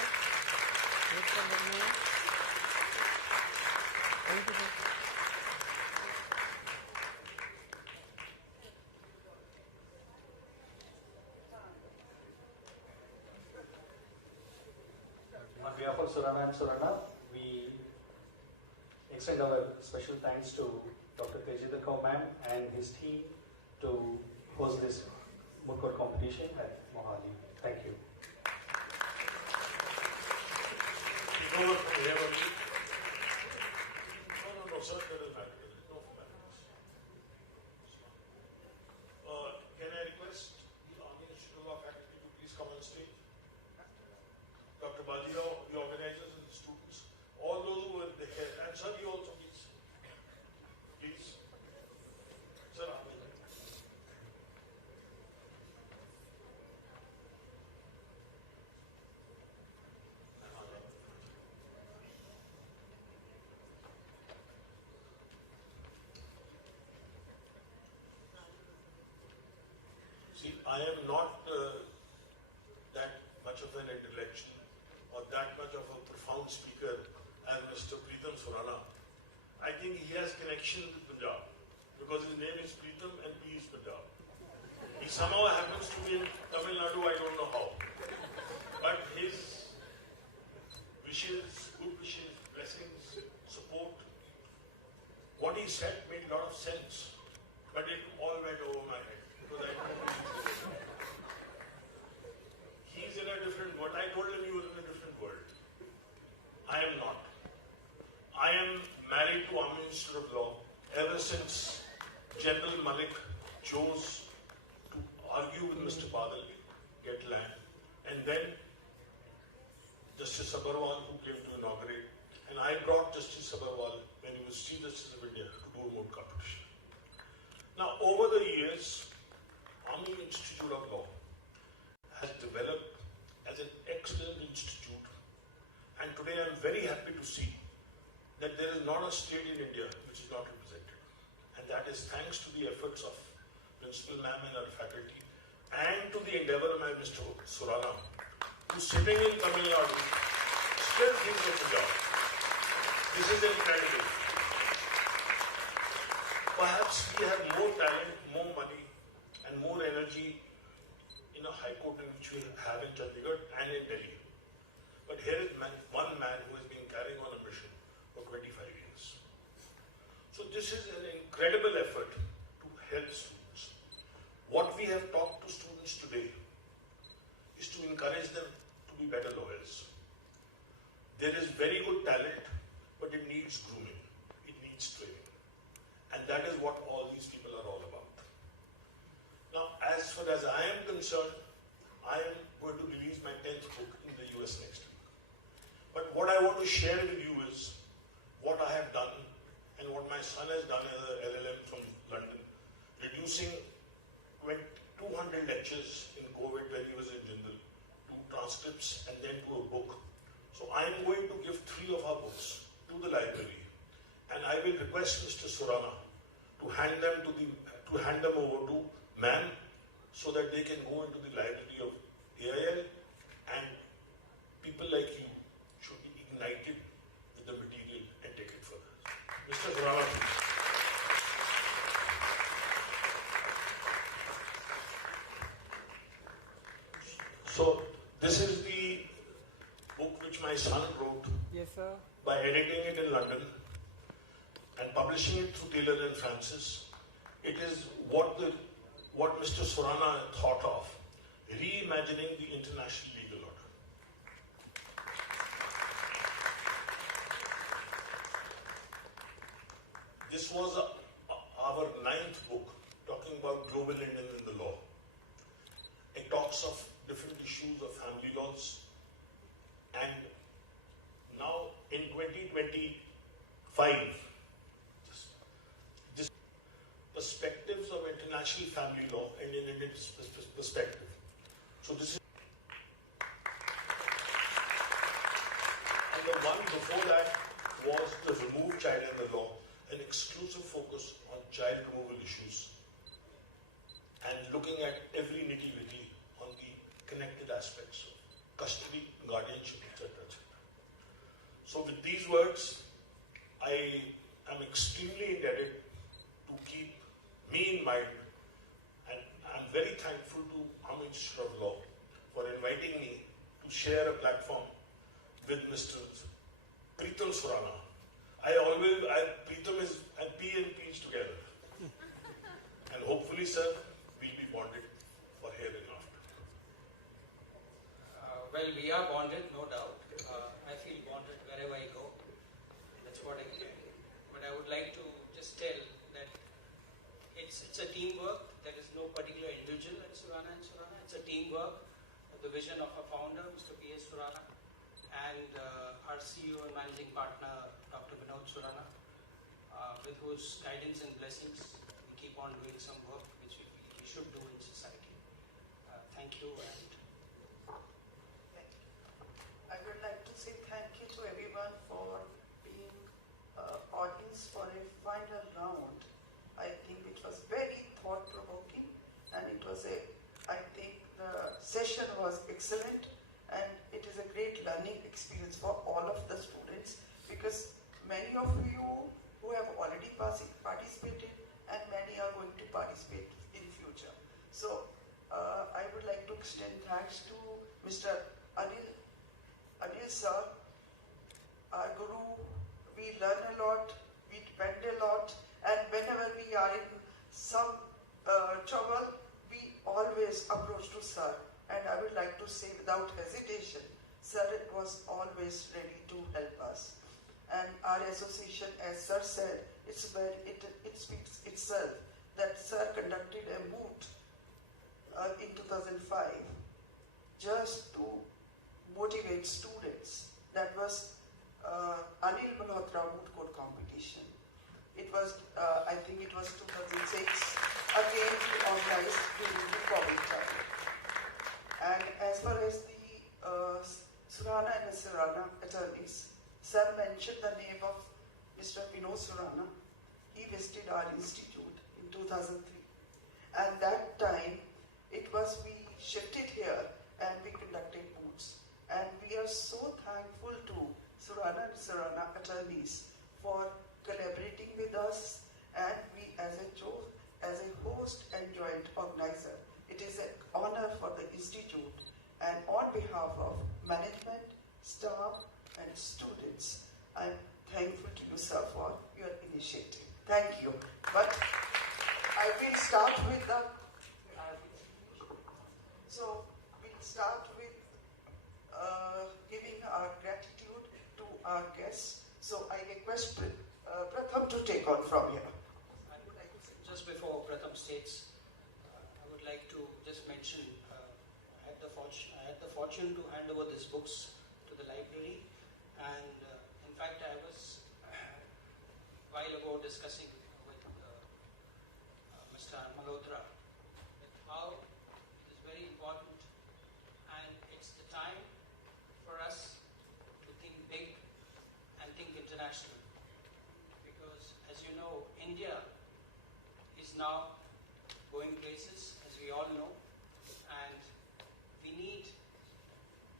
thank you sir On behalf of Surana and Surana, we extend our special thanks to Dr. Tejita Kauman and his team to host this moot court competition at Mohali. Thank you. No, sir, that is matter. There is no formalities. Can I request the Army Institute of Law faculty to please come on stage? Dr. Bajirao, the organizers and the students, all those who were there, and sir, you also please. Please. Sir, see, I am not that much of an intellectual or that much of a profound speaker as Mr. Preetham Surana. I think he has connection with Punjab because his name is Preetham and P is Punjab. He somehow happens to be in Tamil Nadu, I don't know how. But his wishes, good wishes, blessings, support, what he said made a lot of sense, but it all went over my head because I don't know. He's in a different world. I told him he was in a different world. I am not. I am married to Army Institute of Law ever since General Malik chose to argue with Mr. Badal, get land, and then Justice Agarwal, who came to inaugurate, and I brought Justice Agarwal when he was Chief Justice of India to do a moot competition. Now, over the years, Army Institute of Law has developed as an excellent institute, and today I am very happy to see that there is not a state in India which is not represented, and that is thanks to the efforts of Principal Ma'am and our faculty, and to the endeavour of my Mr. Surana, who sitting in Tamil Nadu still thinks of the job. This is incredible. Perhaps we have more talent, more money, and more energy in a high court which we have in Chandigarh and in Delhi. But here is one man who has been carrying on a mission for 25 years. So this is an incredible effort to help students. What we have talked to students today is to encourage them to be better lawyers. There is very good talent, but it needs grooming. It needs training. And that is what all these people are all about. Now, as far as I am concerned, I am going to release my 10th book in the US next week. But what I want to share with you is what I have done and what my son has done as an LLM from London, reducing 200 lectures in COVID when he was in Jindal transcripts and then to a book. So I am going to give 3 of our books to the library, and I will request Mr. Surana to hand them over to ma'am, so that they can go into the library of AIL, and people like you should be ignited with the material and take it further. Mr. Surana, please. So this is the book which my son wrote. Yes, sir. By editing it in London and publishing it through Taylor and Francis. It is what Mr. Surana thought of, reimagining the international legal order. This was our 9th book, talking about global Indian in the law. It talks of different issues of family laws, and now in 2025, this perspectives of international family law and in its perspective. So this is, and the one before that was the Remove Child in the Law, an exclusive focus on child removal issues and looking at every nitty-gritty on the connected aspects of custody, guardianship, etc., etc. So with these words, I am extremely indebted to keep me in mind, and I'm very thankful to Army Institute of Law for inviting me to share a platform with Mr. Petitioner Surana. Preetam is, and P and P is together. And hopefully, sir, we'll be bonded for here and after. Well, we are bonded, no doubt. I feel bonded wherever I go. That's what I get. But I would like to just tell that it's a teamwork. There is no particular individual at Surana and Surana. It's a teamwork. The vision of our founder, Mr. P.S. Surana, and our CEO and managing partner, Dr. Vinod Surana, with whose guidance and blessings we keep on doing some work which we should do in society. Thank you. And I would like to say thank you to everyone for being audience for a final round. I think it was very thought-provoking, and it was I think the session was excellent, and it is a great learning experience for all of the students, because many of you who have already participated and many are going to participate in future. So I would like to extend thanks to Mr. Anil sir, our guru. We learn a lot, we depend a lot, and whenever we are in some trouble, we always approach to sir. And I would like to say without hesitation, sir was always ready to help us. And our association, as sir said, it speaks itself that sir conducted a moot in 2005 just to motivate students. That was Anil Malhotra moot court competition. It was, I think it was 2006, again organized during the COVID time. And as far as the Surana and Surana attorneys, sir mentioned the name of Mr. Vinod Surana. He visited our institute in 2003. And that time, we shifted here and we conducted moots. And we are so thankful to Surana and Surana attorneys for collaborating with us, and we as a host and joint organizer. It is an honor for the institute, and on behalf of management, staff, and students, I'm thankful to you, sir, for your initiative. Thank you. But I will start with giving our gratitude to our guests. So I request Pratham to take on from here. I would like to, just before Pratham states, I would like to just mention I had the fortune to hand over these books to the library, and in fact I was a while ago discussing with Mr. Malhotra how it is very important, and it's the time now going places, as we all know, and we need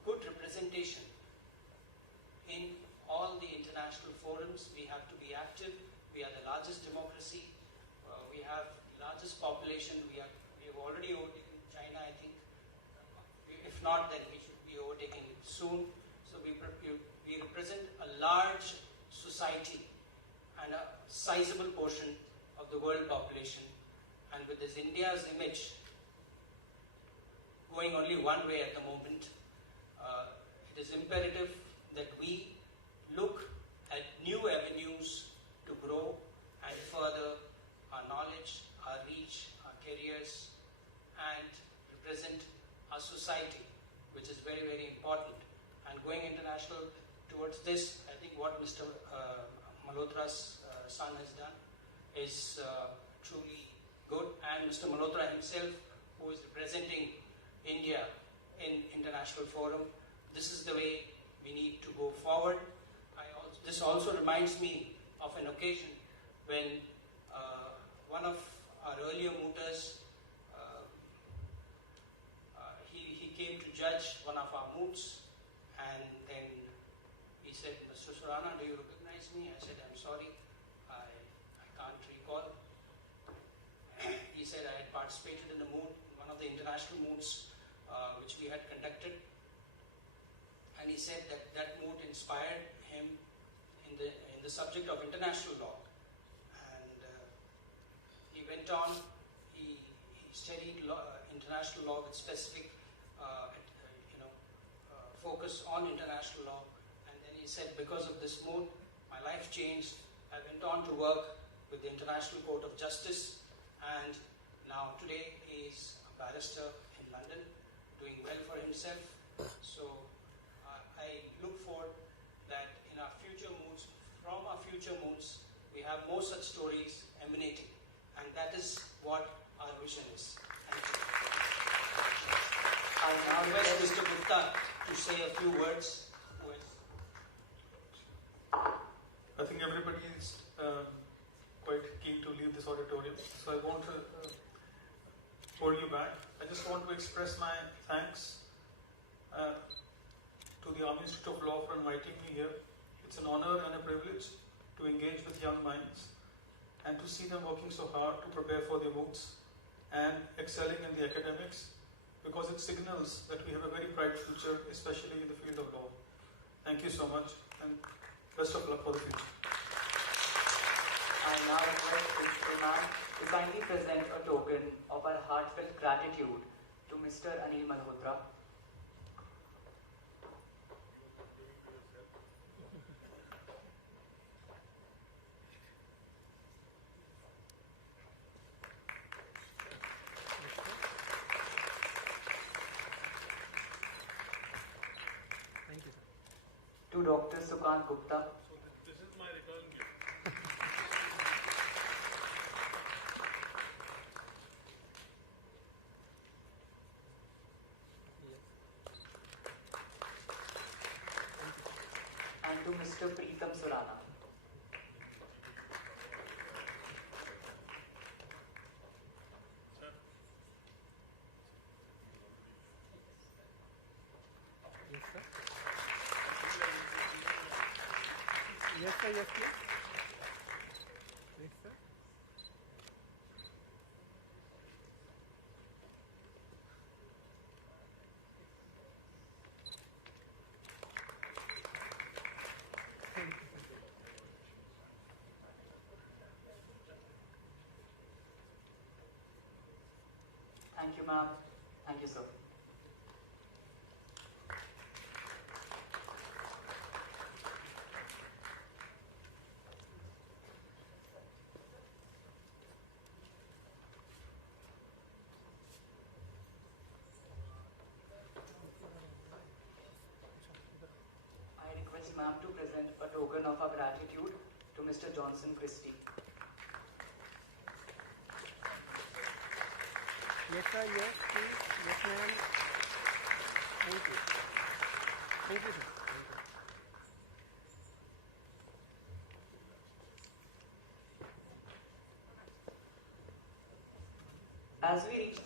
good representation in all the international forums. We have to be active. We are the largest democracy. We have the largest population. We have already overtaken China, I think. If not, then we should be overtaking it soon. So we represent a large society and a sizable portion of the world population. And with this India's image going only one way at the moment, it is imperative that we look at new avenues to grow and further our knowledge, our reach, our careers, and represent our society, which is very, very important. And going international towards this, I think what Mr. Malhotra's son has done is truly good. And Mr. Malhotra himself, who is representing India in international forum, this is the way we need to go forward. This also reminds me of an occasion when one of our earlier mooters, he came to judge one of our moots, and then he said, "Mr. Surana, do you recognize me?" I said, "I'm sorry, I can't recall." He said, "I had participated in a moot, one of the international moots which we had conducted." And he said that moot inspired him in the subject of international law. And he went on, he studied international law with specific focus on international law. And then he said, because of this moot, my life changed. I went on to work with the International Court of Justice, and now today he is a barrister in London, doing well for himself. So I look forward that in our future moots, from our future moots, we have more such stories emanating, and that is what our vision is. Thank you. I now request Mr. Gupta to say a few words. I think everybody is quite keen to leave this auditorium, so I won't hold you back. I just want to express my thanks to the Army Institute of Law for inviting me here. It's an honor and a privilege to engage with young minds and to see them working so hard to prepare for their moots and excelling in the academics, because it signals that we have a very bright future, especially in the field of law. Thank you so much, and best of luck for the future. I now request Principal Ma'am to kindly present a token of our heartfelt gratitude to Mr. Anil Malhotra. Thank you, sir. To Dr. Sukant Gupta. So this is my return gift. And to Mr. Preetam Surana. Sir. Yes, sir. Yes, sir. Yes, please. Yes, sir. Thank you, sir. Thank you, ma'am. Thank you, sir. I request ma'am to present a token of our gratitude to Mr. Johnson Christie. Yes, sir. Yes, please. Yes, ma'am. Thank you. Thank you, sir. Thank you.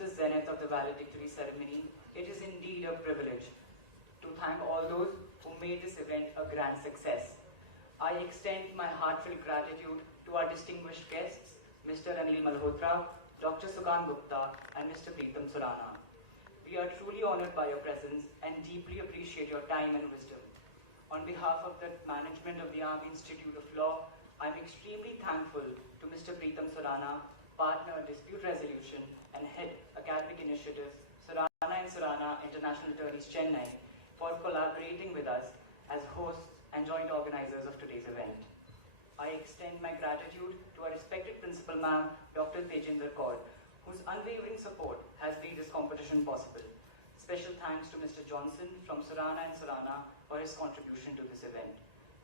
the zenith of the valedictory ceremony, it is indeed a privilege to thank all those who made this event a grand success. I extend my heartfelt gratitude to our distinguished guests, Mr. Anil Malhotra, Dr. Sugan Gupta, and Mr. Preetam Surana. We are truly honored by your presence and deeply appreciate your time and wisdom. On behalf of the management of the Army Institute of Law, I am extremely thankful to Mr. Preetam Surana, Partner Dispute Resolution and Head Academic Initiatives, Surana and Surana International Attorneys Chennai, for collaborating with us as hosts and joint organizers of today's event. I extend my gratitude to our respected Principal Ma'am, Dr. Tejinder Kaur, whose unwavering support has made this competition possible. Special thanks to Mr. Johnson from Surana and Surana for his contribution to this event.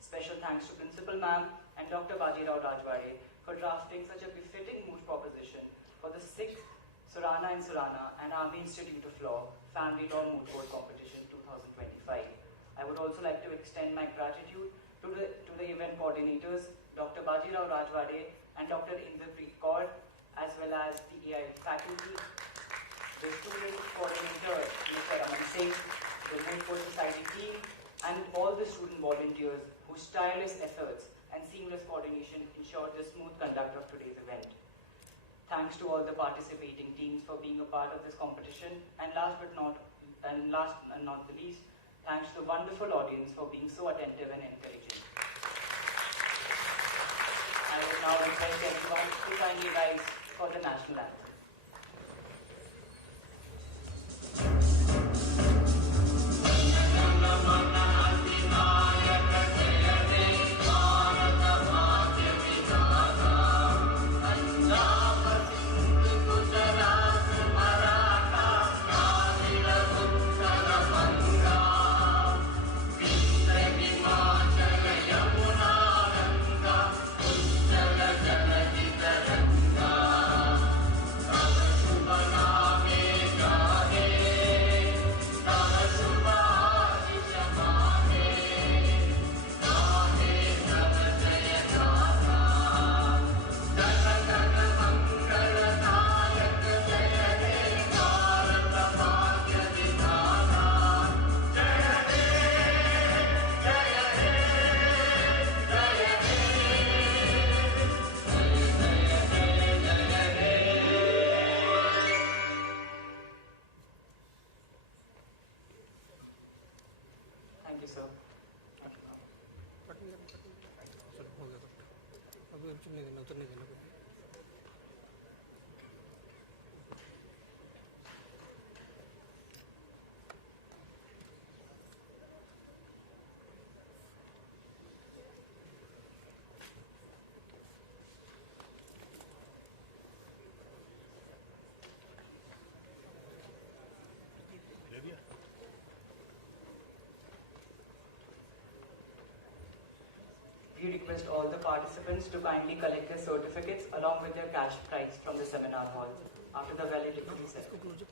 Special thanks to Principal Ma'am and Dr. Bajirao Rajwade for drafting such a befitting moot proposition for the 6th Surana and Surana and Army Institute of Law Family Law Moot Court Competition 2025. I would also like to extend my gratitude to the event coordinators, Dr. Bajirao Rajwade and Dr. Inderpreet Kaur, as well as the AIL faculty, the student coordinator, Mr. Raman Singh, the Moot Court Society team, and all the student volunteers whose tireless efforts and seamless coordination ensured the smooth conduct of today's event. Thanks to all the participating teams for being a part of this competition, and last but not the least, thanks to the wonderful audience for being so attentive and encouraging. I would now request everyone to kindly rise for the national anthem. Thank you, sir. We request all the participants to kindly collect their certificates along with their cash prize from the seminar hall after the valedictory ceremony.